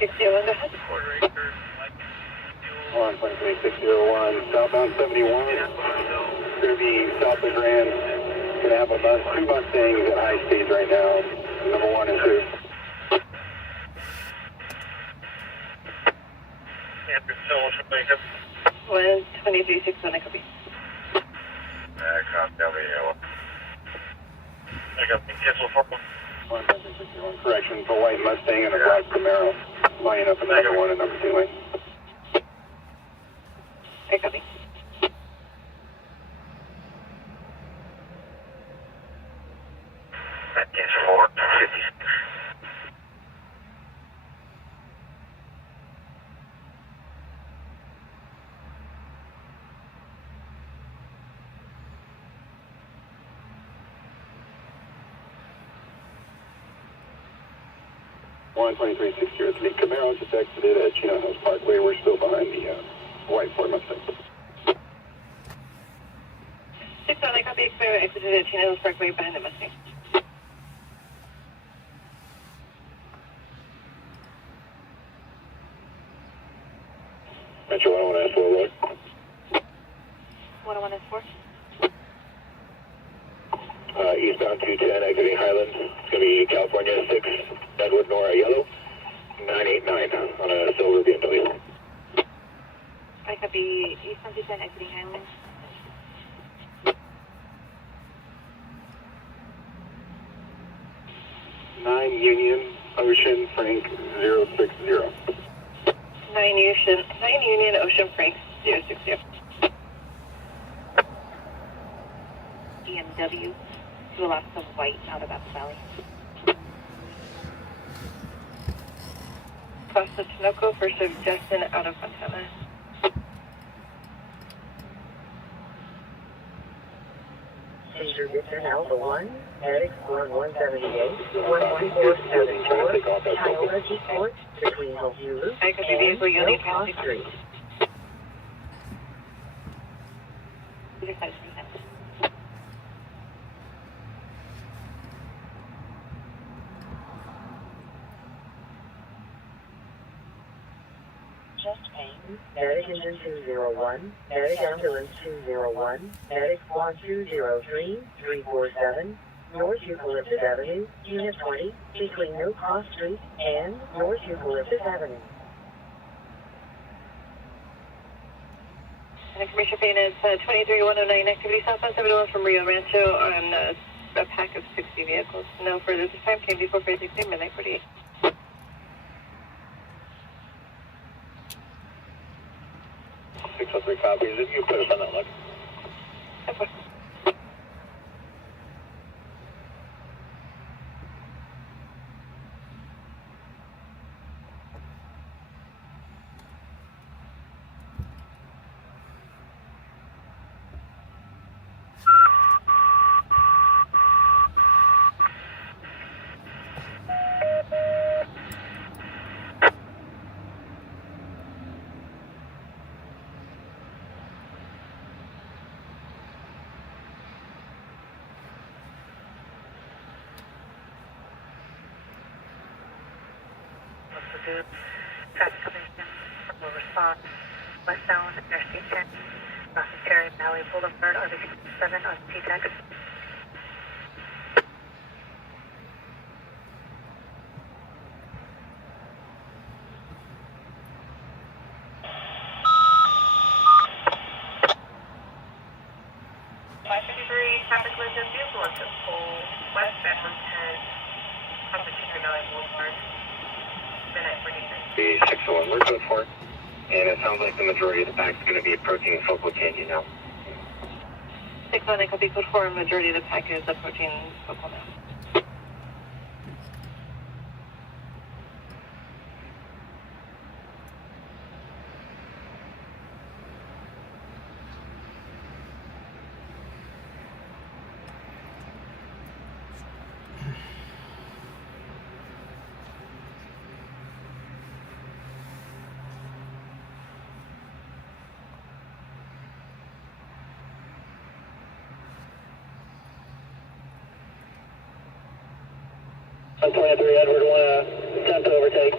601, go ahead. 123-601, southbound 71. Going to be south of Grand. Going to have two Mustangs at high speeds right now, number 1 and 2. Andrew, so what's your makeup? 123-601, copy. Copy, I'll be yellow. Makeup, cancel for 123-601, correction, for white Mustang and a black Camaro. Lining up in number 1 and number 2 lane. Okay, copy. cancel for 56. One 23-603, Camaro just exited at Chino Hills Parkway. We're still behind the white Ford Mustang. 601, copy. Camaro exited at Chino Hills Parkway behind the Mustang. Metro 101 S4, 101 S4. Eastbound 210, exiting Highlands. It's going to be California 6, Edward Nora Yellow, 989 on a silver BMW. I copy. Eastbound 210, exiting Highlands. 9 Union Ocean Frank 060. 9 Union Ocean Frank 060. BMW to the left of white out of Apple Valley. Costa Tinoco, first of Justin out of Fontana. Cedar Dixon Alpha 1, Medic Squad 178, 11474, Tyler G Court, between Hillview I could be vehicle and unit Cross Street. Medic Engine 201, Medic Ambulance 201, Medic Squad 203, 347, North Eucalyptus Avenue, Unit 20, between New Cross Street and North Eucalyptus Avenue. And information paying is 23109, activity southbound 71 from Rio Rancho on a pack of 60 vehicles. No further this time, KMD 4516, midnight 48. 603 copies. If you put us on that look. Okay. Traffic Commission will respond westbound Interstate 10, crossing Cherry Valley Boulevard, RV7 on T-Tex. Traffic collision vehicle at the pole westbound 10, crossing Cherry Valley Boulevard. The 601, we're good for it. And it sounds like the majority of the pack is going to be approaching Focal Canyon now. 601, copy code 4, majority of the pack is approaching Focal now. 123, Edward 1, attempt to overtake.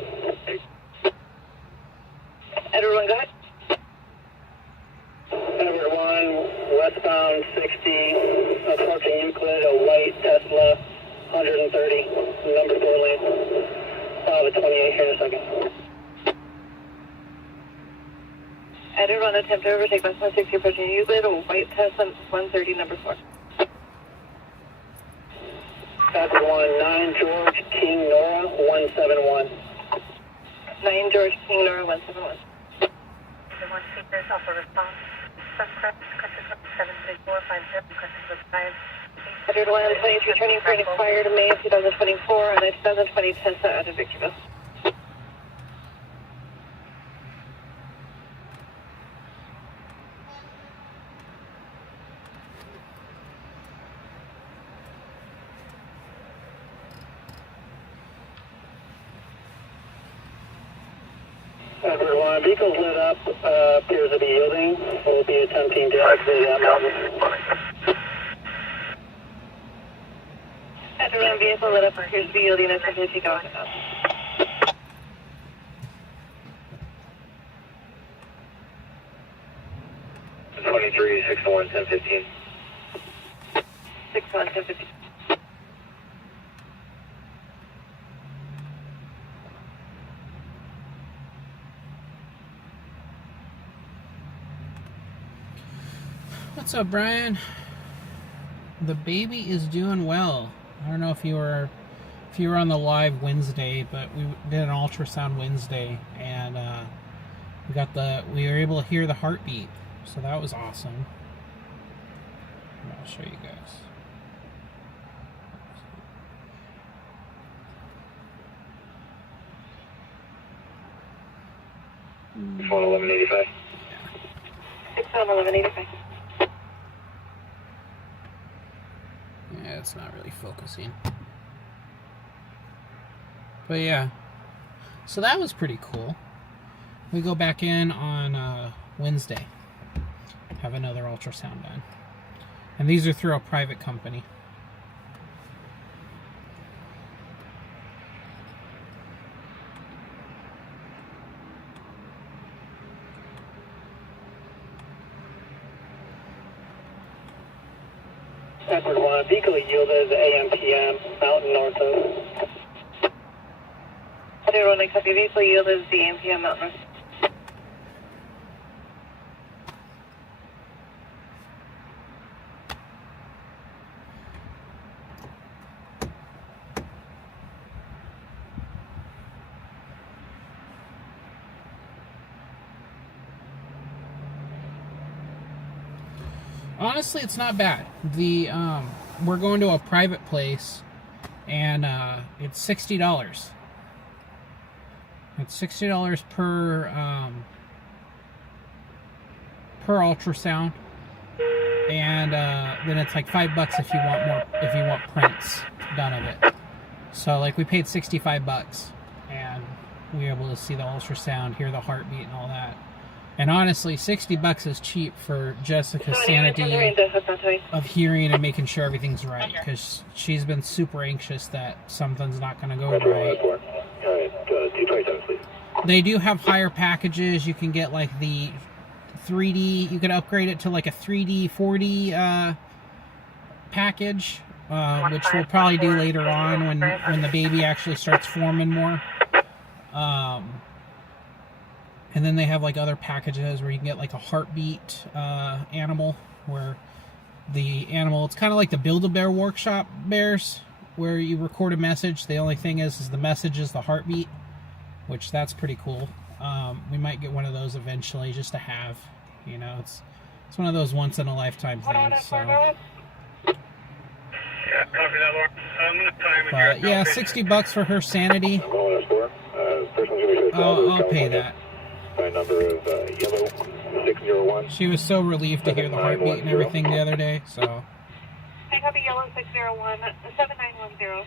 Edward 1, go ahead. Edward 1, westbound 60, approaching Euclid, a white Tesla, 130, number 4 lane. I'll have a 28 here in a second. Edward 1, attempt to overtake bus 160, approaching Euclid, a white Tesla, 130, number 4. Edward 1, 9 George King Nora, 171. 9 George King Nora, 171. The one seat is also response. Suspect, country 73450, country 5. Edward 1, 23, turning for an expired May of 2024 on a 2020 Tesla out of Victorville. Edward 1, vehicle's lit up, appears to be yielding. We'll be attempting to exit that mountain. Edward 1, vehicle lit up, appears to be yielding, attempting to take off. 23, 61, 1015. 61, 1015. What's up, Brian? The baby is doing well. I don't know if you were on the live Wednesday, but we did an ultrasound Wednesday, and we were able to hear the heartbeat, so that was awesome. I'll show you guys. It's 1185. 1185. Yeah, it's not really focusing. But yeah, so that was pretty cool. We go back in on Wednesday, have another ultrasound done. And these are through a private company. Edward 1, vehicle yielded AM/PM, Mountain North of. Edward 1, copy, vehicle yielded the AM/PM Mountain North. Honestly, it's not bad. We're going to a private place, and it's $60. It's $60 per ultrasound, and then it's like $5 if you want prints done of it. So like we paid $65, and we were able to see the ultrasound, hear the heartbeat, and all that. And honestly, $60 is cheap for Jessica's sanity of hearing and making sure everything's right, because she's been super anxious that something's not going to go right. They do have higher packages. You can get like the 3D, you can upgrade it to like a 3D 4D package, which we'll probably do later on when the baby actually starts forming more. And then they have like other packages where you can get like a heartbeat animal, where the animal, it's kind of like the Build-A-Bear workshop bears, where you record a message. The only thing is the message is the heartbeat, which that's pretty cool. We might get one of those eventually just to have, you know, it's one of those once in a lifetime things. So, Yeah, copy that, Laura. I'm going to time but yeah, $60 for her sanity. I'll pay that. My number is yellow 601. She was so relieved to hear the heartbeat and everything the other day, so. I copy yellow 601, 7910.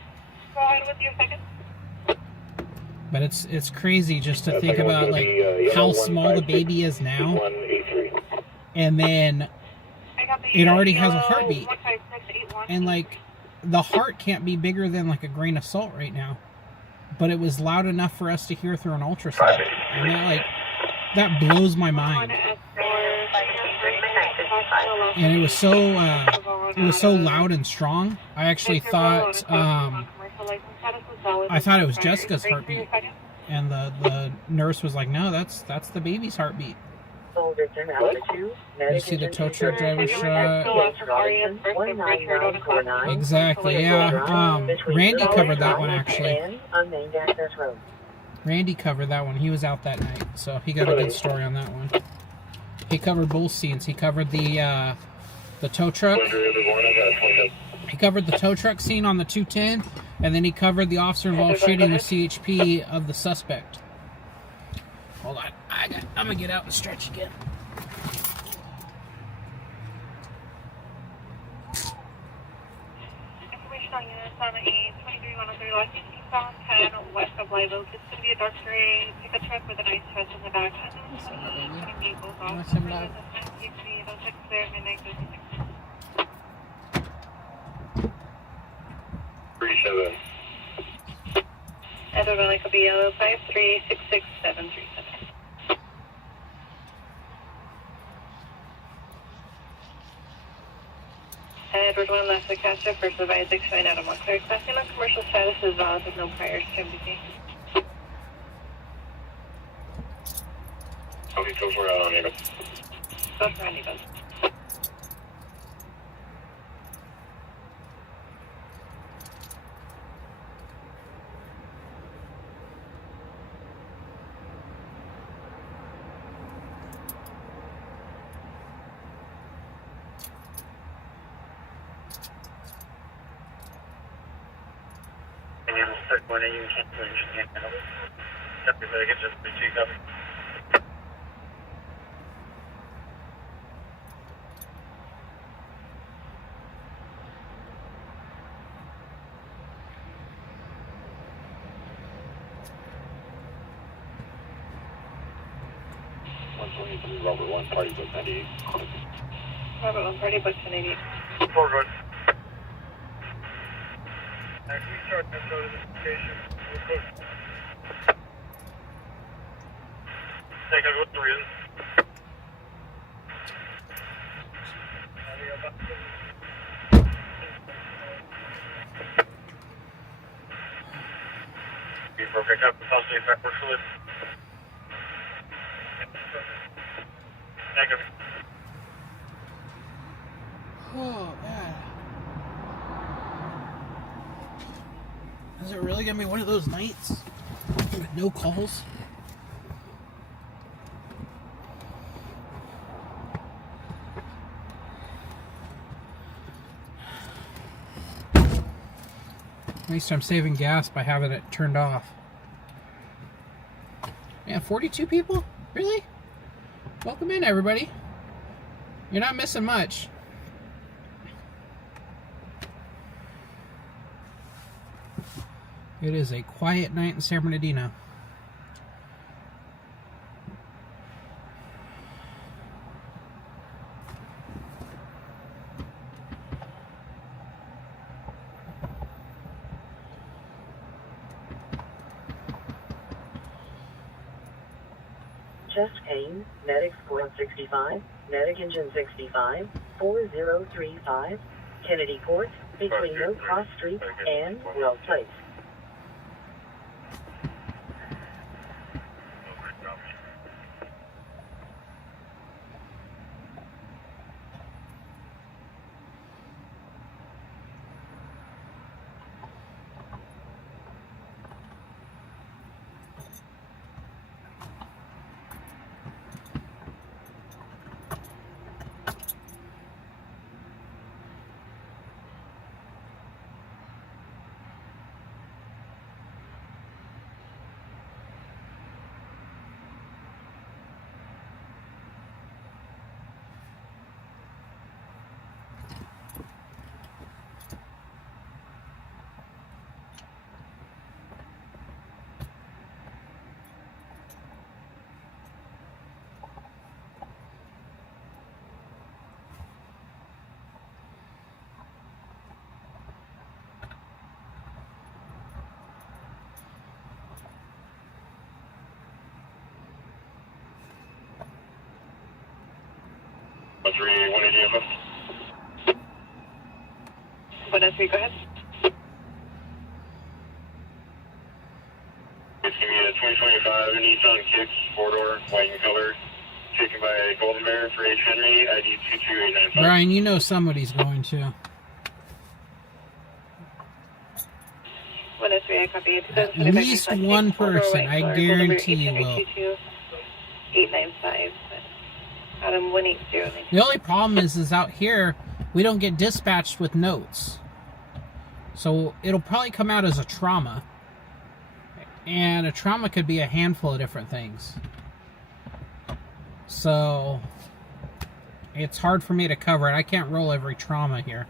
Go ahead with your second. But it's crazy just to think about like how small the baby is now, and then it already has a heartbeat, and like the heart can't be bigger than like a grain of salt right now. But it was loud enough for us to hear through an ultrasound. And that blows my mind. And it was so loud and strong. I actually thought it was Jessica's heartbeat. And the nurse was like, "No, that's the baby's heartbeat." You see the tow truck driver shot. Exactly, yeah. Randy covered that one, actually. Randy covered that one. He was out that night, so he got a good story on that one. He covered both scenes. He covered the tow truck. He covered the tow truck scene on the 210, and then he covered the officer involved shooting the CHP of the suspect. Hold on. I'm going to get out and stretch again. Information on units on a 23103 Washington South 10 west of Live Oak. It's going to be a dark gray pickup truck with a nice truck in the back. Vehicles off. Midnight 37. Edward Lake will be yellow 5366737. Edward 1 left the catcher, first advised showing out of Montclair. Classing on commercial status is valid with no priors to MDT. Okay, so we're out on it. Go for Randy, bud. Robert 1, party book 98. Robert 1, party book 1088. Forward. Actually, start to go to the station. Take a look through it. Before pick up the Husky Reporter. Negative. Oh, man. Is it really gonna be one of those nights with no calls? At least I'm saving gas by having it turned off. Man, 42 people? Really? Welcome in, everybody. You're not missing much. It is a quiet night in San Bernardino. Chest pain, medic squad 65, medic engine 65, 4035, Kennedy Court, between No Cross Street and Well Place. What else? Go ahead. It's going to be a 2025 Nissan Kicks, 4-door, white in color, taken by Golden Bear for H. Henry, ID 22895. Brian, you know somebody's going to. What else? I copy it. At least one person, I guarantee you will. 895. Adam 180. The only problem is out here, we don't get dispatched with notes. So it'll probably come out as a trauma. And a trauma could be a handful of different things. So it's hard for me to cover it. I can't roll every trauma here.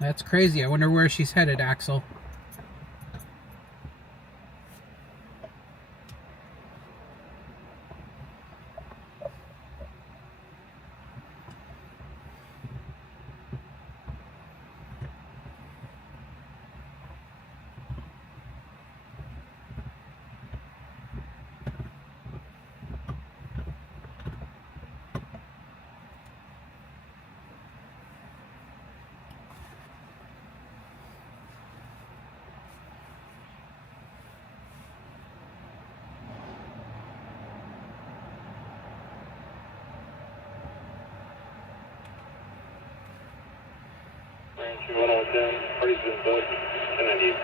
That's crazy. I wonder where she's headed, Axel. Party's been booked, and then you.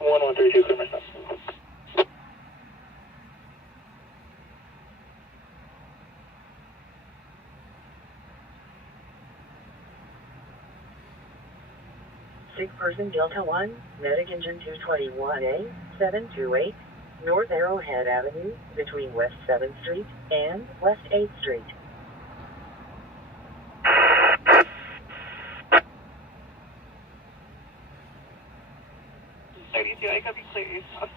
One 132, clear myself. Sick person Delta 1, medic engine 221A, 728, North Arrowhead Avenue, between West 7th Street and West 8th Street. 32, I copy clear yourself.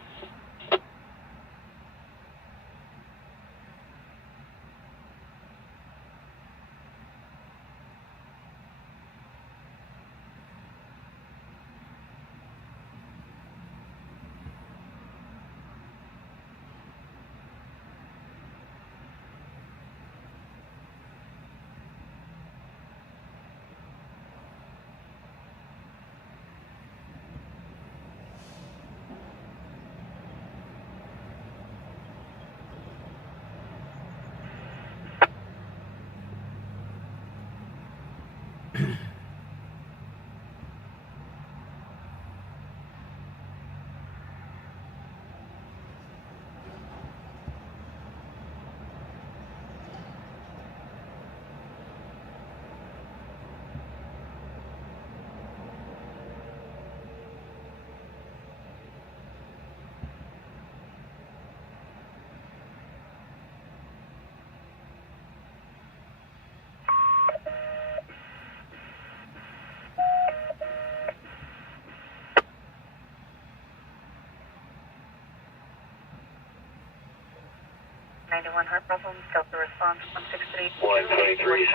Heart problem, Delta response 163. 123,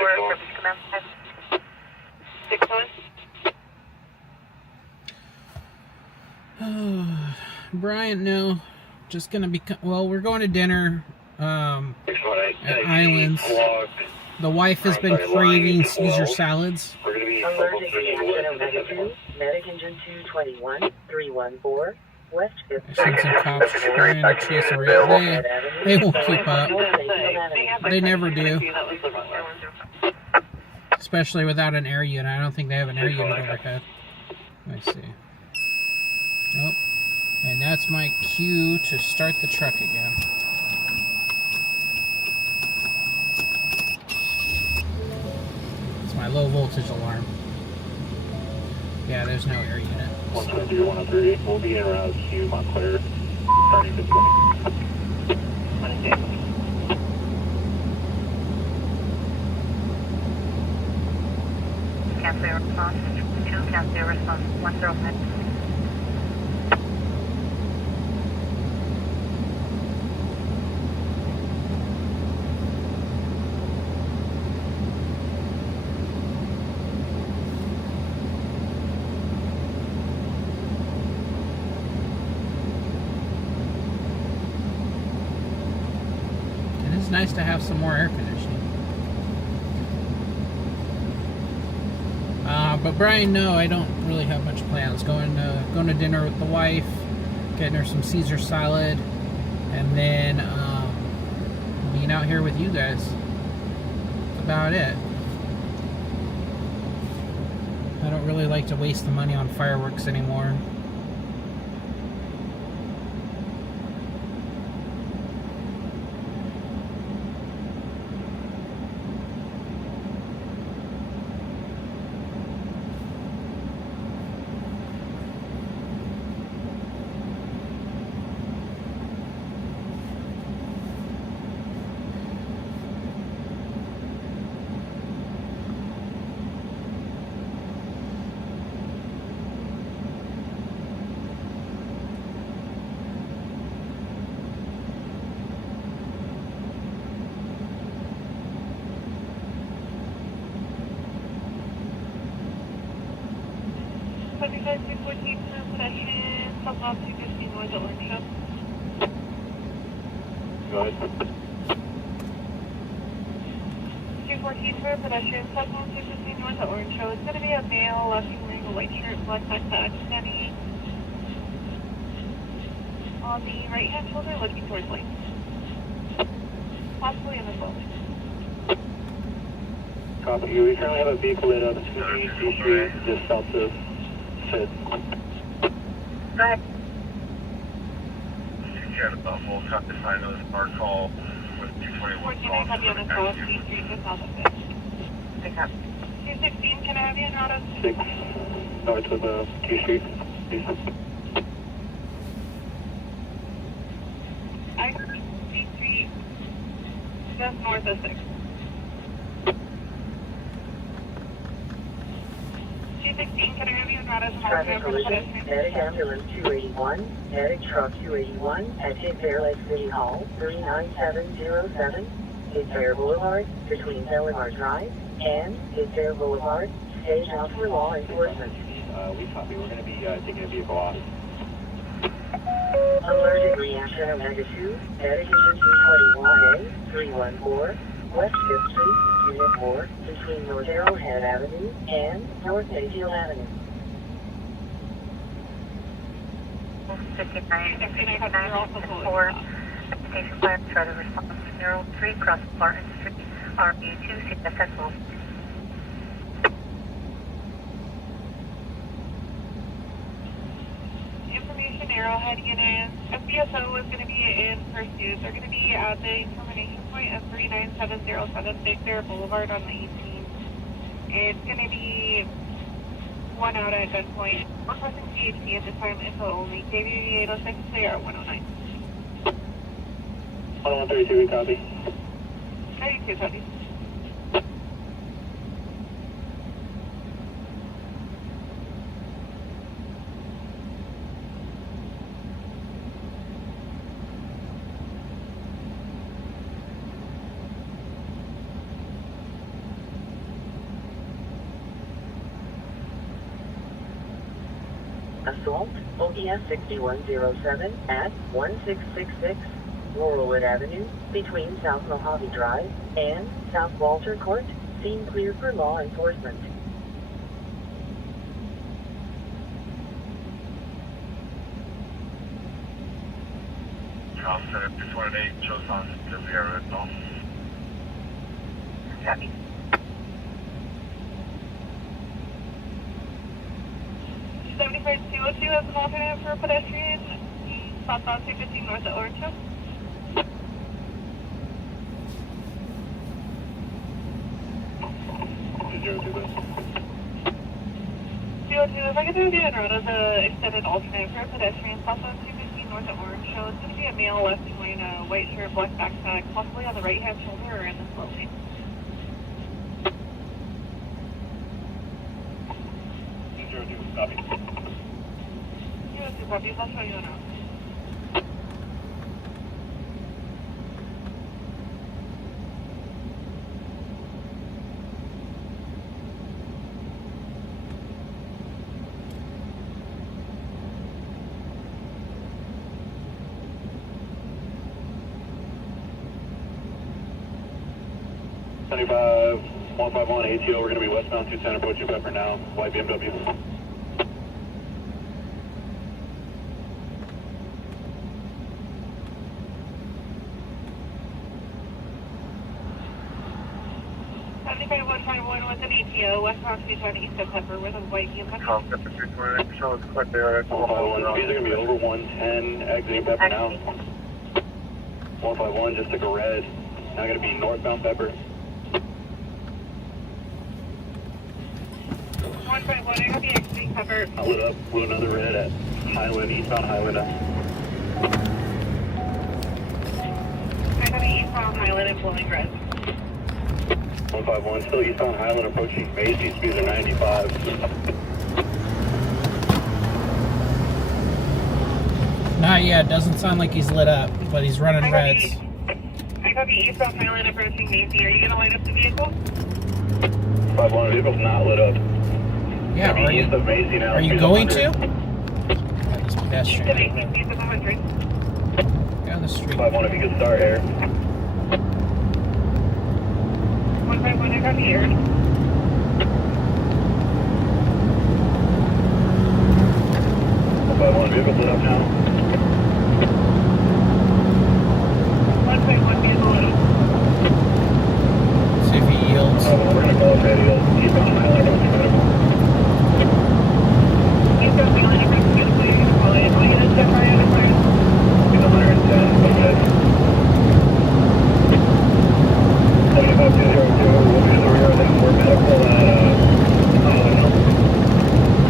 61. Brian, no. Just gonna be. Well, we're going to dinner at Islands. The wife has been craving Caesar salads. Allergic reaction of negative, medic engine 221, 314, West Fifth I've seen some cops trying to chase a race. They won't keep up. They never do. Especially without an air unit. I don't think they have an air unit overhead. Let me see. Nope. And that's my cue to start the truck again. It's my low voltage alarm. Yeah, there's no air unit. 123, 103. We'll be in around Q, Montclair. Starting to Cafe response 2, Cafe response 105. And it's nice to have some more air conditioning. But Brian, no, I don't really have much plans. Going to dinner with the wife, getting her some Caesar salad, and then being out here with you guys. That's about it. I don't really like to waste the money on fireworks anymore. Go ahead. 214 for pedestrian, Southbound 215 north of Orange Road. It's going to be a male, lefty wearing a white shirt, black backpack, standing on the right-hand shoulder, looking towards lane. Possibly in the slope. Copy you. We currently have a vehicle lit up 2 G Street, just south of 5th. Go ahead. Yeah, about full cut the sign of our call with 221 14, copy on the south, C Street, just south of 5th. Pick up. 216, can I have you on auto? 6 north of Q Street. I C Street, just north of 6. 216, can I have you on auto? Traffic collision, medic ambulance 281, medic truck 281 at Hidfair Lake City Hall, 39707, Hidfair Boulevard, between Bellamar Drive and Hidfair Boulevard. Stage out for law enforcement. We copy. We're going to be taking a vehicle off. Allergic reaction Omega 2, medic engine 221A, 314, West 5th Street, Unit 4, between North Arrowhead Avenue and North Mayfield Avenue. 59, 4, station fire, try to respond 03, cross Barton Street, RU2, CFS will. Information Arrowhead units. FBSO is going to be in pursuit. They're going to be at the termination point of 39707 Big Bear Boulevard on the 18th. It's going to be one out at gunpoint. Requesting CHP at this time, info only. KVV 806, clear 109. 1132, we copy. 92, copy. Assault, ODS 6107 at 1666 Laurelwood Avenue, between South Mojave Drive and South Walter Court. Scene clear for law enforcement. Com Center 618 shows on to Sierra Red Ball. Copy. $75 202 has an alternate for a pedestrian southbound 215 north at Orange Hill. 202, if I could do the en route as an extended alternate for a pedestrian southbound 215 north at Orange Hill, it's going to be a male left wearing a white shirt, black backpack, possibly on the right hand shoulder or in the slow lane. 202, copy. 202 copies, I'll show you en route. $75 151 ATO, we're going to be westbound 210 approaching Pepper now, white BMW. With an ATO, westbound 210 east of Pepper with a white BMW. Com Center 618 shows quite there. 151, these are going to be over 110, exiting Pepper now. 151 just took a red, now going to be northbound Pepper. 151, I have the exiting Pepper. Lit up, blew another red at Highland, eastbound Highland. I have the eastbound Highland and blowing red. 151, still eastbound Highland approaching Macy, speeds are 95. Not yet. Doesn't sound like he's lit up, but he's running reds. I copy eastbound Highland approaching Macy. Are you going to light up the vehicle? 551, vehicle's not lit up. Yeah, are you, east of Macy now, are you speeds going 100. to? Yeah, this East of pedestrian. Macy, speeds of 100. Down the street. 551, if you could start here. 151, I copy here. 151, vehicle's lit up now. 151, vehicle lit up. See if he yields. We're going to call it radio. Eastbound Highland, approaching Eastbound Highland approaching Medical. You're going to call it. Am I going to step right out of fire? Speeds 110, okay. 75202, we'll be to the rear of them for medical at,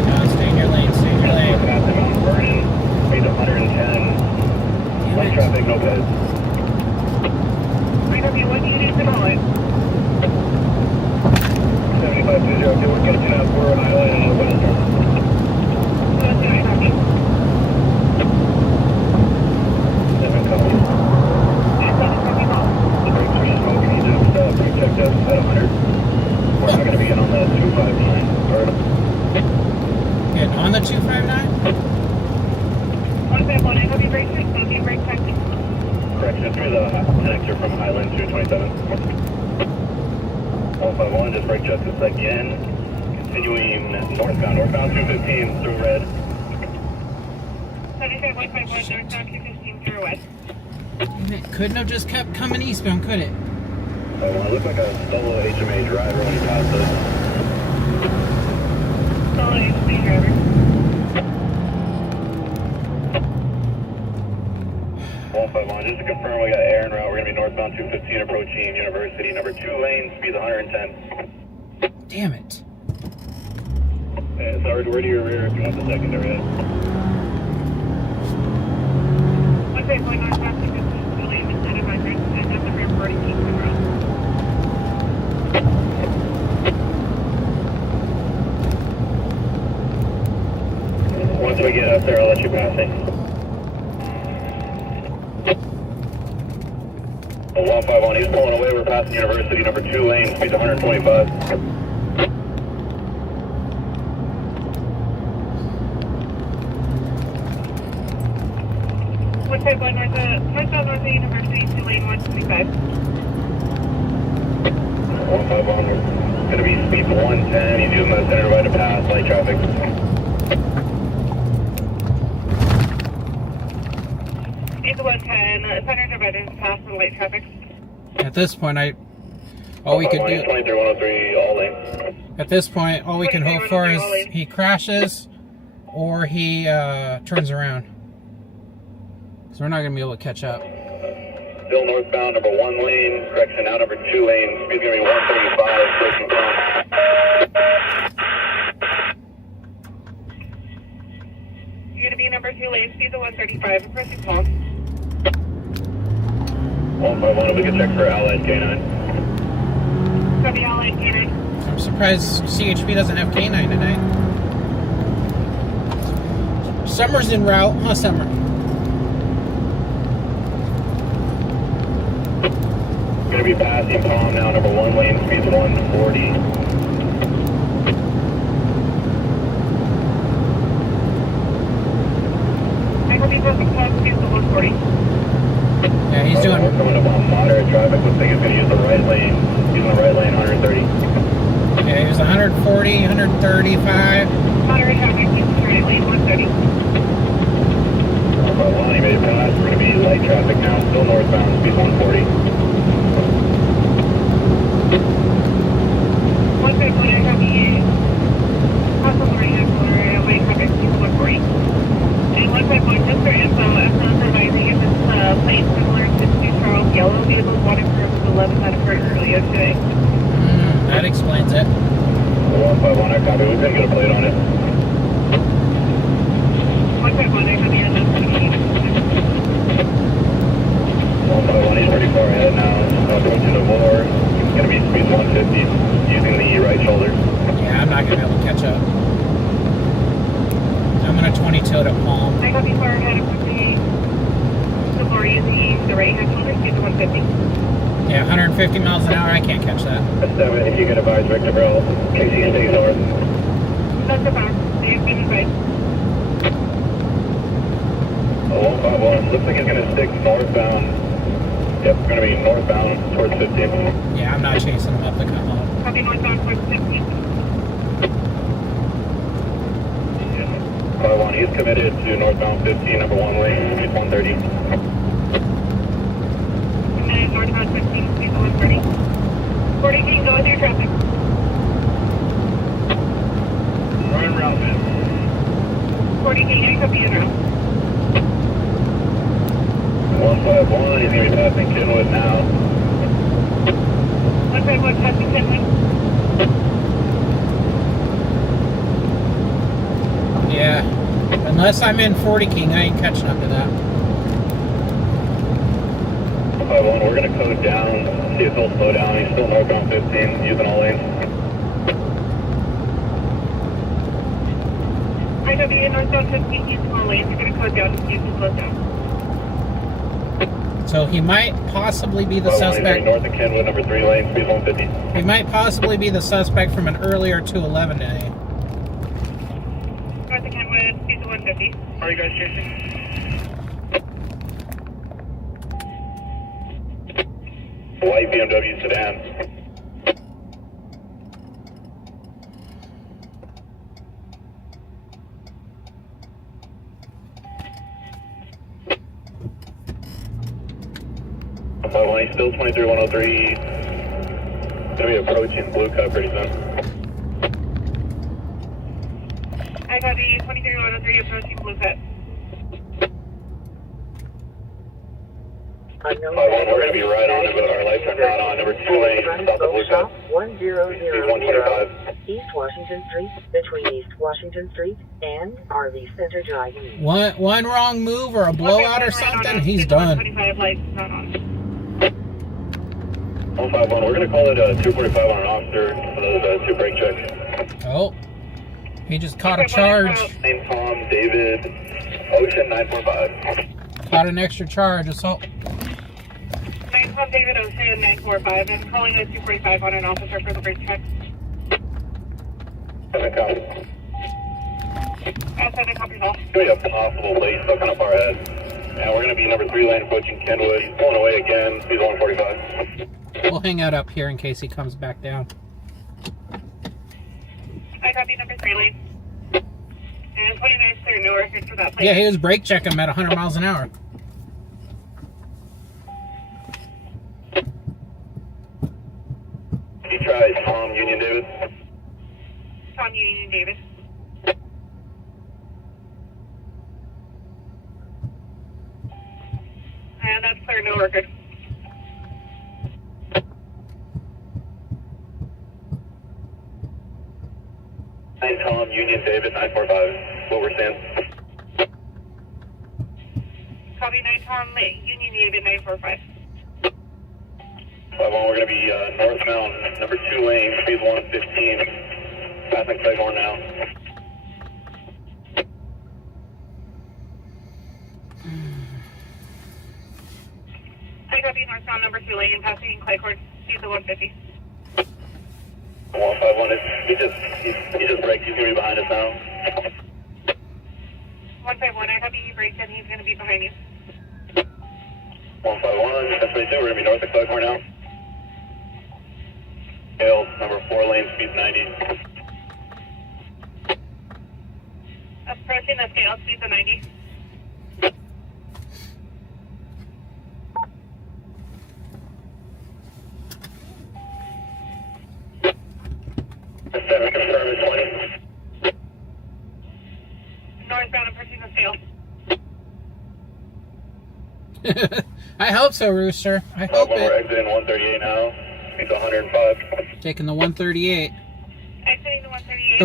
No, stay in your lane. Stay in your lane. Passing on Vernon, speeds 110. Light traffic, no peds. I copy. What do you need to call it? 75202, we're catching up. We're Highland and Western. Okay, I copy. 7 copy. I copy call. The brakes are smoking. You just brake checked us at 100. We're not going to be in on the 259. Or Getting on the 259? 151, I copy brake check. Copy brake check. correction through the connector from Highland 227. 151, just brake justice again. Continuing northbound 215 through red. 75 151, northbound 215 through west. It couldn't have just kept coming eastbound, could it? It looked like a solo HMA driver when he passed us. Solo HMA driver. 151, just to confirm, we got air en route. We're going to be northbound 215 approaching University, number 2 lane, speed 110. Damn it. Sorry, we're to your rear if you want the secondary. 151 northbound 215 through lane, instead of 100, and that's the rear 40 Kingston Road. Once we get up there, I'll let you pass it. 151, he's pulling away. We're passing University, number 2 lane, speed 125. 151 northbound north of University, 2 lane 125. 151, going to be speed 110. He's using the center right to pass, light traffic. 110, center divided past the light traffic. At this point, all we could do. 23-103, all lanes. At this point, all we can hope for is he crashes or he turns around. Because we're not going to be able to catch up. Still northbound, number 1 lane. Correction, now number 2 lane. Speed's going to be 135, switching front. You're going to be number 2 lane, speed to 135, approaching calm. 151, if we can check for Allied K9. Copy, Allied K9. I'm surprised CHP doesn't have K9 tonight. Summer's en route, huh, Summer? Going to be passing Palm now, number 1 lane, speed's 140. I will be passing Palm, speed's 140. Yeah, he's doing. We're coming up on moderate traffic. Looks like it's going to use the right lane. Using the right lane, 130. Yeah, he was 140, 135. Moderate traffic, using the right lane, 130. Lonnie made it past. We're going to be light traffic now. Still northbound, speed 140. 151, I copy. Possible right corner, light traffic, speed 140. And 151, just for info, I'm not advising if it's plate similar to 2 Charles yellow vehicles waterproof to 11 that occurred earlier today. That explains it. 151, I copy. We couldn't get a plate on it. 151, I copy. 151, he's pretty far ahead now. Approaching the board. He's going to be speed 150, using the right shoulder. Yeah, I'm not going to be able to catch up. I'm going to 22 to Palm. I copy far ahead of the board using the right hand shoulder, speed 150. Yeah, 150 miles an hour, I can't catch that. 7, if you can advise Victor Bell, KC stays north. That's the power. They have been advised. 151, looks like it's going to stick northbound. Yep, it's going to be northbound towards 15. Yeah, I'm not chasing him up the come home. Copy northbound towards 15. 51, he's committed to northbound 15, number 1 lane, speed 130. Committed northbound 15, speed 130. 40, can you go with your traffic? Run route, man. 40, can you copy in route? 151, he's going to be passing Kenwood now. 151, passing Kenwood. Yeah, unless I'm in 40 King, I ain't catching up to that. 151, we're going to code down, see if he'll slow down. He's still northbound 15, using all lanes. I copy northbound 15, using all lanes. You're going to code down to see if he slows down. So he might possibly be the suspect. North of Kenwood, number 3 lane, speed 150. He might possibly be the suspect from an earlier 211 today. North of Kenwood, speed to 150. Are you guys chasing? White BMW sedan. He's still 23-103. Gonna be approaching Blue Cup pretty soon. I got the 23-103 approaching Blue Cut. We're going to be right on it, but our lights are not on. Number 2 lane, stop the Blue Cup. 1000 East Washington Street, between East Washington Street and RV Center Drive. One wrong move or a blowout or something, he's done. 125 lights not on. 151, we're going to call it a 245 on an officer for those 2 brake checks. Oh, he just caught a charge. Name Tom, David, Ocean 945. Caught an extra charge, assault. 9 David Ocean 945. I'm calling a 245 on an officer for the brake check. Outside the copy off. It's going to be a possible late, still kind of far ahead. And we're going to be number 3 lane approaching Kenwood. He's pulling away again. Speed 145. We'll hang out up here in case he comes back down. I copy number 3 lane. And 29 clear, no record for that place. Yeah, he was brake checking him at 100 miles an hour. You tried Tom Union David? Tom Union David. And that's clear, no record. Tom Union David 945. What we're saying? Copy 9 Tom Union David 945. 51, we're going to be northbound, number 2 lane, speed 115, passing Claiborne now. I copy northbound number 2 lane, passing Claiborne, speed the 150. 151, he just braked, he's going to be behind us now. 151, I copy you braked and he's going to be behind you. 151, that's what we're going to be north of Claiborne now. Hail, number 4 lane, speed 90. Approaching the scale, speed the 90. Confirm is 20. Northbound, approaching the scale. I hope so, Rooster. I hope We're it. exiting 138 now. Speed's 105. Taking the 138. Exiting the 138.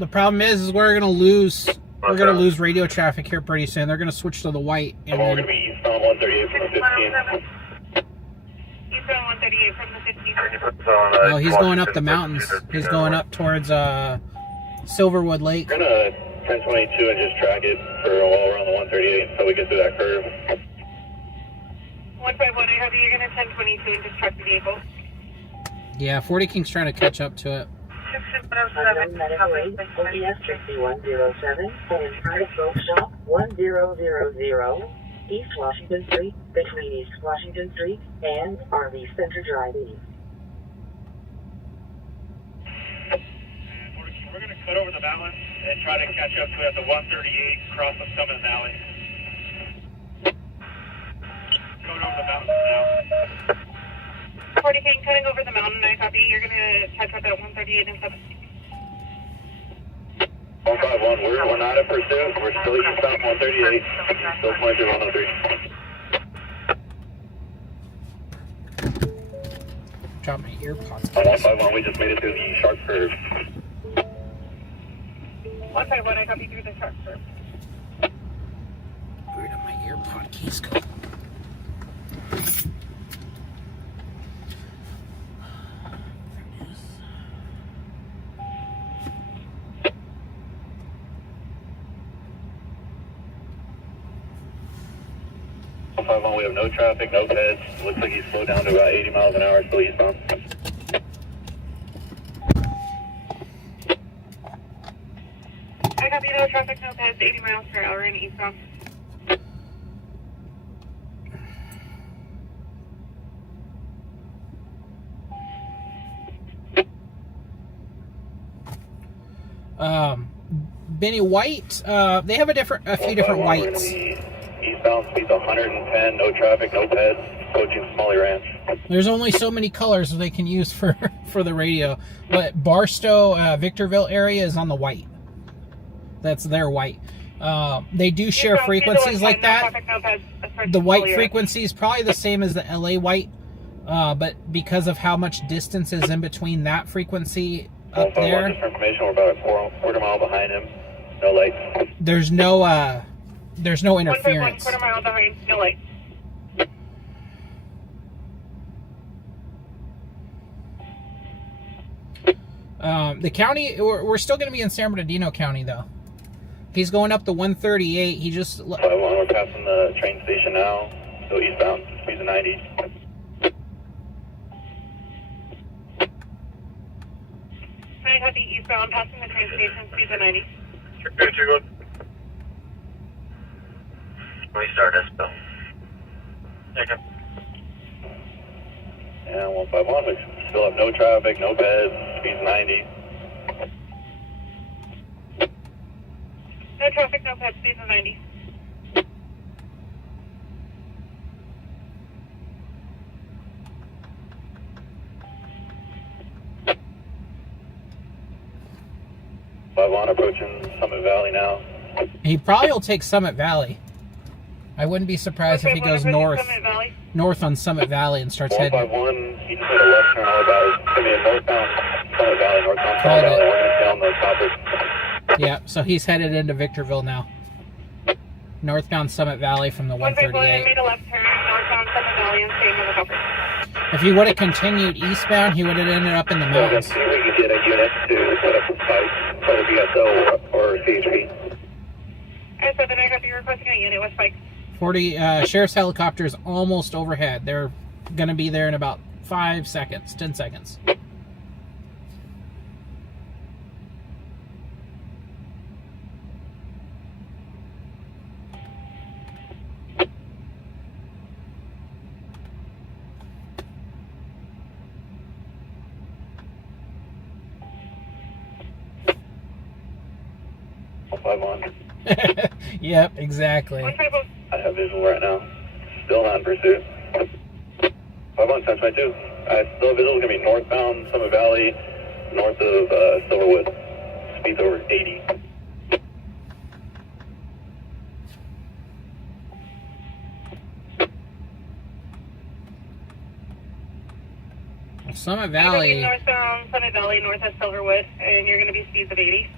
The problem is we're gonna lose. We're gonna lose radio traffic here pretty soon. They're gonna switch to the white, and We're going then to be eastbound 138 from the 15. Eastbound 138 from the 15. well, he's going up the mountains. He's going up towards Silverwood Lake. We're going to 1022 and just track it for a while around the 138 until we get through that curve. 151, I have you. You're going to 1022 and just track the vehicle. Yeah, 40 King's trying to catch up to it. Unknown medical aid, OPS 6107, and private folk shop 1000, East Washington Street, between East Washington Street and RV Center Drive East. We're going to cut over the mountain and try to catch up to it at the 138 across the Summit Valley. Going over the mountain now. 40 King, cutting over the mountain. I copy. You're going to catch up at 138 and 7. 151, we're not in pursuit. We're still eastbound 138. Still going through 103. Drop my ear pods. 151, we just made it through the sharp curve. 151, I copy through the sharp curve. Where did my ear pod keys go? We have no traffic, no peds. Looks like he's slowed down to about 80 miles an hour, still eastbound. I copy. No traffic, no peds, 80 miles per hour in eastbound. Benny White, they have a few different whites. Eastbound speed's 110, no traffic, no peds, approaching Smalley Ranch. There's only so many colors they can use for the radio, but Barstow, Victorville area is on the white. That's their white. They do share frequencies like that. The white frequency is probably the same as the LA white, but because of how much distance is in between that frequency up there, just for information, we're about a quarter mile behind him. No lights. there's no interference. 1.1 quarter mile behind, no light. The county, we're still going to be in San Bernardino County though. He's going up the 138. He just. We're passing the train station now. Still eastbound, speeds of 90. I copy eastbound, passing the train station, speeds of 90. You're good. Restart us, Bill. Okay. And 151, we still have no traffic, no beds, speeds 90. No traffic, no pets, speeds of 90. 551 approaching Summit Valley now. He probably will take Summit Valley. I wouldn't be surprised if he goes north on Summit Valley and starts heading. 151, he just made a left turn all about. It's going to be a northbound Summit Valley, northbound Summit Valley. We're going to stay on the topic. Yeah, so he's headed into Victorville now. Northbound Summit Valley from the 138. Made a left turn, northbound Summit Valley and staying on the topic. If he would have continued eastbound, he would have ended up in the mountains. See if we can get a unit to set up a spike, whether BSO or CHP. Alright, so then I got you requesting a unit with spike. 40 sheriff's helicopter is almost overhead. They're going to be there in about 5 seconds, 10 seconds. Yep, exactly. I have visual right now. Still on pursuit. 51, 1022. Still visual is going to be northbound Summit Valley, north of Silverwood. Speed's over 80. Summit Valley. Northbound Summit Valley, north of Silverwood, and you're going to be speeds of 80.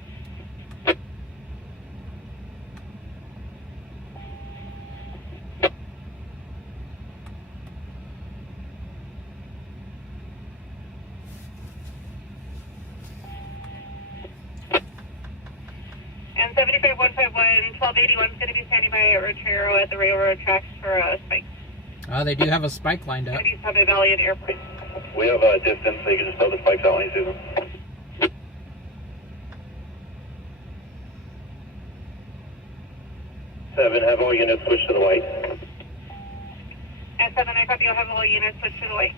And 75151, 1281 is going to be standing by at Rochero at the railroad tracks for a spike. They do have a spike lined up. It's going to be Summit Valley and Airport. We have a distance, so you can just throw the spikes out when you see them. Seven, have all units switch to the white. And 7, I copy, you'll have all units switch to the white.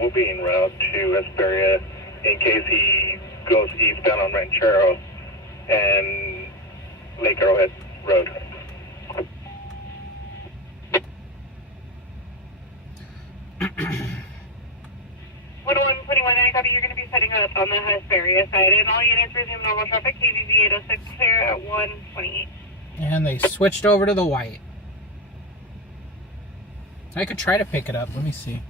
We'll be en route to Hesperia in case he goes eastbound on Ranchero and Lake Arrowhead Road. 10121, I copy, you're going to be setting up on the Hesperia side, and all units resume normal traffic, KVV 806 clear at 128. And they switched over to the white. I could try to pick it up. Let me see.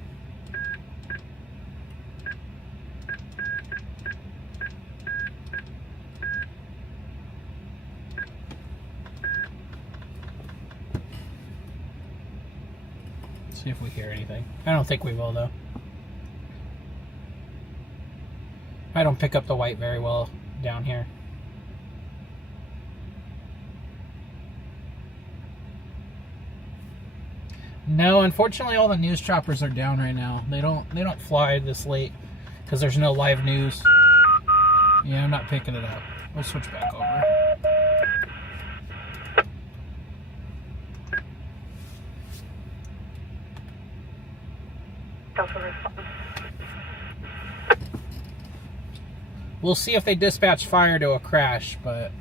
See if we hear anything. I don't think we will, though. I don't pick up the white very well down here. No, unfortunately, all the news choppers are down right now. They don't fly this late because there's no live news. Yeah, I'm not picking it up. We'll switch back over. We'll see if they dispatch fire to a crash, but...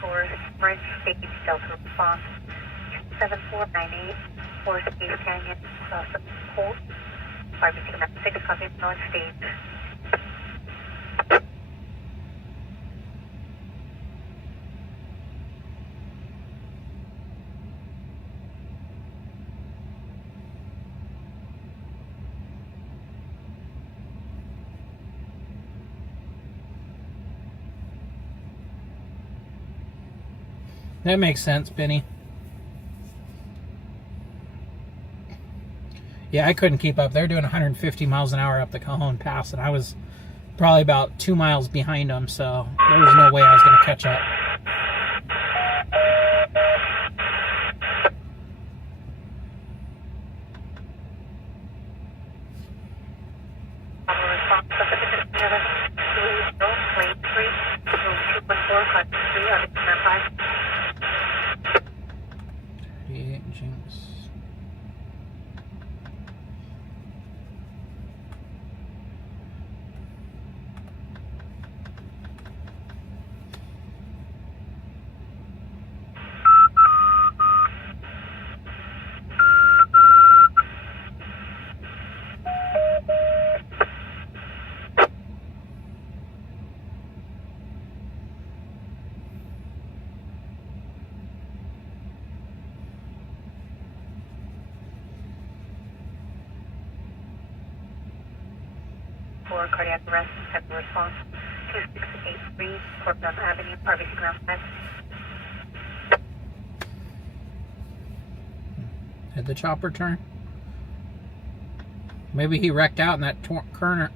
For Bridge State Delta Response 7498, Forest East Canyon, cross the Colt, 526, copy North State. That makes sense, Benny. Yeah, I couldn't keep up. They're doing 150 miles an hour up the Cajon Pass, and I was probably about 2 miles behind them, so there was no way I was going to catch up. Jinx. For cardiac arrest, type of response 2683 Cortland Avenue, RBC ground 5. Did the chopper turn? Maybe he wrecked out in that corner.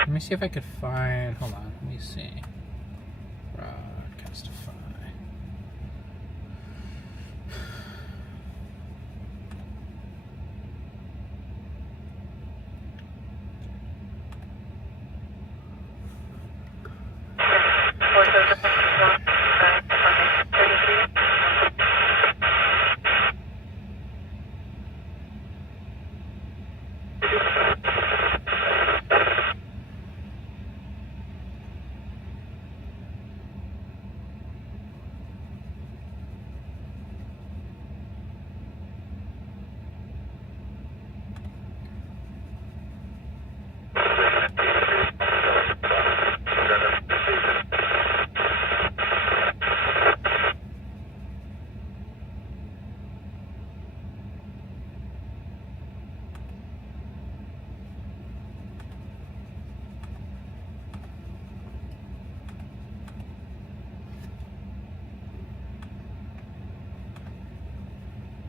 Let me see if I could find. Hold on. Let me see. Broadcastify.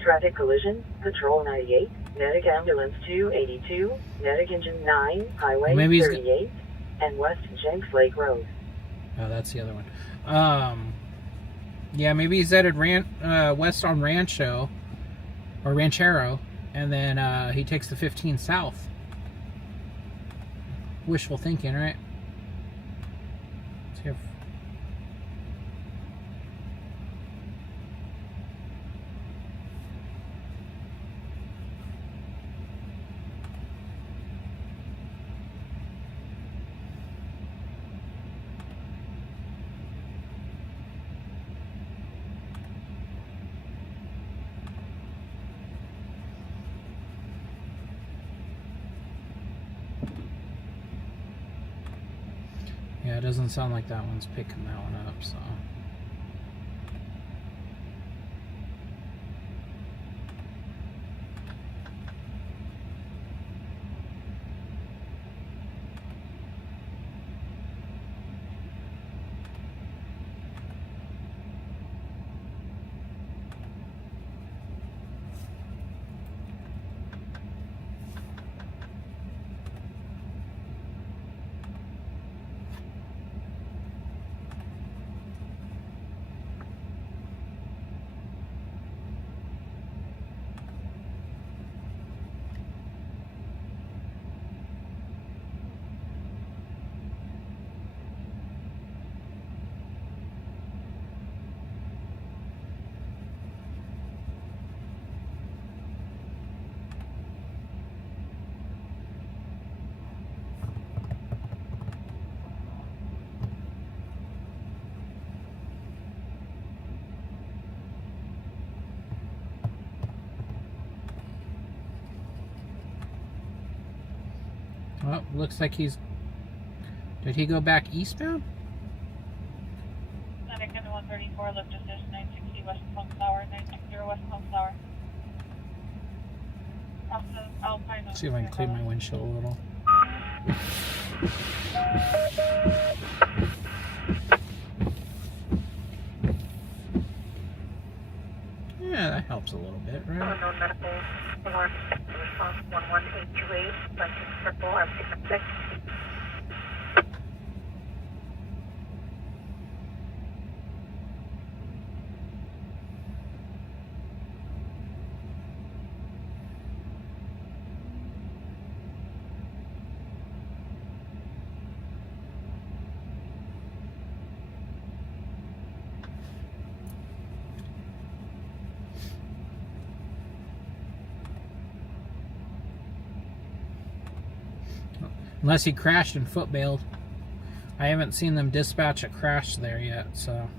Traffic collision, Patrol 98, Medic Ambulance 282, Medic Engine 9, Highway 38, and West Jenks Lake Road. Oh, that's the other one. Yeah, maybe he's headed west on Rancho, or Ranchero, and then he takes the 15 south. Wishful thinking, right? Let's see if... Yeah, it doesn't sound like that one's picking that one up, so... Well, looks like he's... Did he go back eastbound? Medic into 134, lift assist 960 West Home Flower, 960 West Home Flower. See if I can clean my windshield a little. Yeah, that helps a little bit, right? Unknown medical alarm response 11828, license purple, RC6. Unless he crashed and foot bailed. I haven't seen them dispatch a crash there yet, so.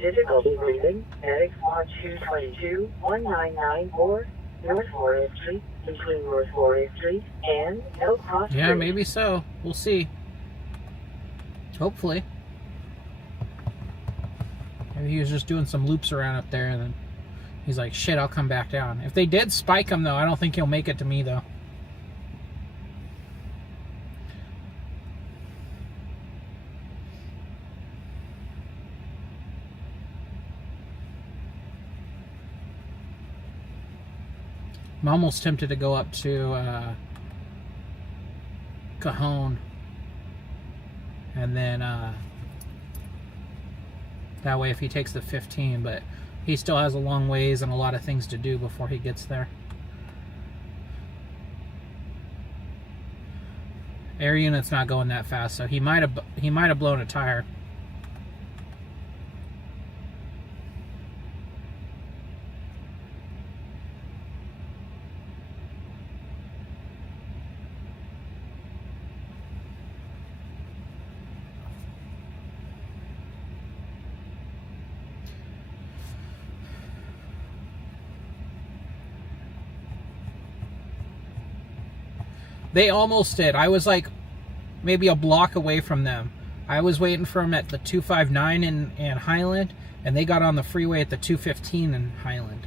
Difficulty breathing. Medic Squad 222 1994 North 4th Street between North 4th Street and Elk Cross Yeah, Bridge. maybe so. We'll see. Hopefully. Maybe he was just doing some loops around up there and then he's like, shit, I'll come back down. If they did spike him, though, I don't think he'll make it to me, though. I'm almost tempted to go up to Cajon and then that way if he takes the 15, but he still has a long ways and a lot of things to do before he gets there. Air unit's not going that fast, so he might have blown a tire. They almost did. I was like maybe a block away from them. I was waiting for them at the 259 in Highland, and they got on the freeway at the 215 in Highland.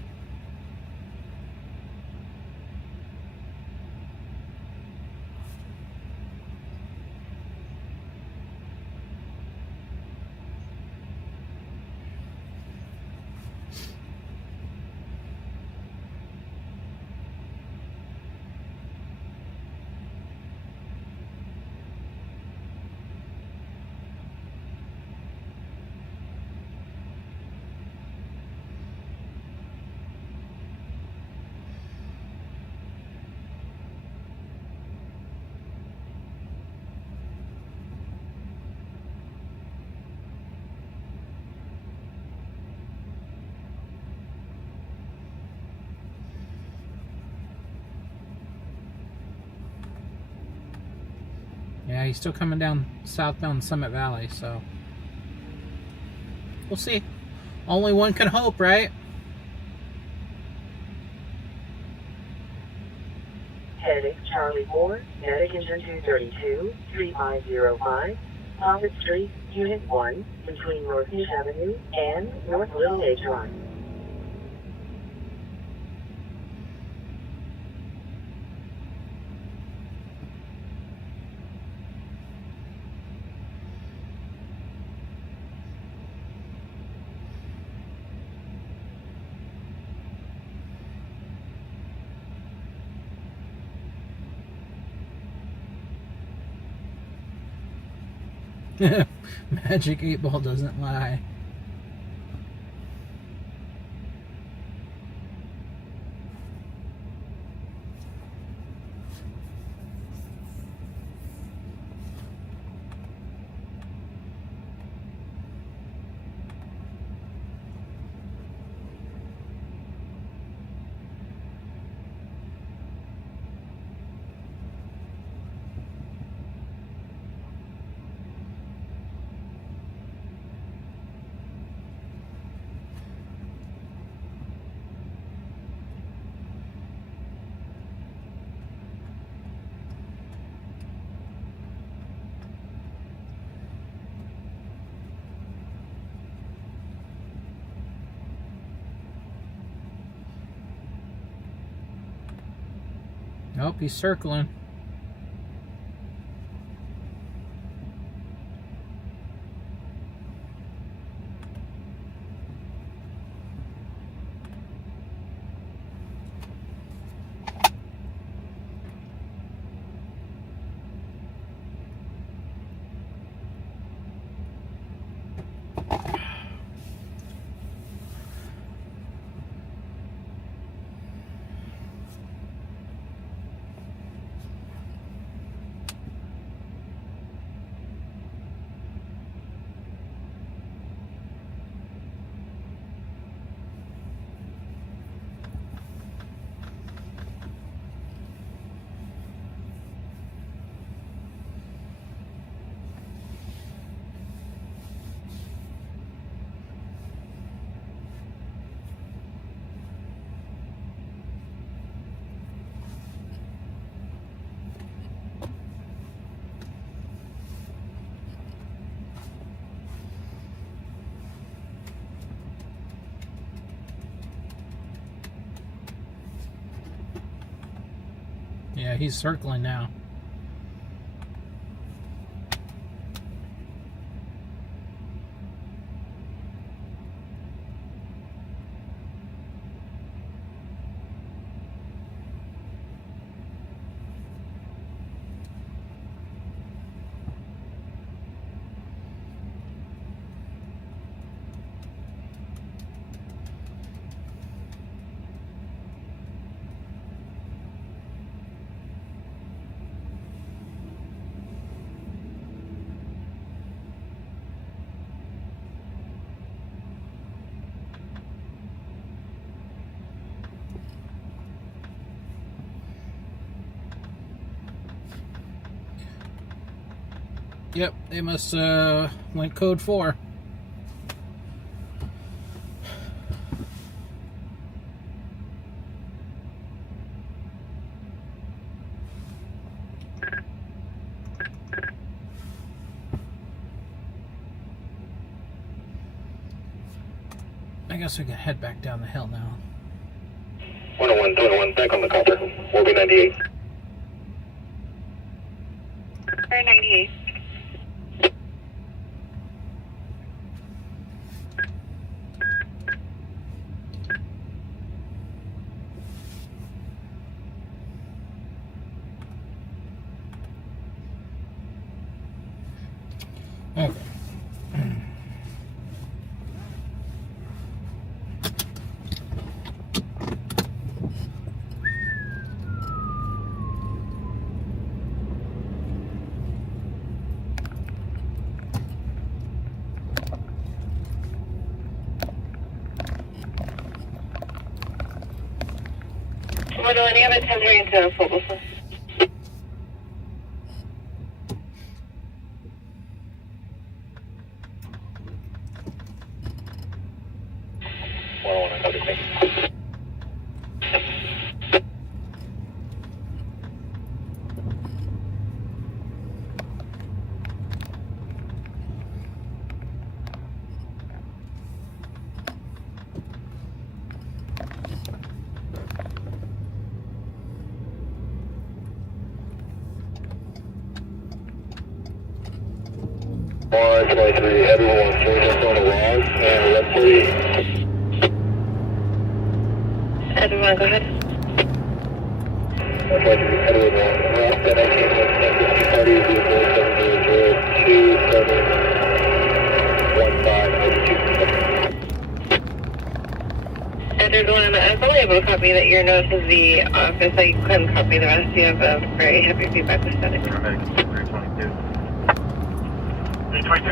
Yeah, he's still coming down southbound Summit Valley, so we'll see. Only one can hope, right? Heading Charlie 4, Medic Engine 232 3505 Moffett Street, Unit 1, between North Niche Avenue and North Little H Run. Magic 8 Ball doesn't lie. Nope, he's circling. Yeah, he's circling now. Yep, they must went code 4. I guess we can head back down the hill now. 101, 201, back on the copper. 4B98. 98. Okay. Model, any other 10 into full buffer? One, 23, everyone, just on the log, and let's see. Everyone, go ahead. 123, everyone, Ross, 1019, party, vehicle, 702-2715, Everyone, I'm only able to copy that your notes is the office. I couldn't copy the rest. You have a very heavy feedback with static.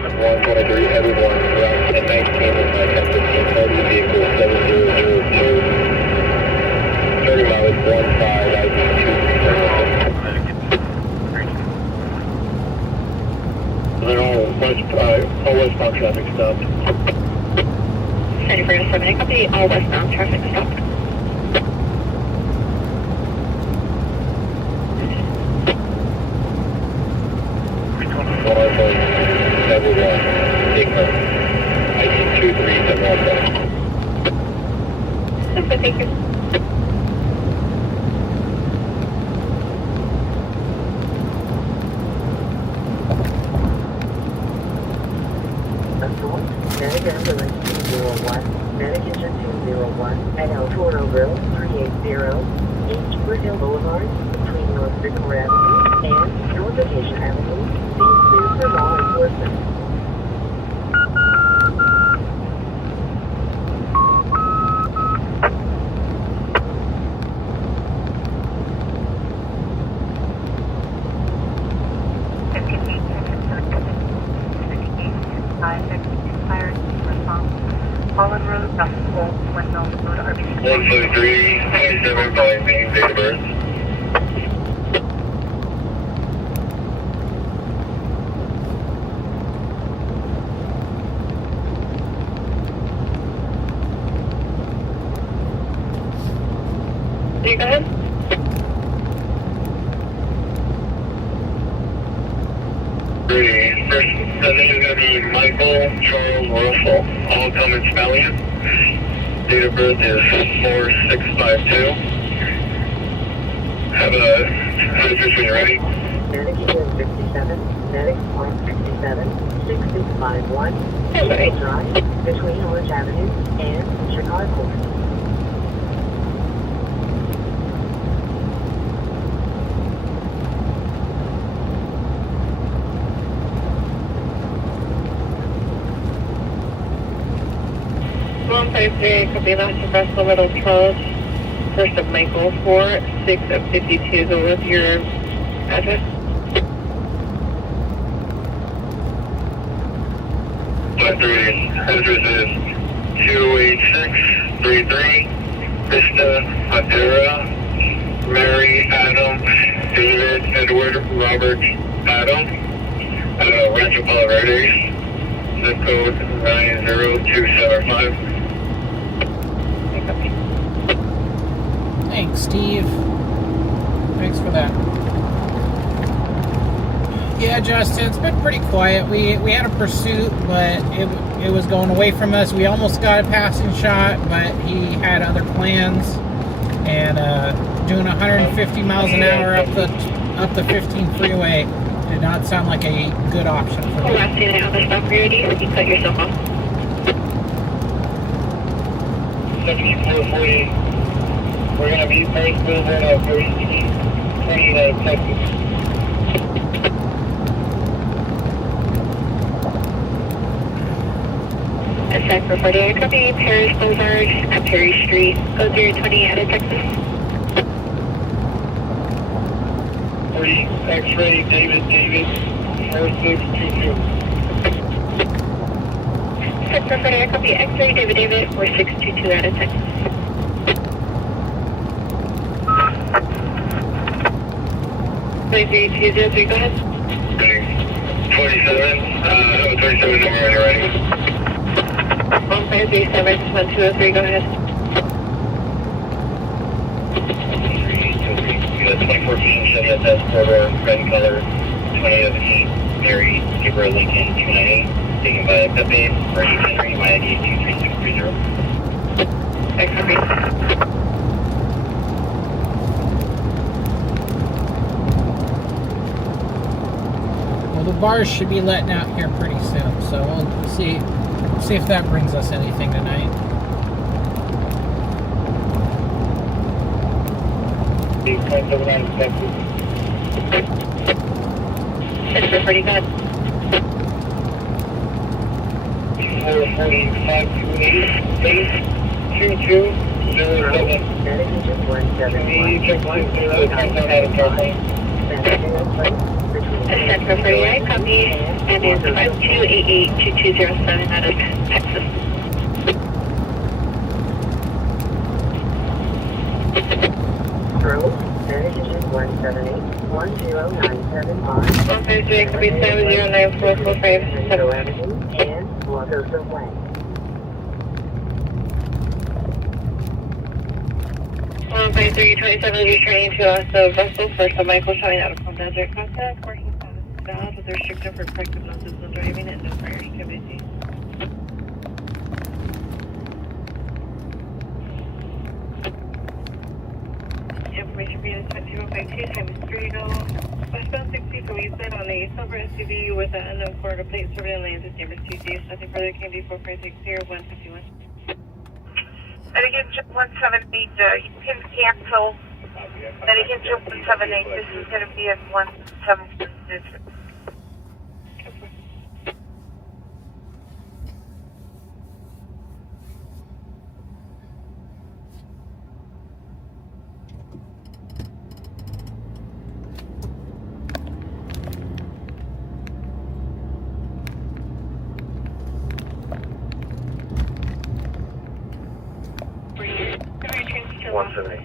123, everyone, Ross, 1019, with my 1015, party, vehicle, 7002, 30 miles, 15, They're all westbound traffic stopped. 30 copy, all westbound traffic stopped. Thank you. Medic ambulance 201, medic engine 201, at El Toro Grill 380, East Brazil Boulevard, between North Sycamore Avenue and North Acacia Avenue. Please clear for law enforcement. Holland Road, Gospel, Wendell Road, RBC. 153, 27, calling name, date of birth. Do you go ahead? First, the name is going to be Michael Charles Russell, all coming Stallion. Date of birth is 4652. Have a address when you're ready. Medic engine 57, medic point 67, 6651, Hello. Drive, between Orange Avenue and Chicago. One five three, copy that to Russell Little Charles, first of Michael, 46 of 52. Go with your address. Address is 28633 Vista, Madera, Mary, Adam, David, Edward, Robert, Adam, Rancho Palo Verde, zip code 90275. Thanks, Steve. Thanks for that. Yeah, Justin, it's been pretty quiet. We had a pursuit, but it was going away from us. We almost got a passing shot, but he had other plans. And doing 150 miles an hour up the 15 freeway did not sound like a good option for me. Last unit on the stop priority, you cut yourself off. 7440. We're going to be first over at 30 Texas. Ascent for 48, copy Paris Boulevard at Perry Street, 020 out of Texas. 40 X-ray, David, 4622. Ascent for 48, copy X-ray, David, 4622 out of Texas. Three, go ahead. 27, 27 number when you're ready. 1537, 1203, go ahead. 2014 Chevy SS Corridor, red in color, 2008 Mary, Skipper Lincoln 298, taken by Pepe, Bernie Henry, my ID is 23630. I copy. Well, the bars should be letting out here pretty soon, so we'll see if that brings us anything tonight. It's pretty good. 44528, Medic engine 171, checkpoint 0, countdown out of California. Ascent for 48, copy, and it's 5288-2207 out of Texas. Grove, medic engine 178, 10975. 153, copy 7094457. Meadow Avenue and Wagosa Way. 153, 27, returning to also Russell, first of Michael, showing out of Palm Desert contact, commercial status valid with restricted for corrective non-citizen driving and no prior activity. information for you is 052 times 3 go. Westbound 60 from Eastland on a silver SUV with an unknown Florida plate serving in lanes at Chambers 2G. Nothing further can be 4560 151. And again, Jim 178, you can cancel. And again, Jim 178, this is going to be at 171.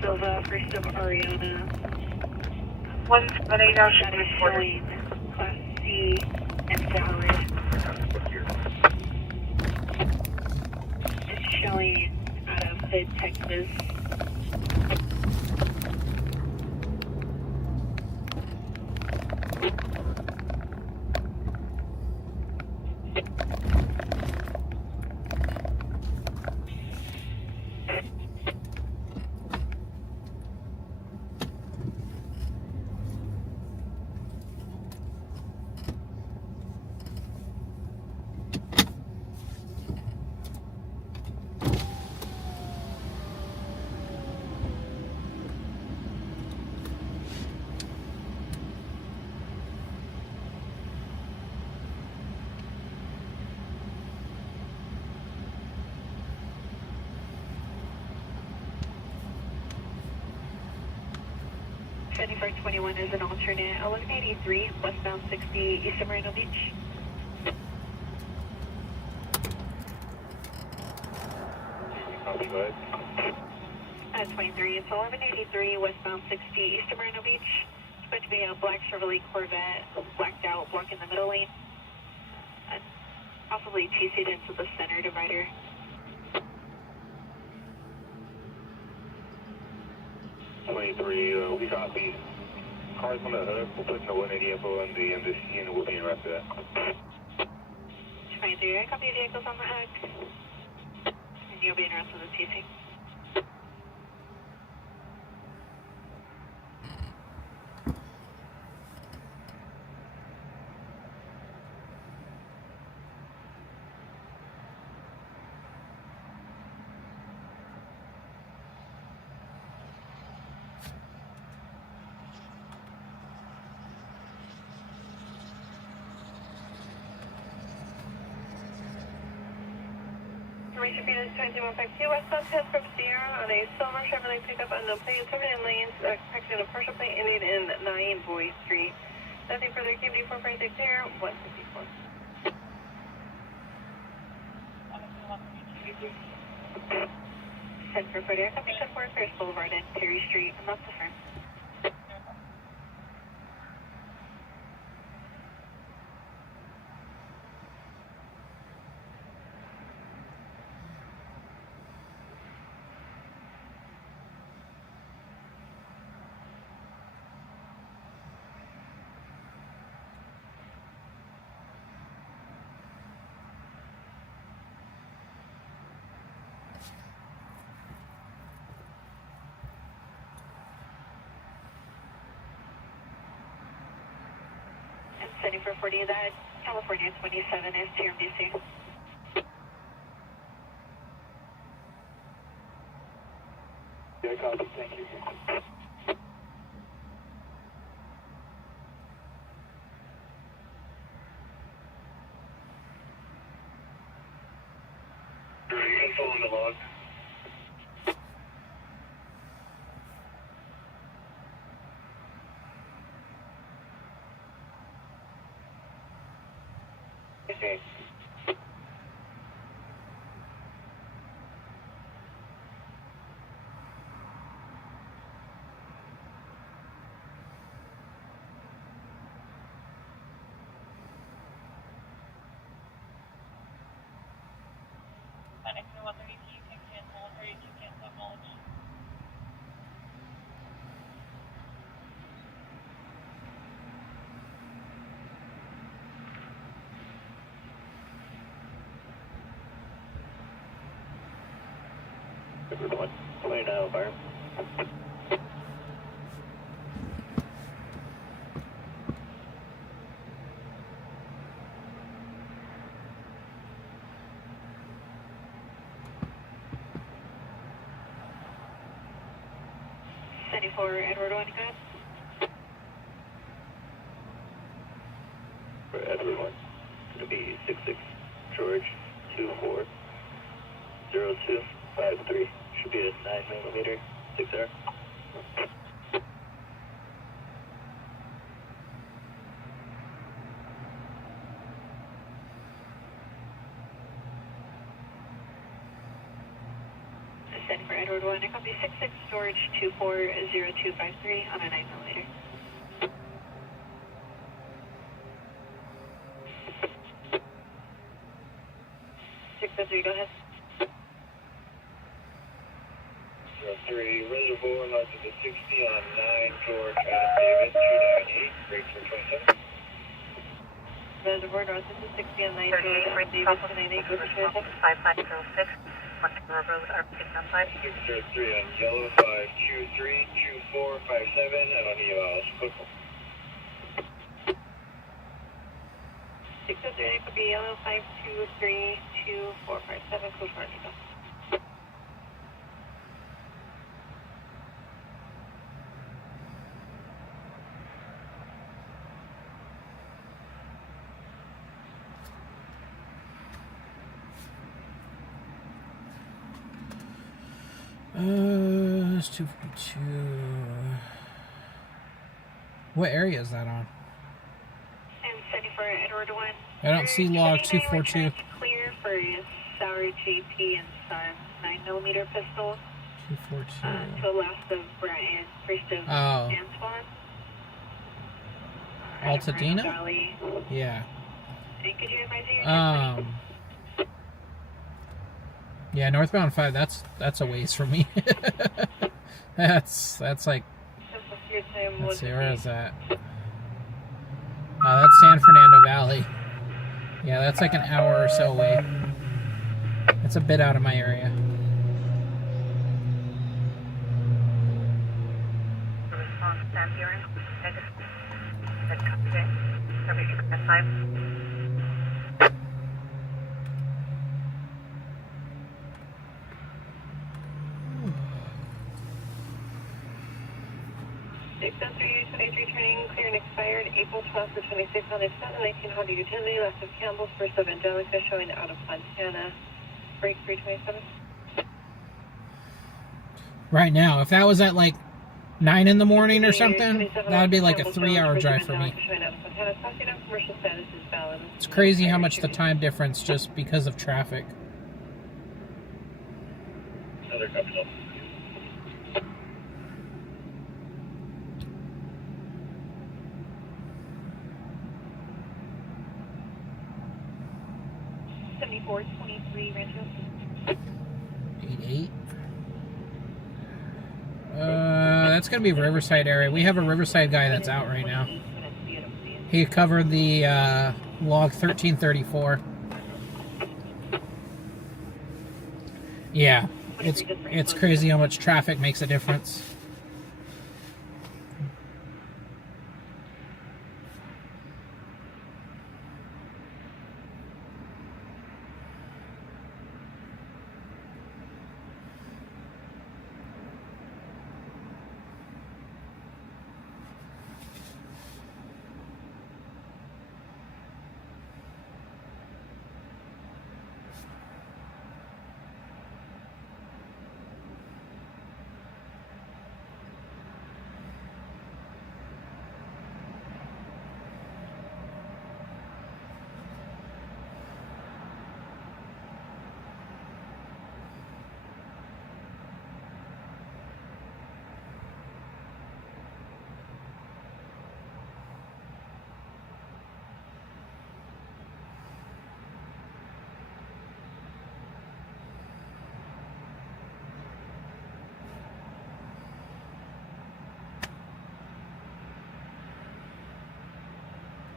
Silva, first of Ariana. 178, I'll show you Showing Class C and valid. It's showing out of Hood, Texas. Jennifer 21 is an alternate. 1183, westbound 60, east of Marino Beach. Copy, go ahead. 23, it's 1183, westbound 60, east of Marino Beach. It's going to be a black Chevrolet Corvette, blacked out, blocking the middle lane. And possibly T-seat into the center divider. We copy. Cars on the hood, we'll put in the 180 info and the C and we'll be in after that. 23, I copy vehicles on the hook. And you'll be in rest of the T-seat. Information being is 2152 westbound 10 from Sierra on a silver Chevrolet pickup unknown plate, serving in lanes, expecting a partial plate ending in 9 Boyd Street. Nothing further activity for Friday clear, 154. Send for Friday, copy 10-4, Ferris Boulevard and Perry Street, and that's the firm. Setting for 40, that California 27 is TRMDC. Yeah, copy, thank you. Info on the log. Okay. If you want 32, you can cancel. 32 cancel acknowledge. Play now, fire. 74 Edward 1, go ahead. For Edward 1, it's going to be 66 George 240253. Should be a 9mm 6R. For Edward 1, I copy 66 George 240253 on a 9mm. 603, go ahead. 03 Reservoir, north of the 60 on 9 George David 298, break for 27. Reservoir, north of the 60 on 9 George David 298, go for 27. 5506, Montgomery Road, Arctic 5. 603 on yellow 523 2457, and on EOS, Cookville. 603, it could be yellow 523 2457, Bernardino. It's 242. What area is that on? And 74 Edward 1. I don't see log 242. Clear for Sour JP and Son 9mm pistol. 242. To the left of Brian, first of Antoine. Altadena? Valley. Yeah. And could you advise you? Yeah, northbound 5. That's a ways from me. that's like. Let's see, where is that? That's San Fernando Valley. Yeah, that's like an hour or so away. It's a bit out of my area. Response staff hearing. That comes in. Everything at 5. 603 training clear and expired April 12th for 26 on its 19 Honda utility left of Campbell's first of Angelica showing out of Fontana. Break 327. Right now, if that was at like 9 in the morning or something, that would be like a 3-hour drive for me. It's crazy how much the time difference just because of traffic. Other capital. Eight. That's gonna be Riverside area. We have a Riverside guy that's out right now. He covered the log 1334. Yeah, it's crazy how much traffic makes a difference.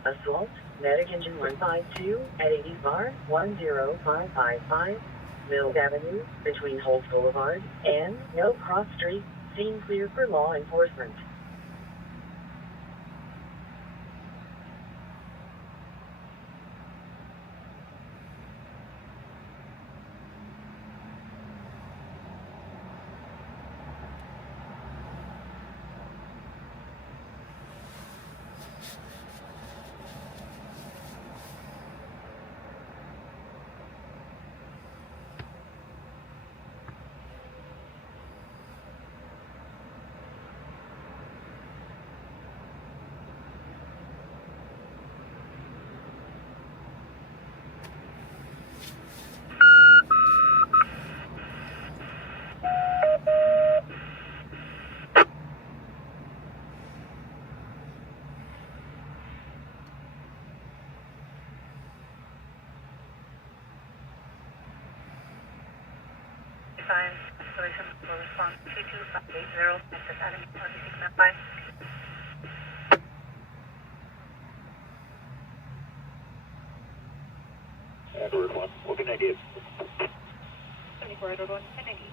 Assault, medic engine 152 at 80 bar 10555, Mills Avenue, between Holt Boulevard and No Cross Street, scene clear for law enforcement. 5, solution for response 22580, Texas Avenue, Parking standby. Edward 1, what can I get? 74 Edward 1, 1090.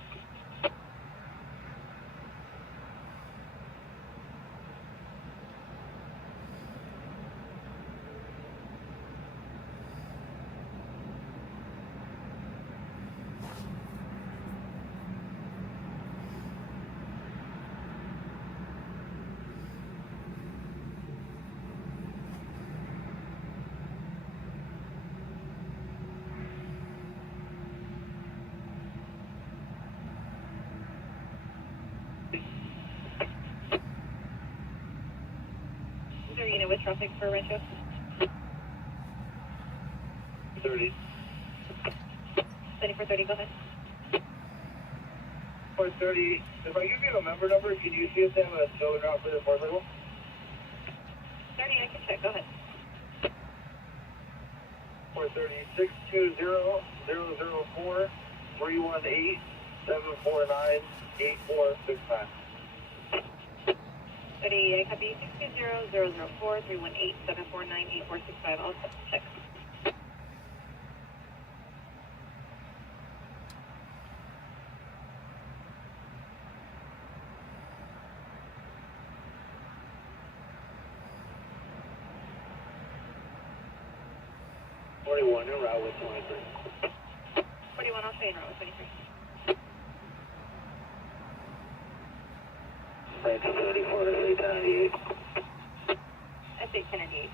Is there a unit with traffic for Rancho? 30. 7430, go ahead. 430, if I give you a member number, can you see if they have a tow route for the motorcycle? 30, I can check, go ahead. 430, 620-004, 318, 749, 8469. 30, I copy 620-004, 318, 749, 8465. I'll check. En route with 23. 41, I'll show you en route with 23. Rancho 74, 898. S8 1098.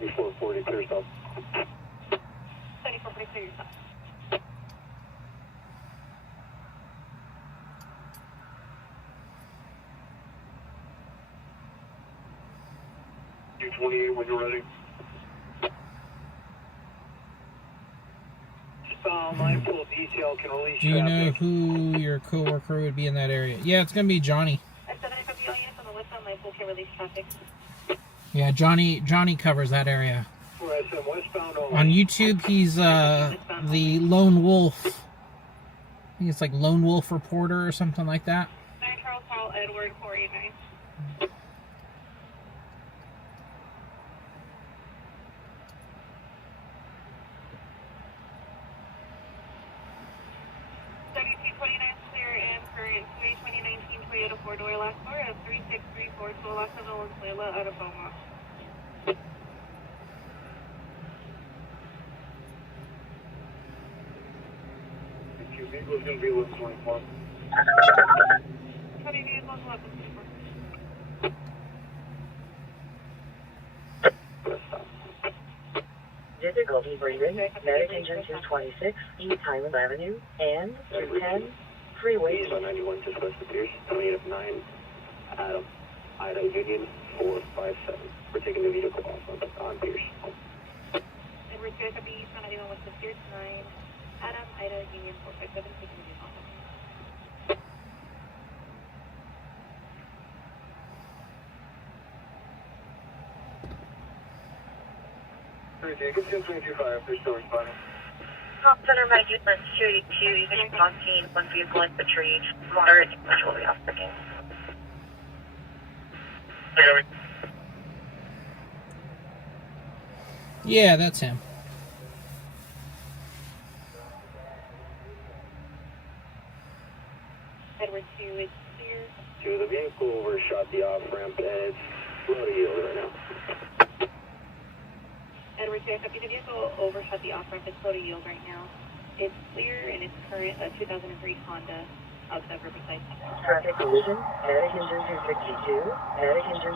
Before 40, clear stop. 74, clear yourself. U28 when you're ready. My full detail can release. Do you know who your coworker would be in that area? Yeah, it's gonna be Johnny. I said I copy all units on the westbound my full can release traffic. Yeah, Johnny covers that area. On YouTube, he's the Lone Wolf. I think it's like Lone Wolf Reporter or something like that. 9 Charles Hall, Edward 489. Clear and current 2019 Toyota 4-door last door at 3634 Los Angeles, Layla out of Beaumont. Vehicle's going to be 1124. How do you need 1124? Difficulty breathing, medic engine 226, East Highland Avenue, and 210, freeway. 91 just west of Pierce, coming up 9, Adam, Ida Union 457. We're taking the vehicle off on Pierce. Edward Square, copy East 91 west of Pierce, 9, Adam, Ida Union 457, taking the vehicle off. Jacob 225, they're still responding. Top Center Medic Unit 282, using on scene, one vehicle in the tree, moderate damage will be off the game. Yeah, that's him. Edward 2 is clear. The vehicle overshot the off-ramp and it's slow to yield right now. Edward 2, I copy. The vehicle overshot the off-ramp. It's slow to yield right now. It's clear and it's current, a 2003 Honda outside Riverside. Traffic collision, medic engine 262, medic engine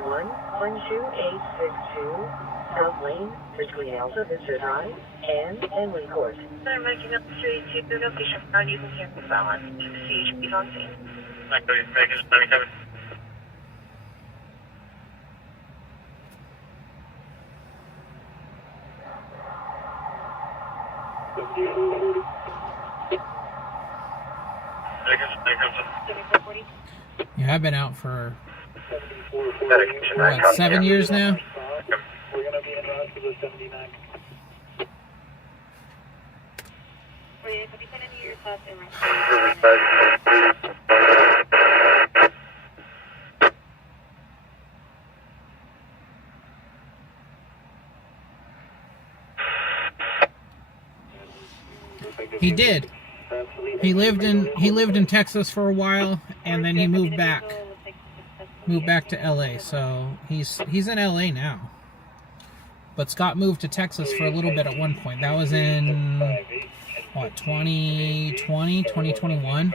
261, 12862, South Lane, between Alpha Vista Drive and Henley Court. They're making up the street to the location from you can hear the balance to the CHP on scene. Actually, making just coming. Yeah, I've been out for, 7440. what, 7 years now? We're going to be in route to the 79. Where you copy, send into your class and route. He did. He lived in Texas for a while, and then he moved back to LA. So he's in LA now. But Scott moved to Texas for a little bit at one point. That was in what, 2020, 2021.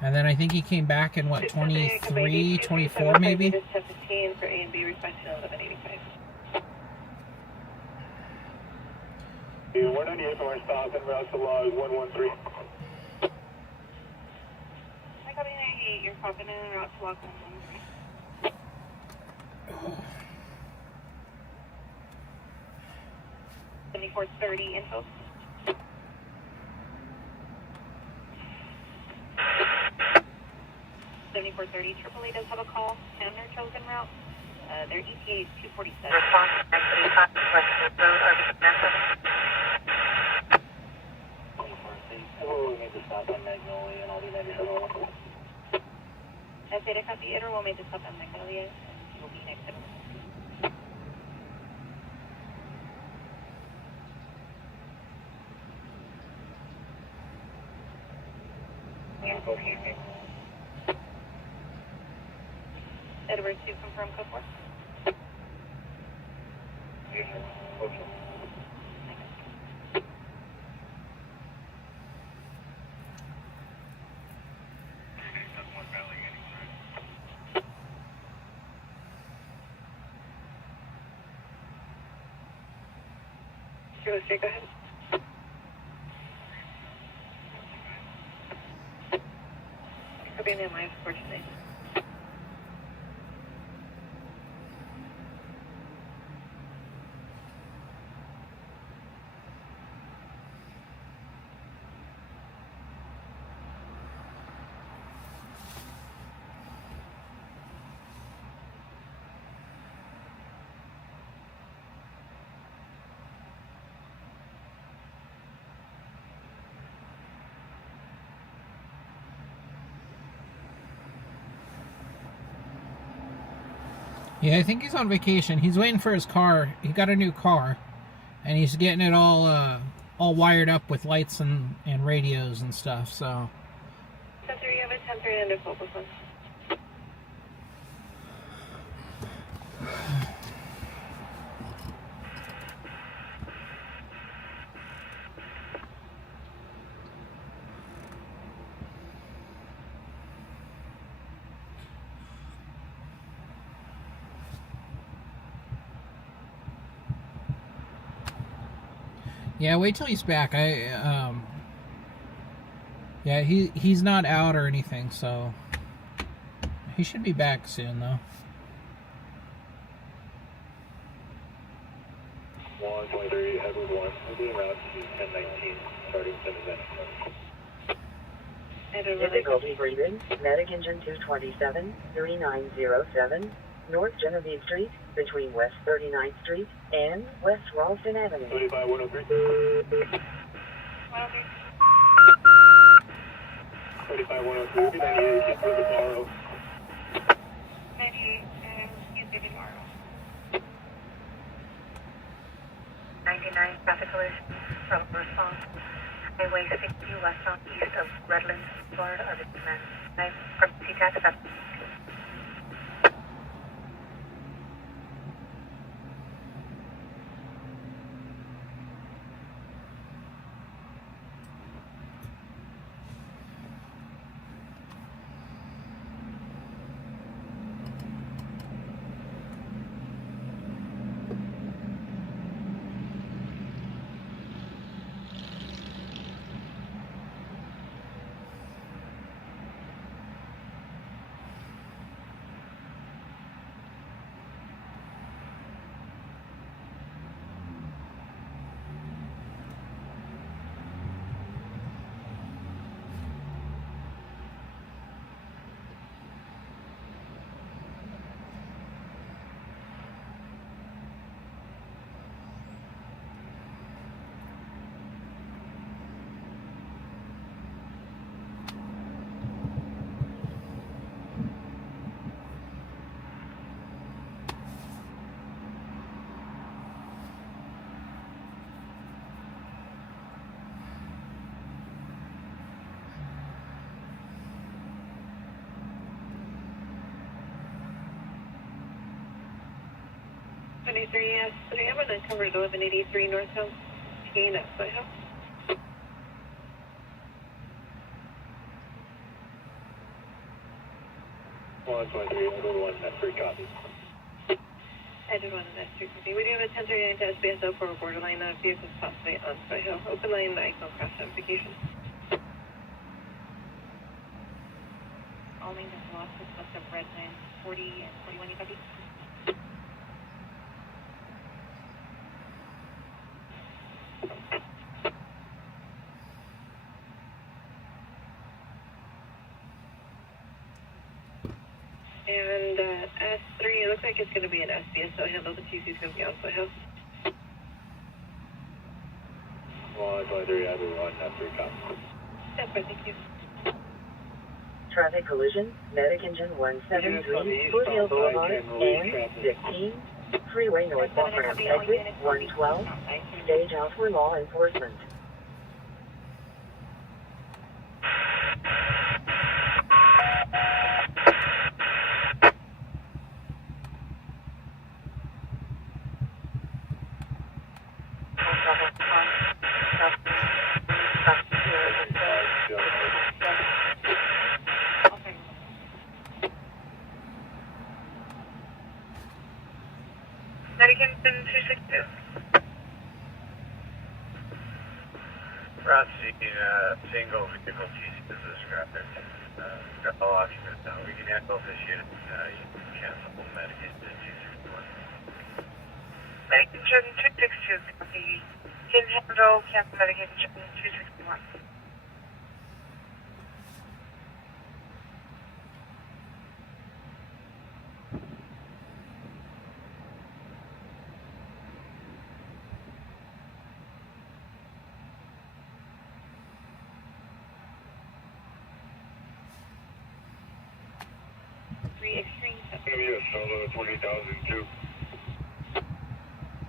And then I think he came back in what, 23, 24 maybe. For A and B requesting 1185. The 198 north south en route to law is 113. I copy 98. You're popping in and route to lock 113. 7430 info. AAA does have a call and their chosen route. Their ETA is 247. Response to 35 West Road, We'll make the stop on Magnolia and I'll be 97. I said a copy. Iter will make the stop on Magnolia and you'll be next to him. Edward 2, confirm code 4. Yes, sir. Okay. Go ahead. Could be in live for today. Yeah, I think he's on vacation. He's waiting for his car. He got a new car, and he's getting it all wired up with lights and radios and stuff. So. 10-3, you have a 10-3 under focus one. Yeah, wait till he's back. Yeah, he's not out or anything, so he should be back soon, though. 123, Edward 1, we'll be en route to 1019, starting 10 event. Difficulty breathing, medic engine 227, 3907, North Genevieve Street, between West 39th Street and West Ralston Avenue. 35, 103. 35, 103, 98, for the borrow. 98, he's good tomorrow. 99 traffic collision. From response. Highway 60 westbound east of Redlands, Florida, are the men. From CTAC. Yes, 3, I'm going to cover 1183 northbound Kane at Soho. One 23, other one, that's 3 copies. I did one, that's 3 copy. We do have a 1039 to SBSO for a borderline vehicles possibly on Soho. Open line, icon cross notification. All lanes are lost with west of Redlands, 40 and 41, you copy? And S3, it looks like it's going to be an SBSO handle. The TC is going to be on Soho. 123, other one, that's 3 copies. That's fine, thank you. Traffic collision, medic engine 173, Foothill Boulevard, and 15, freeway northbound ramp exit 112, stage out for law enforcement. Medication 262. Route seeking single vehicle TC is discrepant. Got all occupants now. We can handle this unit. You can cancel medication 261. Medication 262. Copy. Can handle cancel medication 261. Extreme. Yes, solo 20,002.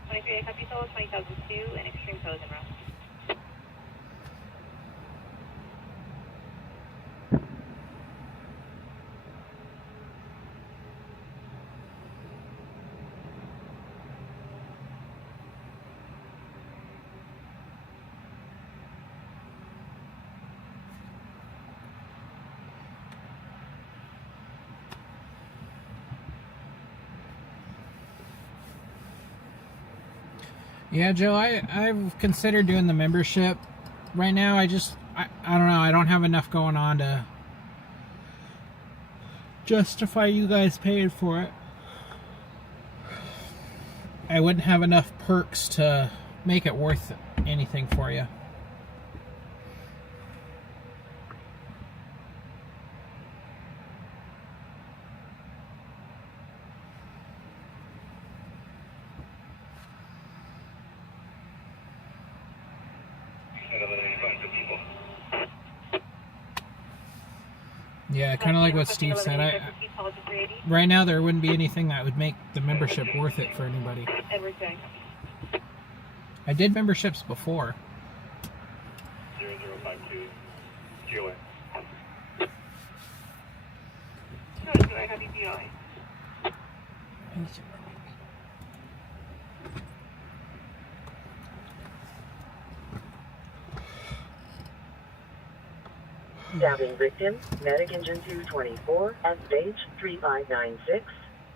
23, I copy solo 20,002 and extreme pose en route. Yeah, Joe, I've considered doing the membership. Right now, I don't know. I don't have enough going on to justify you guys paying for it. I wouldn't have enough perks to make it worth anything for you. Yeah, kind of like what Steve said. Right now, there wouldn't be anything that would make the membership worth it for anybody. I did memberships before. 0052 GOA. Do I have EBI? Stabbing victim, medic engine 224 at stage 3596,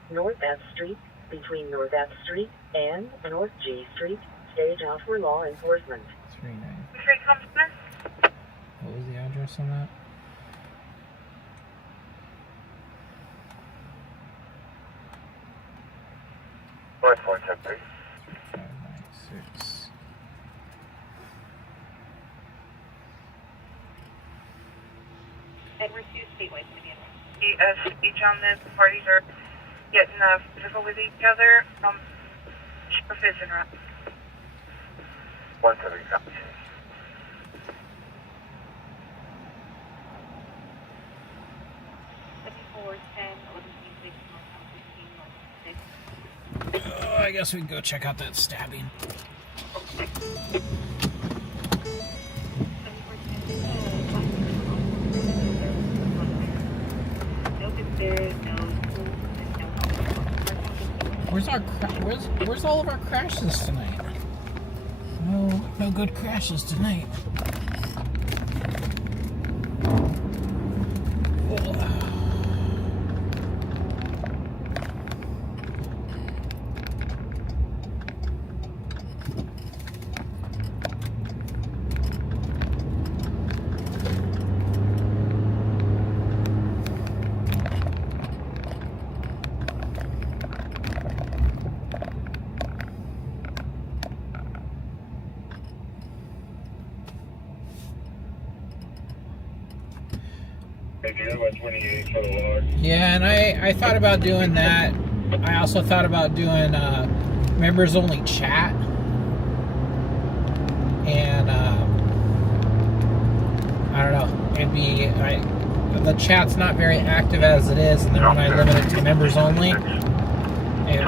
North F Street, between North F Street and North G Street, stage out for law enforcement. 39. Street comes in. What was the address on that? North 473. 596. Edward Hughes Gateway to begin with. Each on the parties are getting physical with each other. Sheriff is en route. 170. 11, I guess we can go check out that stabbing. Where's all of our crashes tonight? No good crashes tonight. Yeah, and I thought about doing that. I also thought about doing members only chat. And I don't know, maybe the chat's not very active as it is, and then when I limit it to members only, it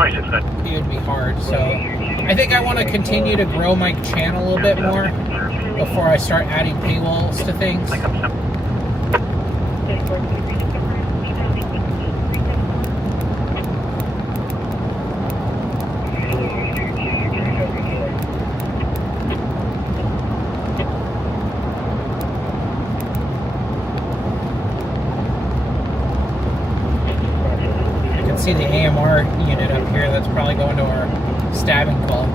would be hard. So I think I want to continue to grow my channel a little bit more before I start adding paywalls to things. See the AMR unit up here that's probably going to our stabbing call.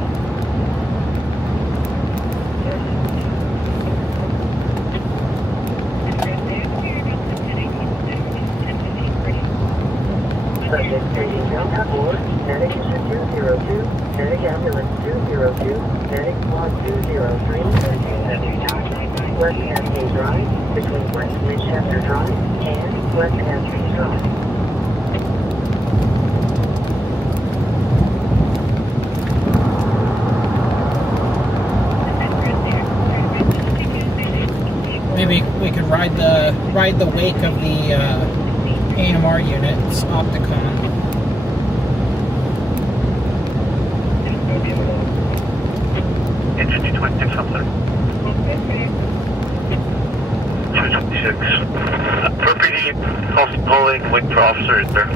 Subject taking Delta 4, medic engine 202, medic ambulance 202, medic squad 203, West Cascade Drive, between West Winchester Drive and West Cascade Drive. Maybe we could ride the wake of the AMR units, Opticon. Engine 226 something. 226. For PD, also pulling, wait for officers there.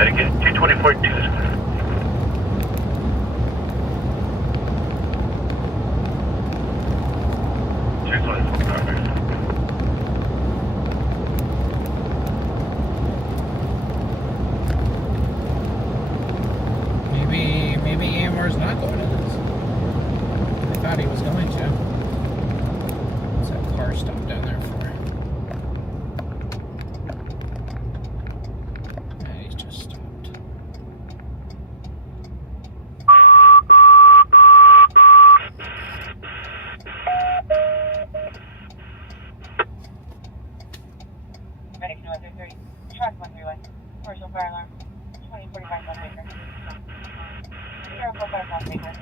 And again, 224 Maybe AMR's not going to this. I thought he was going to. What's that car stop down there for? He's just stopped. Medic North 30, truck 131, commercial fire alarm, 2045 1 acre. 045 1 acre.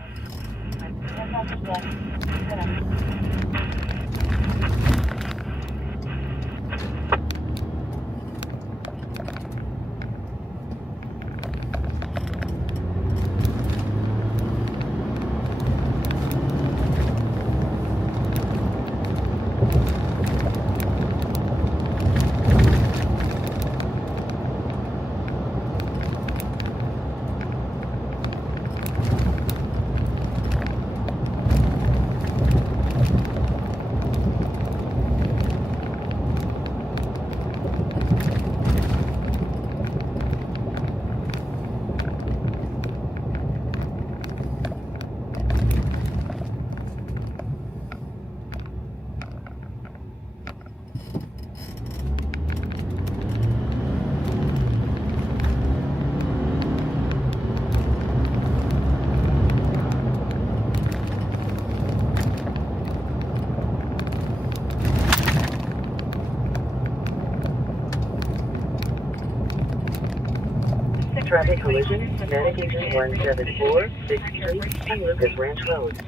Traffic collision, medic engine 174, 6th Street, San Lucas Ranch Road.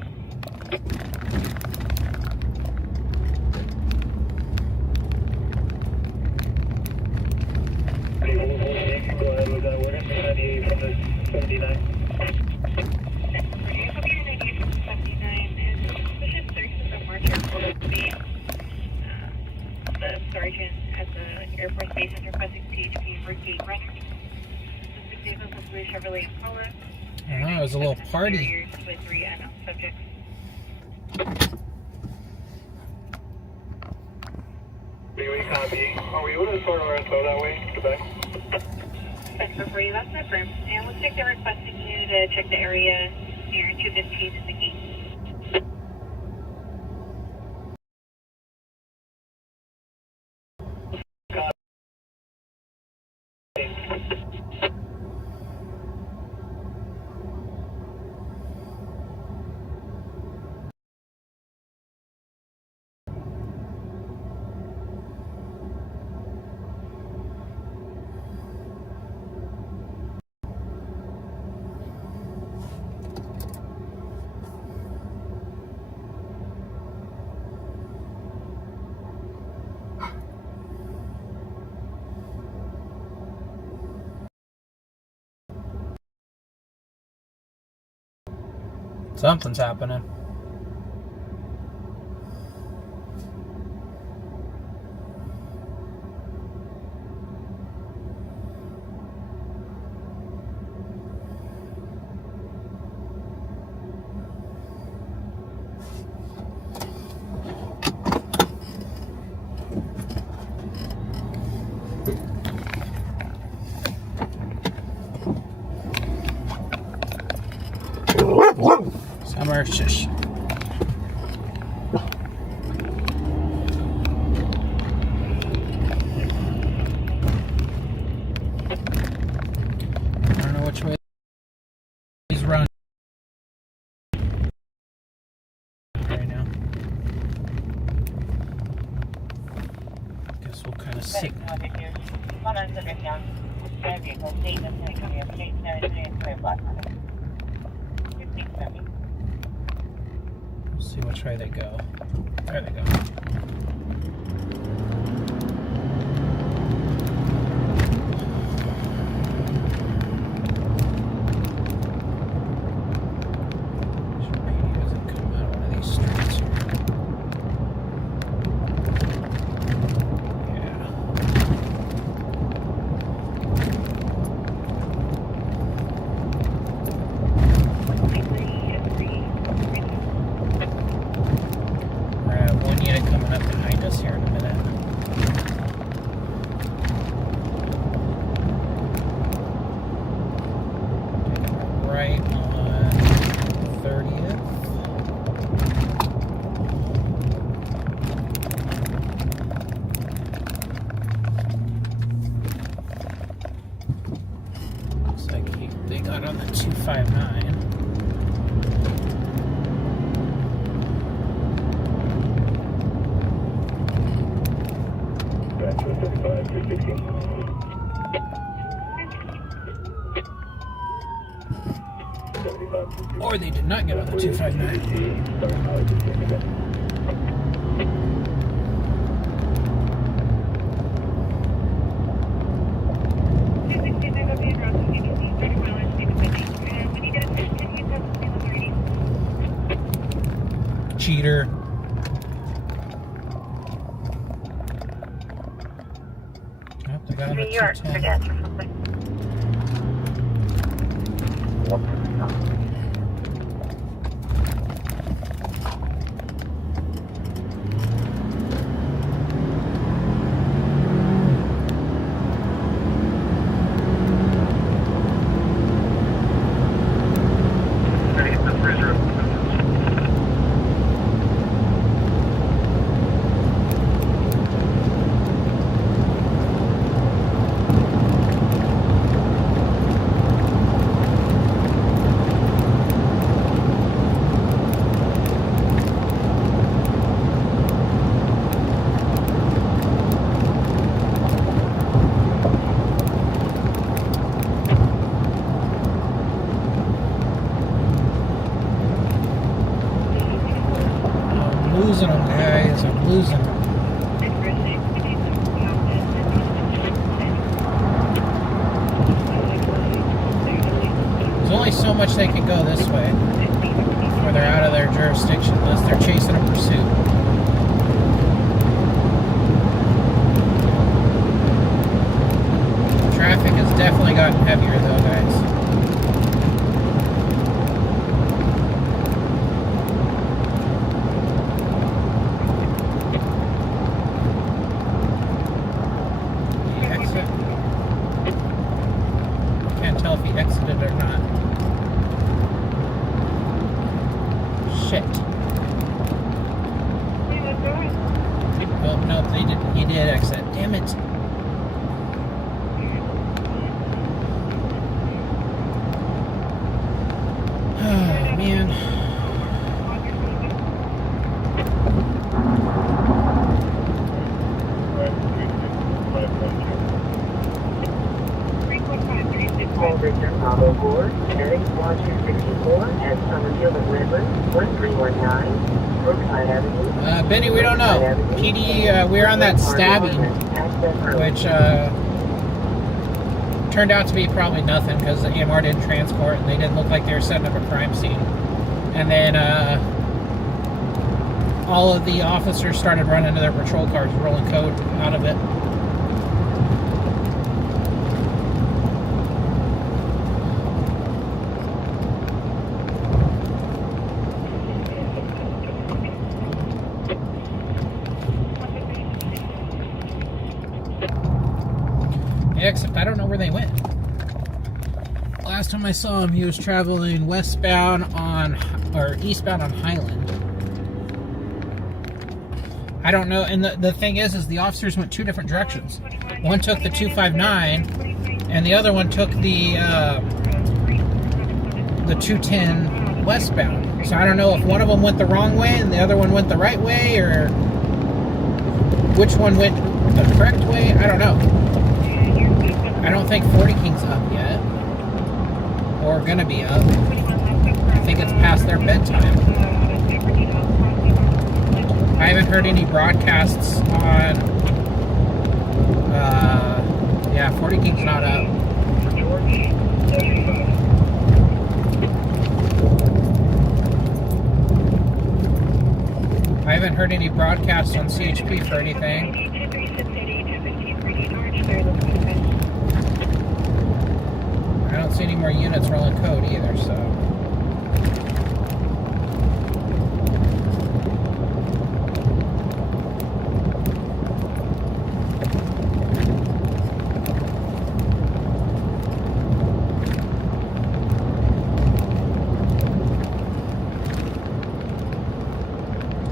The sergeant at the Air Force Base is requesting PHP for gate runner. The vehicle is a blue Chevrolet Impala. Oh, it was a little party. With 3 unknown subjects. Copy. Are we able to start our info that way? To back? That's for you, that's confirmed. And looks like they're requesting you to check the area near 215 in the gate. Something's happening. Summer shish. I don't know which way he's running right now. Guess we'll kind of see. See which way they go. There they go. They got on the 259. Or they did not get on the 259. Cheater. Oh, they got on the 210. losing them, guys. I'm losing them. There's only so much they can go this way before they're out of their jurisdiction, unless they're chasing a pursuit. Traffic has definitely gotten heavier though, guys. Did he exit? Can't tell if he exited or not. Shit. Oh, no, he did exit. Damn it. Oh, man. Call Victor Bravo 4, Medic Squad 264 at Summerfield and Redland, 1319, Brookside Avenue. Benny, we don't know. PD, we're on that stabbing, which turned out to be probably nothing because the AMR didn't transport and they didn't look like they were setting up a crime scene. And then all of the officers started running to their patrol cars, rolling code out of it. Except I don't know where they went. Last time I saw him, he was traveling eastbound on Highland. I don't know, and the thing is the officers went two different directions. One took the 259, and the other one took the 210 westbound. So I don't know if one of them went the wrong way and the other one went the right way, or which one went the correct way. I don't know. I don't think 40 King's up yet, or gonna be up. I think it's past their bedtime. I haven't heard any broadcasts on, 40 King's not up. I haven't heard any broadcasts on CHP for anything. I don't see any more units rolling code either, so.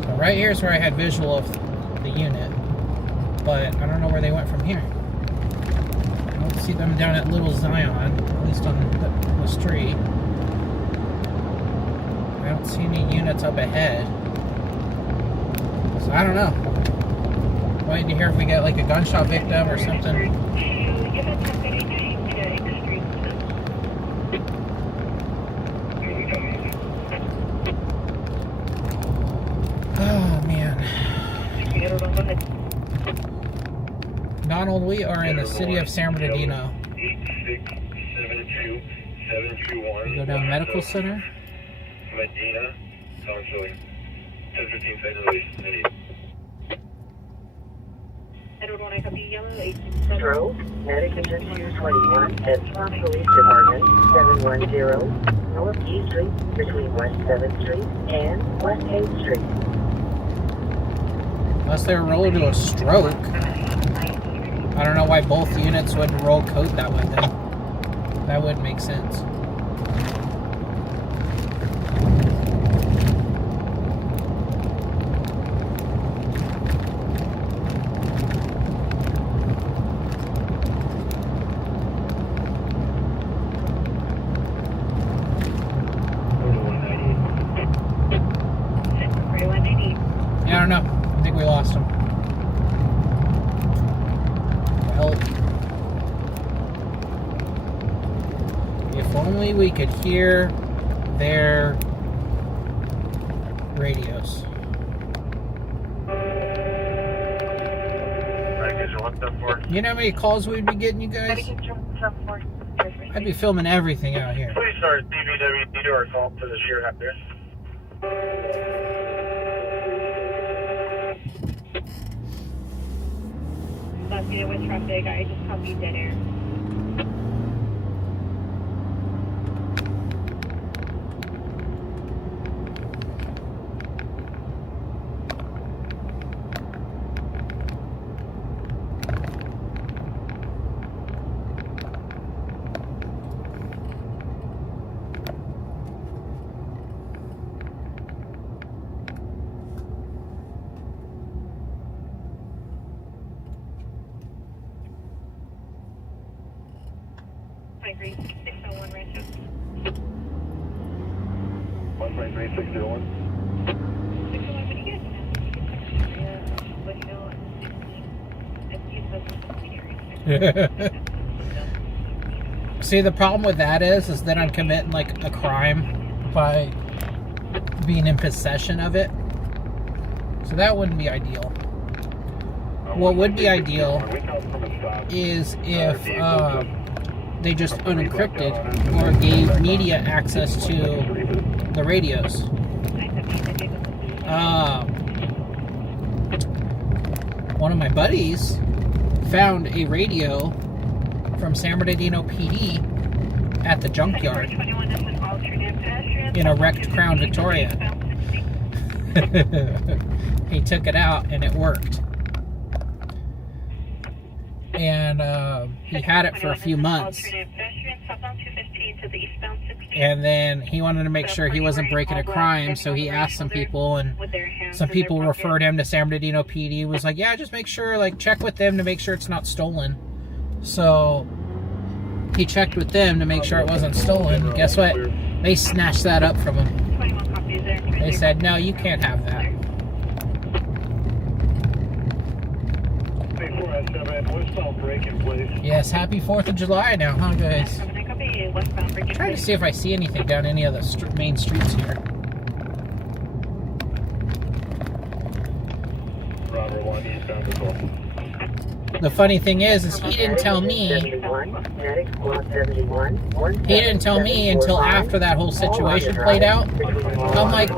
So right here is where I had visual of the unit, but I don't know where they went from here. I don't see them down at Little Zion, at least on the street. I don't see any units up ahead. So I don't know. Waiting to hear if we get like a gunshot victim or something. Oh man. Donald, we are in the city of San Bernardino. We go down Medical Center. Medina, Township, 1015 Federal. Stroke, Medic Agency 21 at Swan Police Department, 710, North E Street, between West 7th Street and West 8th Street. Unless they were rolling to a stroke. I don't know why both units would roll code that way then. That wouldn't make sense. Yeah, I don't know. I think we lost him. Well, if only we could hear their radios. Angel 174. You know how many calls we'd be getting, you guys? I'd be filming everything out here. Please start DBWD to our call for the sheer out there. Let's get it with traffic. I just copied dead air. I agree. 601 Rancho. 153-601. 601, when you get let you know, See, the problem with that is that I'm committing like a crime by being in possession of it. So that wouldn't be ideal. What would be ideal is if they just unencrypted or gave media access to the radios. One of my buddies found a radio from San Bernardino PD at the junkyard in a wrecked Crown Victoria. He took it out and it worked. And he had it for a few months. And then he wanted to make sure he wasn't breaking a crime, so he asked some people, and some people referred him to San Bernardino PD. He was like, yeah, just make sure, like, check with them to make sure it's not stolen. So he checked with them to make sure it wasn't stolen. Guess what? They snatched that up from him. They said, no, you can't have that. Yes, happy 4th of July now, huh, guys? I'm trying to see if I see anything down any of the main streets here. The funny thing is he didn't tell me. He didn't tell me until after that whole situation played out. I'm like,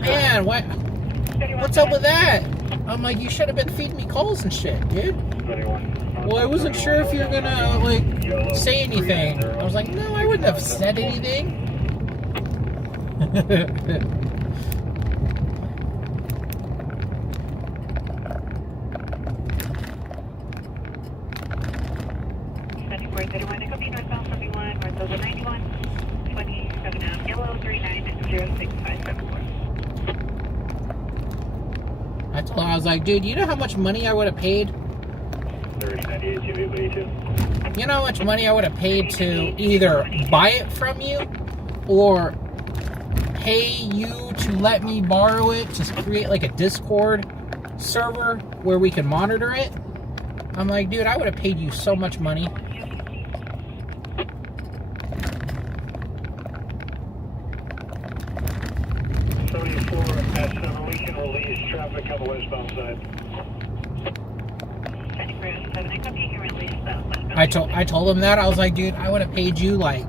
man, what's up with that? I'm like, you should have been feeding me calls and shit, dude. Well, I wasn't sure if you're gonna, like, say anything. I was like, no, I wouldn't have said anything. I was like, dude, you know how much money I would have paid? You know how much money I would have paid to either buy it from you or pay you to let me borrow it to create like a Discord server where we can monitor it? I'm like, dude, I would have paid you so much money. We can release traffic on the westbound side. I told him that. I was like, dude, I would have paid you like,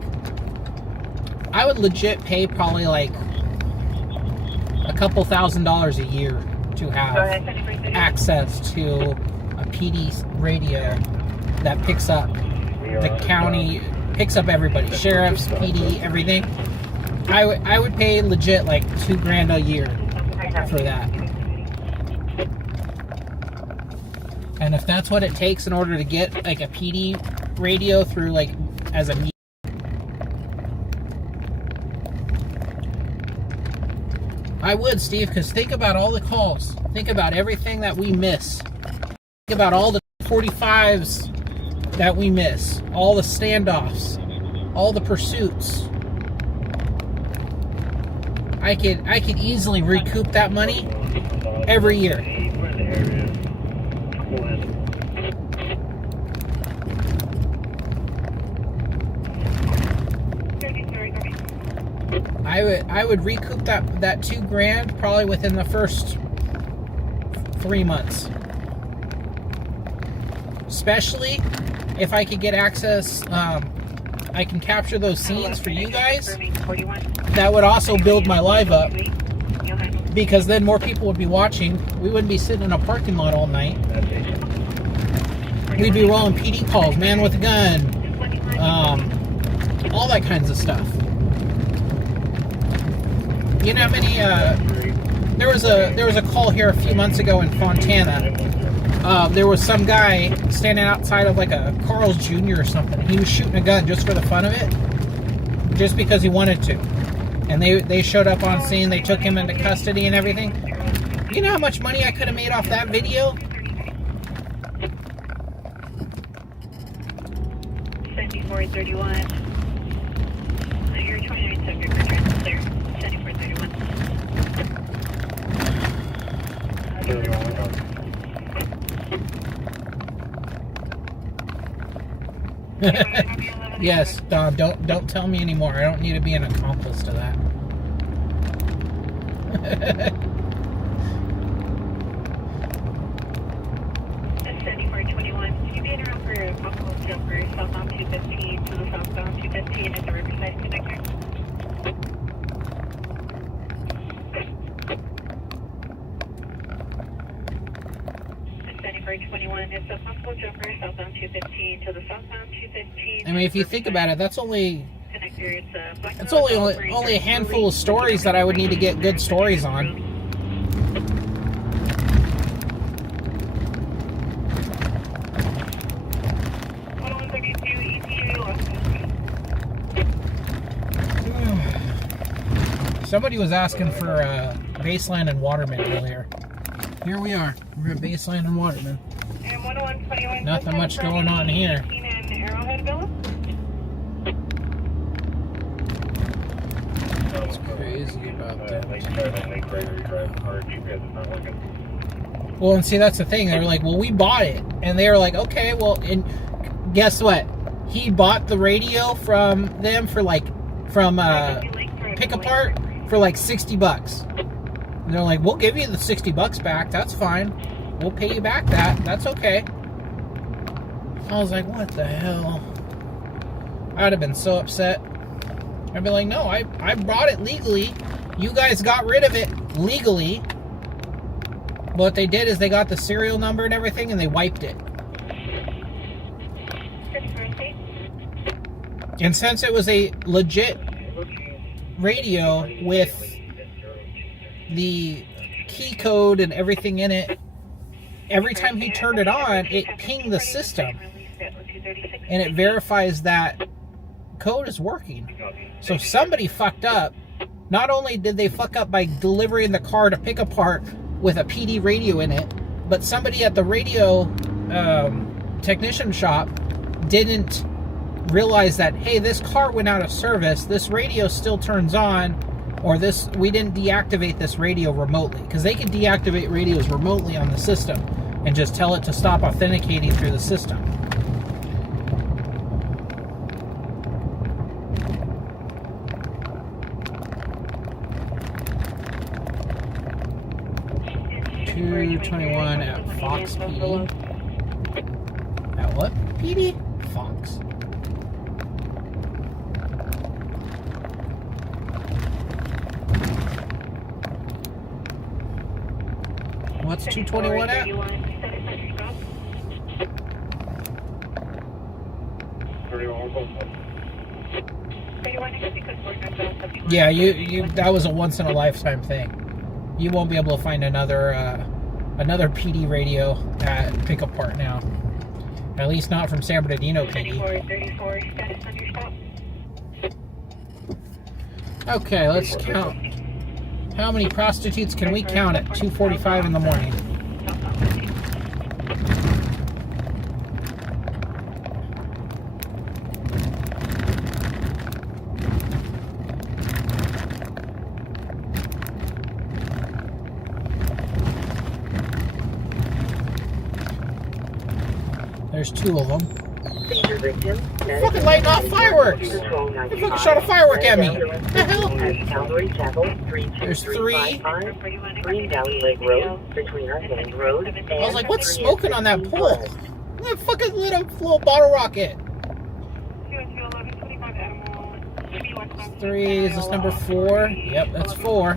I would legit pay probably like a couple $1,000s a year to have access to a PD radio that picks up the county, picks up everybody, sheriffs, PD, everything. I would pay legit like $2,000 a year for that. And if that's what it takes in order to get like a PD radio through like as a I would, Steve, because think about all the calls. Think about everything that we miss. Think about all the 45s that we miss. All the standoffs. All the pursuits. I could easily recoup that money every year. I would recoup that $2,000 probably within the first 3 months. especially if I could get access, I can capture those scenes for you guys. That would also build my live up, because then more people would be watching. We wouldn't be sitting in a parking lot all night. We'd be rolling PD calls, man with a gun, all that kinds of stuff. You know how many, there was a call here a few months ago in Fontana. There was some guy standing outside of like a Carl's Jr. or something. He was shooting a gun just for the fun of it, just because he wanted to. And they showed up on scene. They took him into custody and everything. You know how much money I could have made off that video? 7431. Your 29 subject returns clear. 7431. Yes, Don. Don't tell me anymore. I don't need to be an accomplice to that. 7421. Can you be in around for a possible jumper southbound 215 to the southbound 215 at the Riverside connector? 7421 is a possible jumper southbound 215 to the southbound 215. I mean, if you think about it, that's only It's only a handful of stories that I would need to get good stories on. Somebody was asking for Baseline and Waterman earlier. Here we are. We're at Baseline and Waterman. Nothing much going on here. What's crazy about that? Well, and see, that's the thing. They were like, well, we bought it. And they were like, okay, well, and guess what? He bought the radio from them for Pick Apart for like $60. And they're like, we'll give you the $60 back. That's fine. We'll pay you back that. That's okay. I was like, what the hell? I would have been so upset. I'd be like, no, I bought it legally. You guys got rid of it legally. What they did is they got the serial number and everything and they wiped it. And since it was a legit radio with the key code and everything in it, every time he turned it on, it pinged the system. And it verifies that code is working. So somebody fucked up. Not only did they fuck up by delivering the car to Pick Apart with a PD radio in it, but somebody at the radio technician shop didn't realize that, hey, this car went out of service, this radio still turns on, or we didn't deactivate this radio remotely, because they can deactivate radios remotely on the system and just tell it to stop authenticating through the system. $221 at Fox PD. At what PD? Fox. What's 221 at? Yeah, you that was a once in a lifetime thing. You won't be able to find another PD radio at Pick Apart now. At least not from San Bernardino PD. Okay, let's count. How many prostitutes can we count at 2:45 in the morning? There's two of them. They're fucking lighting off fireworks. They fucking shot a firework at me. What the hell? There's three. Green Valley Lake Road, between our main road. I was like, what's smoking on that pole? That fucking lit a little bottle rocket. 1125 Animal. 3, is this number 4? Yep, that's 4.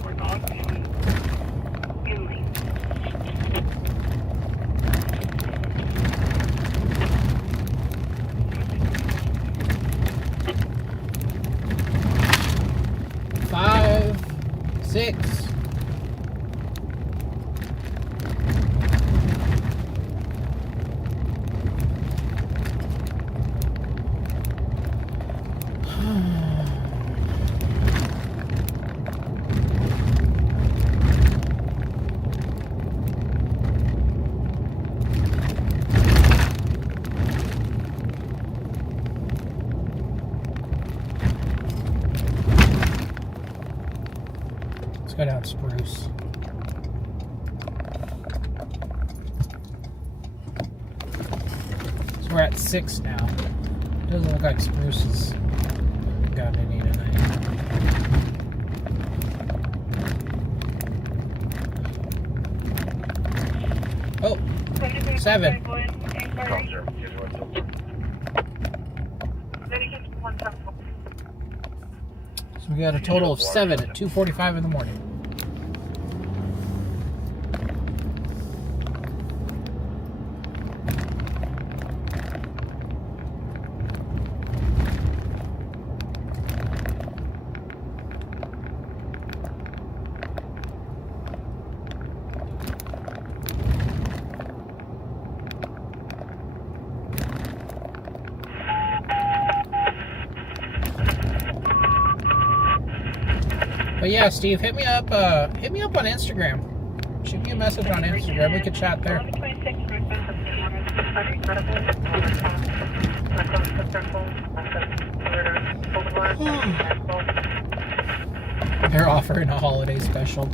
Five, 6. Let's go down Spruce. So we're at 6 now. Doesn't look like Spruce has got any tonight. Oh, 7. So we got a total of 7 at 2:45 in the morning. But yeah, Steve, hit me up on Instagram. Shoot me a message on Instagram. We could chat there. They're offering a holiday special.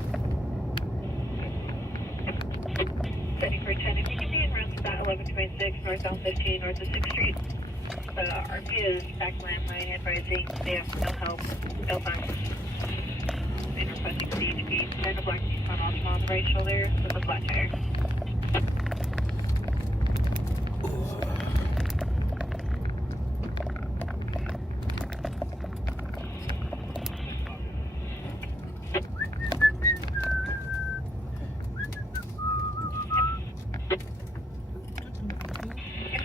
3410, if you can be in Riverside, 1126, northbound 15, north of 6th Street. RP is back landline advising they have no help, no funds. And requesting CHP, and a black Nissan Altima on the right shoulder with a flat tire.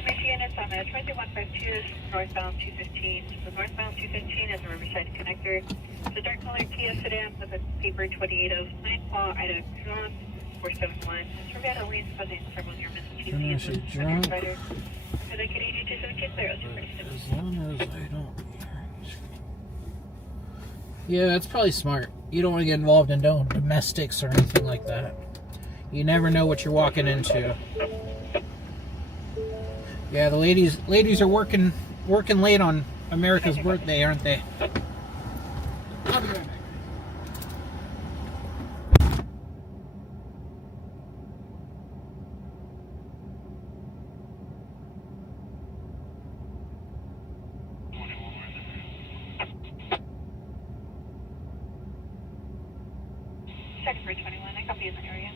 Michigan, it's on 20152, northbound 215. So northbound 215 is a Riverside connector. It's a dark colored Kia sedan with a paper 28 of 9 claw Ida Cron 471. Forget a lean present several near Mississippi. She's drunk. So they can eat you to 17 clear. As long as I don't. Yeah, that's probably smart. You don't want to get involved in domestics or anything like that. You never know what you're walking into. Yeah, the ladies are working late on America's birthday, aren't they? I'll be right back. Second for 21, I copy in the area.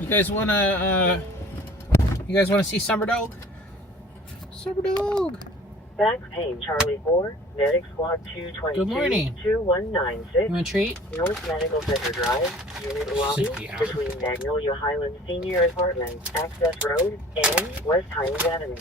You guys wanna see Summer Dog? Summer Dog. Back pain, Charlie 4, Medic Squad 222. Good morning. 2196. You want a treat? North Medical Center Drive, Unit Lobby, Yeah. between Magnolia Highlands Senior Apartments, Access Road, and West Highlands Avenue.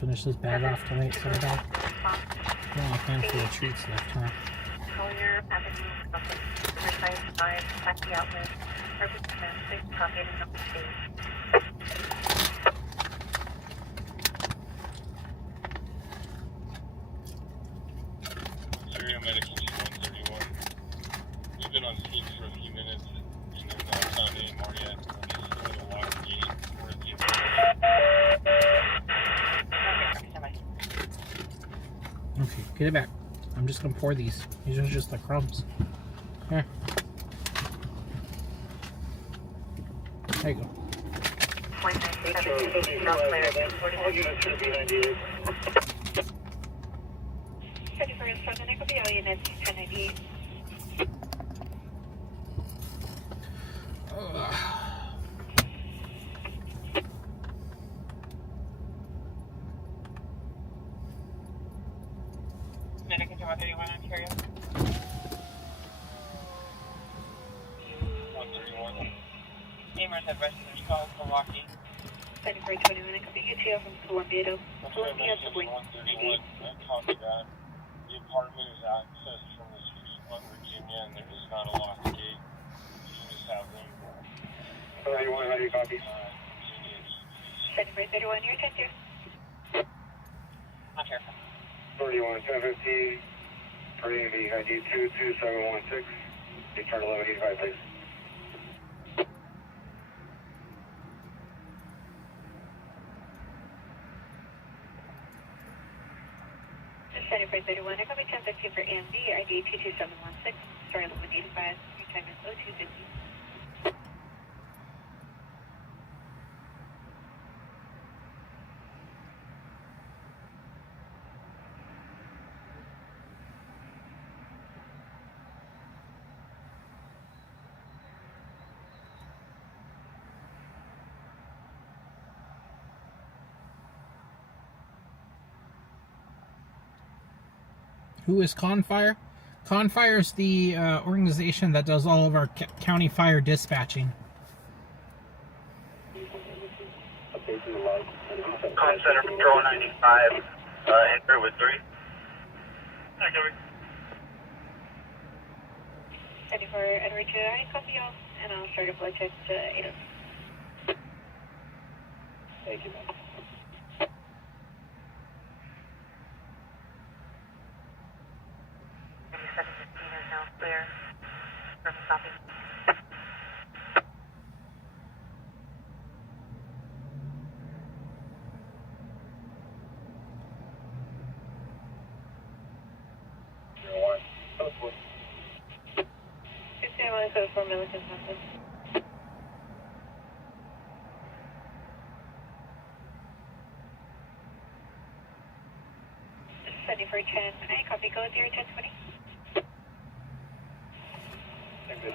finish this bag off tonight, so I got only a handful of treats left, huh? Collier Avenue, Riverside 5, Taxi Outlet, Urban Transit, copy to number 2. Area medical 131. We've been on scene for a few minutes and have not found any more yet. We're just going to lock the gate for the Okay, get it back. I'm just gonna pour these. These are just the crumbs. Here. There you go. All units should be 98. 34-7, I could be all units 1098. Medic into 131 Ontario. 131. Amers have residence call Milwaukee. 3421, I could be UTO from Columbia to Columbia to Blink 131. Copy that. The apartment is accessed from the street on Virginia, and there is not a locked gate. You just have them. 31, how do you copy? 3431, you're 10-2. Ontario. 31, 1015, party the ID 22716, return 1185, please. 3431, I copy 1015 for AMD, ID 22716, sorry 1185, your time is 0250. 'Who is Confire? Confire is the organization that does all of our county fire dispatching. Con Center Patrol 95, enter with 3. Activate. 74 Edward 2, I copy y'all, and I'll start a blood test to 8 Thank you, man. Clear. Urban copy. I want to go for militant method. 7410, I copy, go 01020.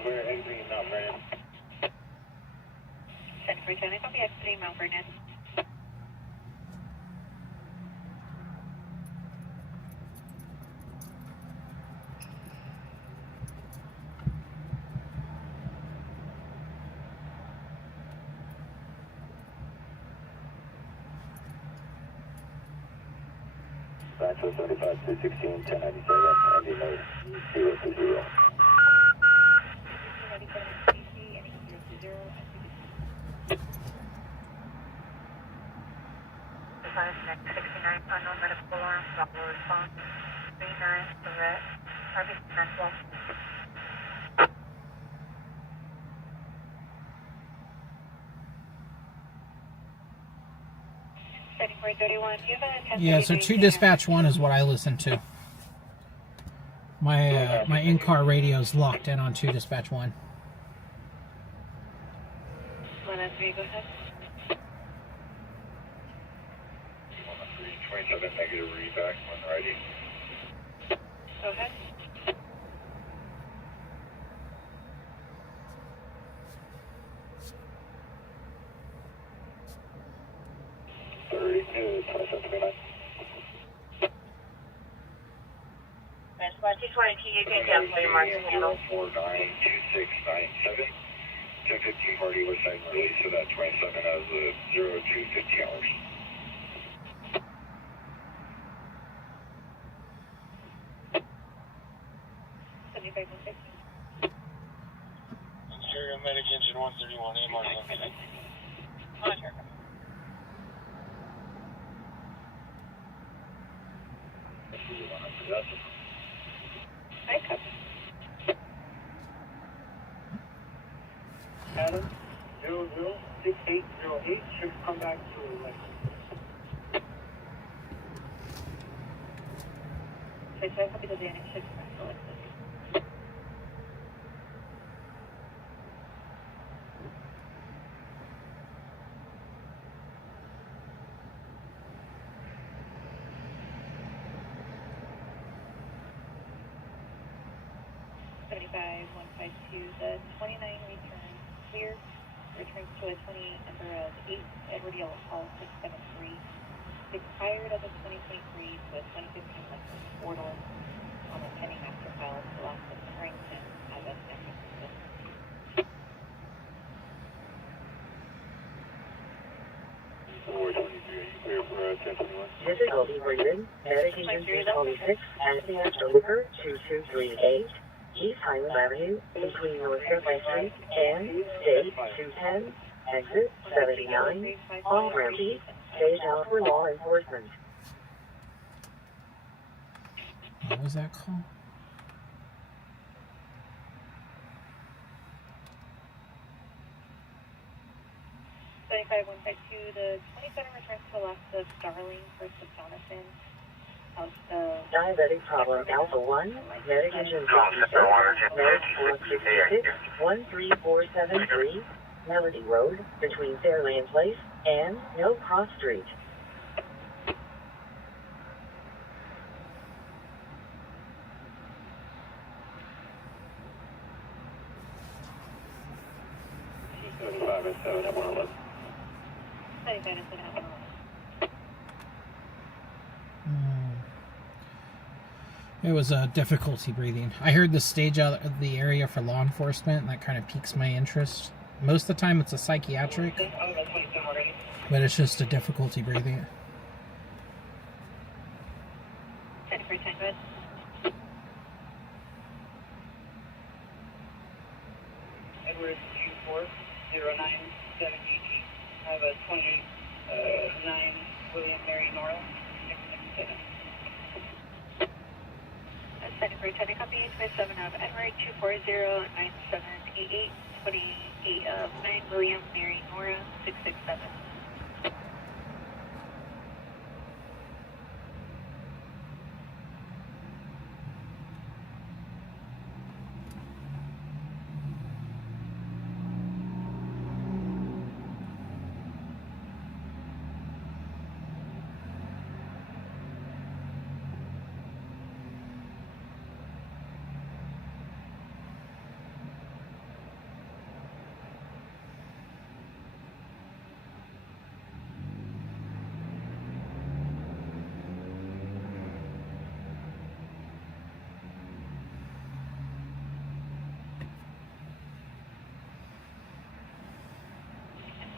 We're exiting Mount Vernon. 7410, I copy exiting Mount Vernon. Backflow 75, 216, 1097, and mode 0 to 0. 69, unknown medical alarm, Bravo response, 39, direct, RBC 912. 7431, do you have a 10? Yeah, so 2 dispatch 1 is what I listen to. My in-car radio is locked in on 2 dispatch 1. 103, go ahead. 27 negative readback on righty. Go ahead. Squad 220 TU, can cancel your mark handle. 492697. 1015 party west side release, so that 27 has 0250 hours. 75-150. Interior medic engine 131, AMR 150. Monitor. I copy. Adam, 006808 should come back to like. Okay, so I copy the van. It should come back to like this. The 29 returns clear. Returns to a 28 number of 8 Edward Yellow Hall 673. Expired as of 2023 to a 2015 license 4-door on a pending master file to last of Harrington as of San Francisco. Difficulty rated. Medic Agency 26 and the over 2238. East Highland Avenue, between North Fairway Street and State 210, exit 79. All route east, stage out for law enforcement. What was that called? The 27 returns to the last of Starling, first of Jonathan. Diabetic problem Alpha 1, medic engine 56, medic 466, 13473, Melody Road, between Fairland Place and No Cross Street. It was difficulty breathing. I heard the stage out of the area for law enforcement, and that kind of piques my interest. Most of the time it's a psychiatric, but it's just a difficulty breathing. Edward 240970. I have a 29 William Mary Nora. Second for 10 copy, 27 of Edward 2409788, 28 of 9 William Mary Nora 667.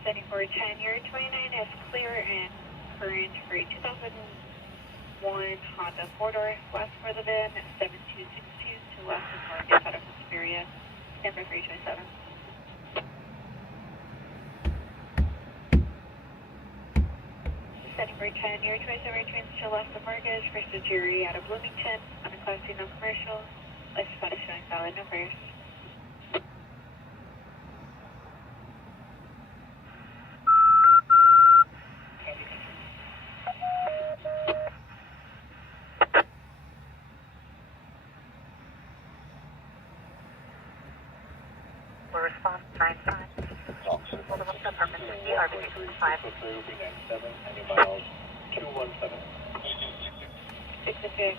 Setting for 10 year 29 is clear and current for a 2001 Honda 4-door. Last for the VIN 7262 to last of Marcus out of Hesperia. Stand by for 27. Setting for 10 year 27 returns to last of Marcus. First to Jerry out of Bloomington on a Class C non-commercial. License status showing valid, no fares. Response 95. Hold on, the purpose is the RBC 5. 7, any miles, 217. 66.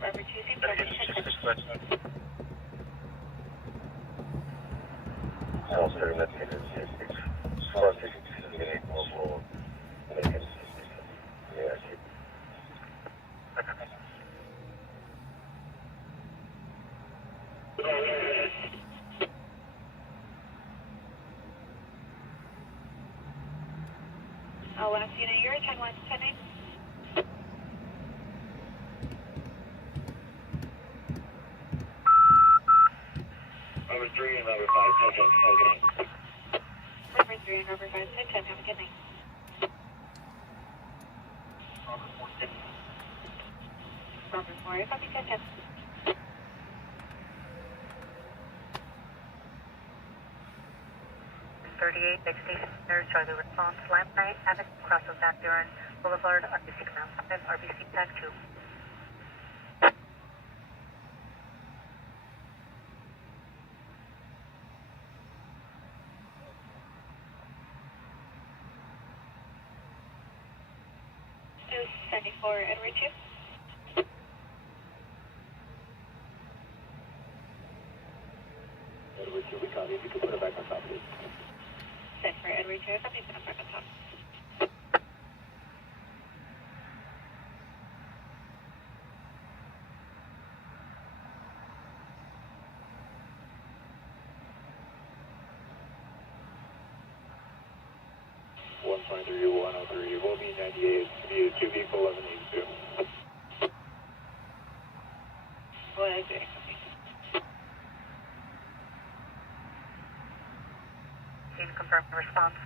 Robert 2, same traffic. South 30, left hand, 66. Star 66, 8, multiple. unit, you're a 10-1, 10-8. Number 3 and number 5, 10, have a good night. Number 3 and number 5, 10, have a good night. Number 4, copy 10, 10. 3860 Center, Charlie response, Limelight Avenue, cross of Backyard Boulevard, RBC Command 5, RBC Tag 2. Edward 2. Edward 2, we copy. If you could put it back on top, please. Set for Edward 2, copy, put it back on top. Will be 98, view 2 vehicle 1182. Well, I agree, copy. Can you confirm the response?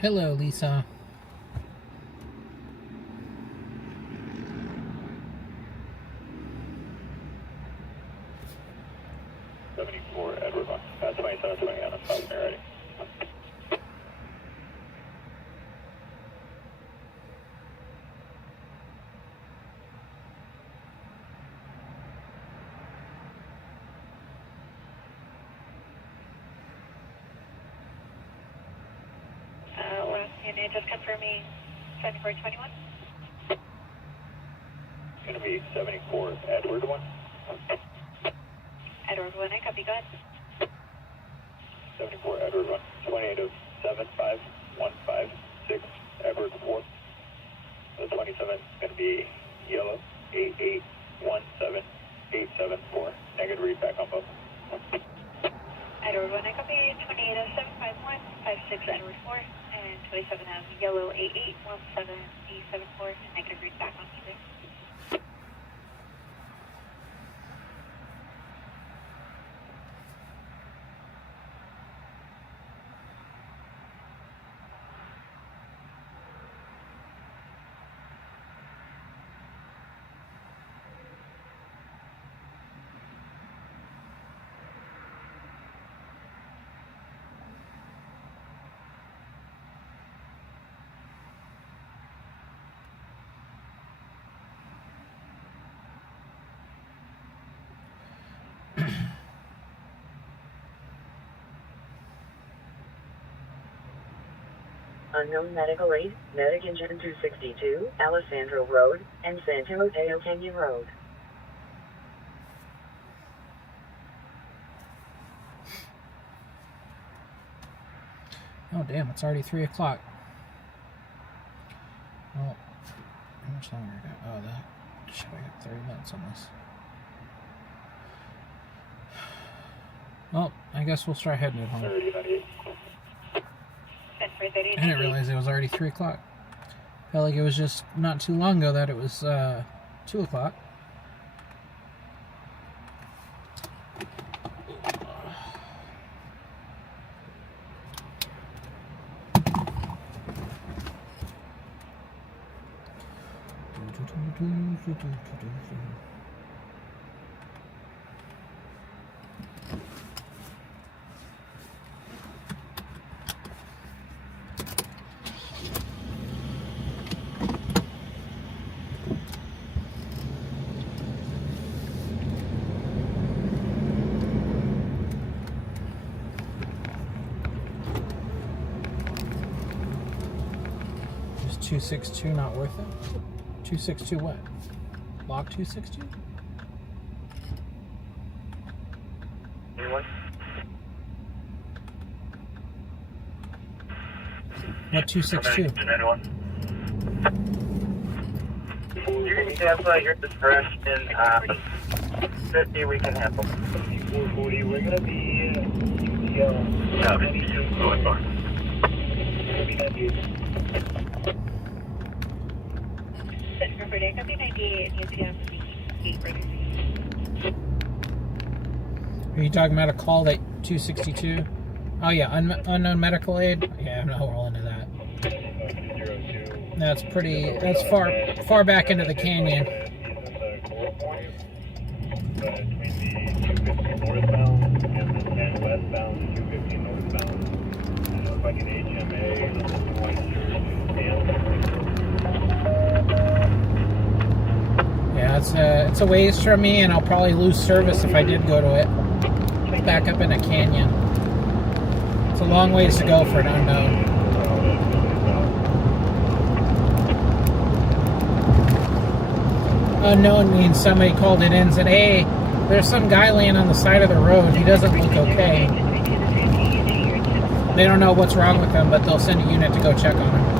Hello, Lisa. Edward 1, 2720 on a 5 ready. Last unit, just confirming 7421. It's going to be 74 Edward 1. Edward 1, I copy, go ahead. 74 Edward 1, 28 of 75156 Edward 4. The 27 is going to be yellow 8817874. Negative read back on both. Edward 1, I copy 28 of 75156 Edward 4 and 27 of yellow 8817874. Negative read back on either. Unknown medical aid, medic engine 262, Alessandro Road, and San Mateo Canyon Road. Oh, damn, it's already 3 o'clock. Well, how much longer I got? Oh, that. Shit, I got 30 minutes on this. Well, I guess we'll start heading it home. I didn't realize it was already 3 o'clock. Felt like it was just not too long ago that it was 2 o'clock. Is 262 not worth it? 262 what? Log 262? Anyone? What 262? Anyone? You can cancel your discretion. 50 we can handle. 440, we're going to be Are you talking about a call at 262? Oh yeah, unknown medical aid. Yeah, I'm not rolling into that. That's pretty. That's far back into the canyon. northbound and then westbound, 250 northbound. Looks like an HMA and a white shirt. Yeah, it's a ways from me, and I'll probably lose service if I did go to it. Back up in a canyon. It's a long ways to go for an unknown. Unknown means somebody called it in and said, hey, there's some guy laying on the side of the road. He doesn't look okay. They don't know what's wrong with him, but they'll send a unit to go check on him.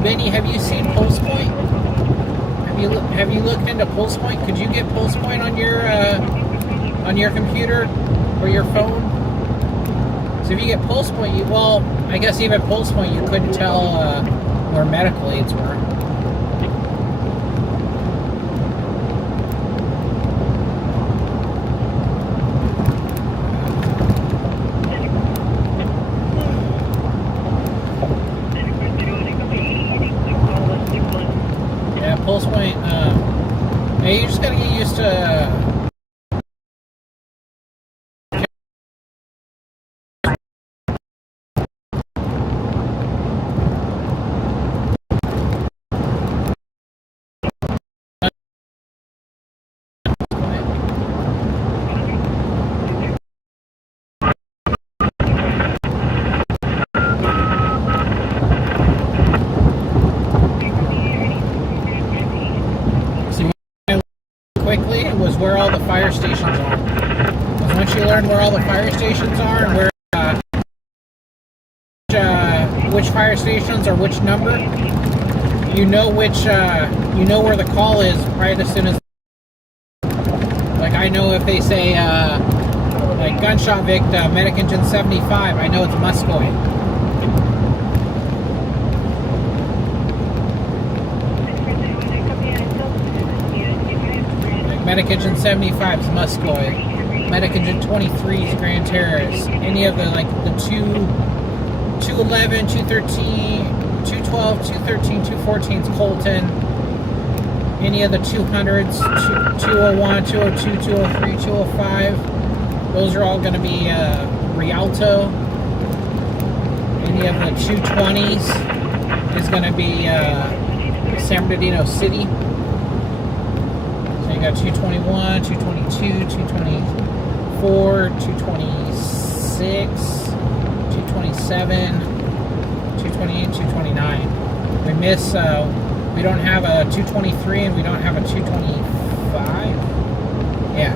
Benny, have you seen Pulse Point? Have you looked into Pulse Point? Could you get Pulse Point on your computer or your phone? So if you get Pulse Point, I guess even Pulse Point you couldn't tell where medical aids were. Pulse Point, yeah, you just gotta get used to quickly was where all the fire stations are. Because once you learn where all the fire stations are and where which fire stations or which number, you know where the call is right as soon as. Like I know if they say like gunshot victim, medic engine 75, I know it's Muscoy. Medic Engine 75 is Muscoy. Medic Engine 23 is Grand Terrace. Any of the the 211, 213, 212, 213, 214 is Colton. Any of the 200s, 201, 202, 203, 205, those are all going to be Rialto. Any of the 220s is going to be San Bernardino City. You got 221, 222, 224, 226, 227, 228, 229. We miss, we don't have a 223 and we don't have a 225. Yeah.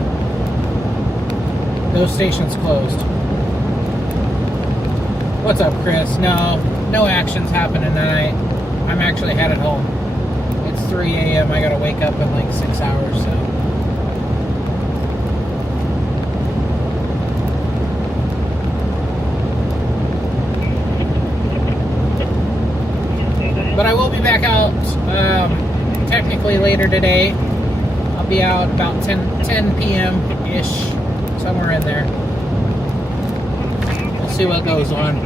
Those stations closed. What's up, Chris? No actions happening tonight. I'm actually headed home. It's 3 a.m. I gotta wake up in 6 hours, so. But I will be back out technically later today. I'll be out about 10 p.m.-ish, somewhere in there. We'll see what goes on.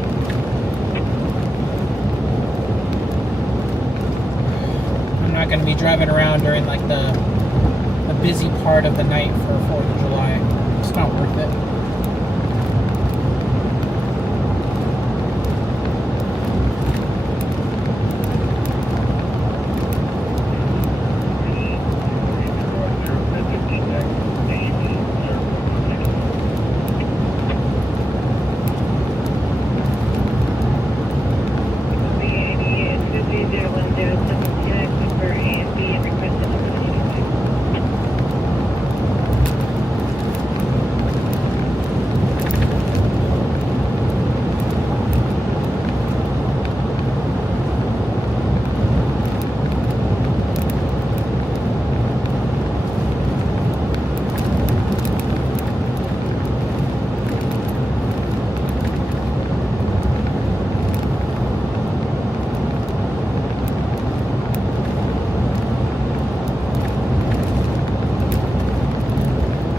I'm not going to be driving around during the busy part of the night for 4th of July. It's not worth it.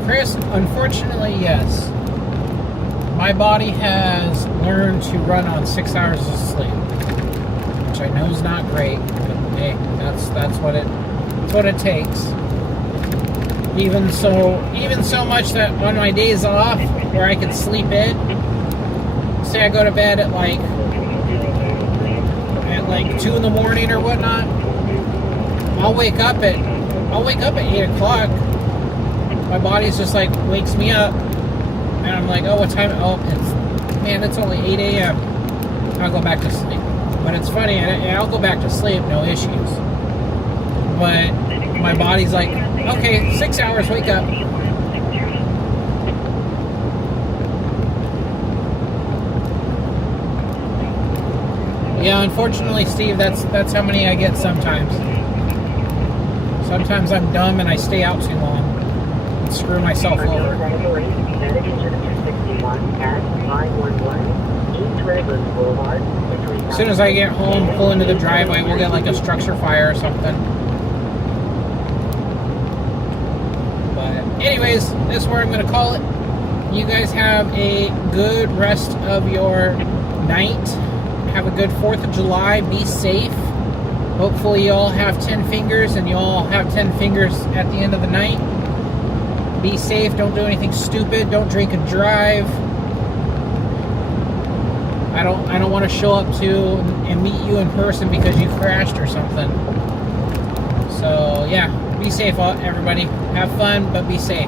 Chris, unfortunately, yes. My body has learned to run on 6 hours of sleep, which I know is not great, but hey, that's what it takes. Even so much that on my days off where I can sleep in, say I go to bed at like 2 in the morning or whatnot, I'll wake up at 8 o'clock. My body's just like wakes me up, and I'm like, oh, what time? Oh, it's only 8 a.m. I'll go back to sleep. But it's funny, I'll go back to sleep, no issues. But my body's like, okay, 6 hours, wake up. Yeah, unfortunately, Steve, that's how many I get sometimes. Sometimes I'm dumb and I stay out too long and screw myself over. As soon as I get home, pull into the driveway, we'll get like a structure fire or something. But anyways, this is where I'm going to call it. You guys have a good rest of your night. Have a good 4th of July. Be safe. Hopefully you all have 10 fingers and you all have 10 fingers at the end of the night. Be safe. Don't do anything stupid. Don't drink and drive. I don't want to show up to and meet you in person because you crashed or something. So yeah, be safe, everybody. Have fun, but be safe.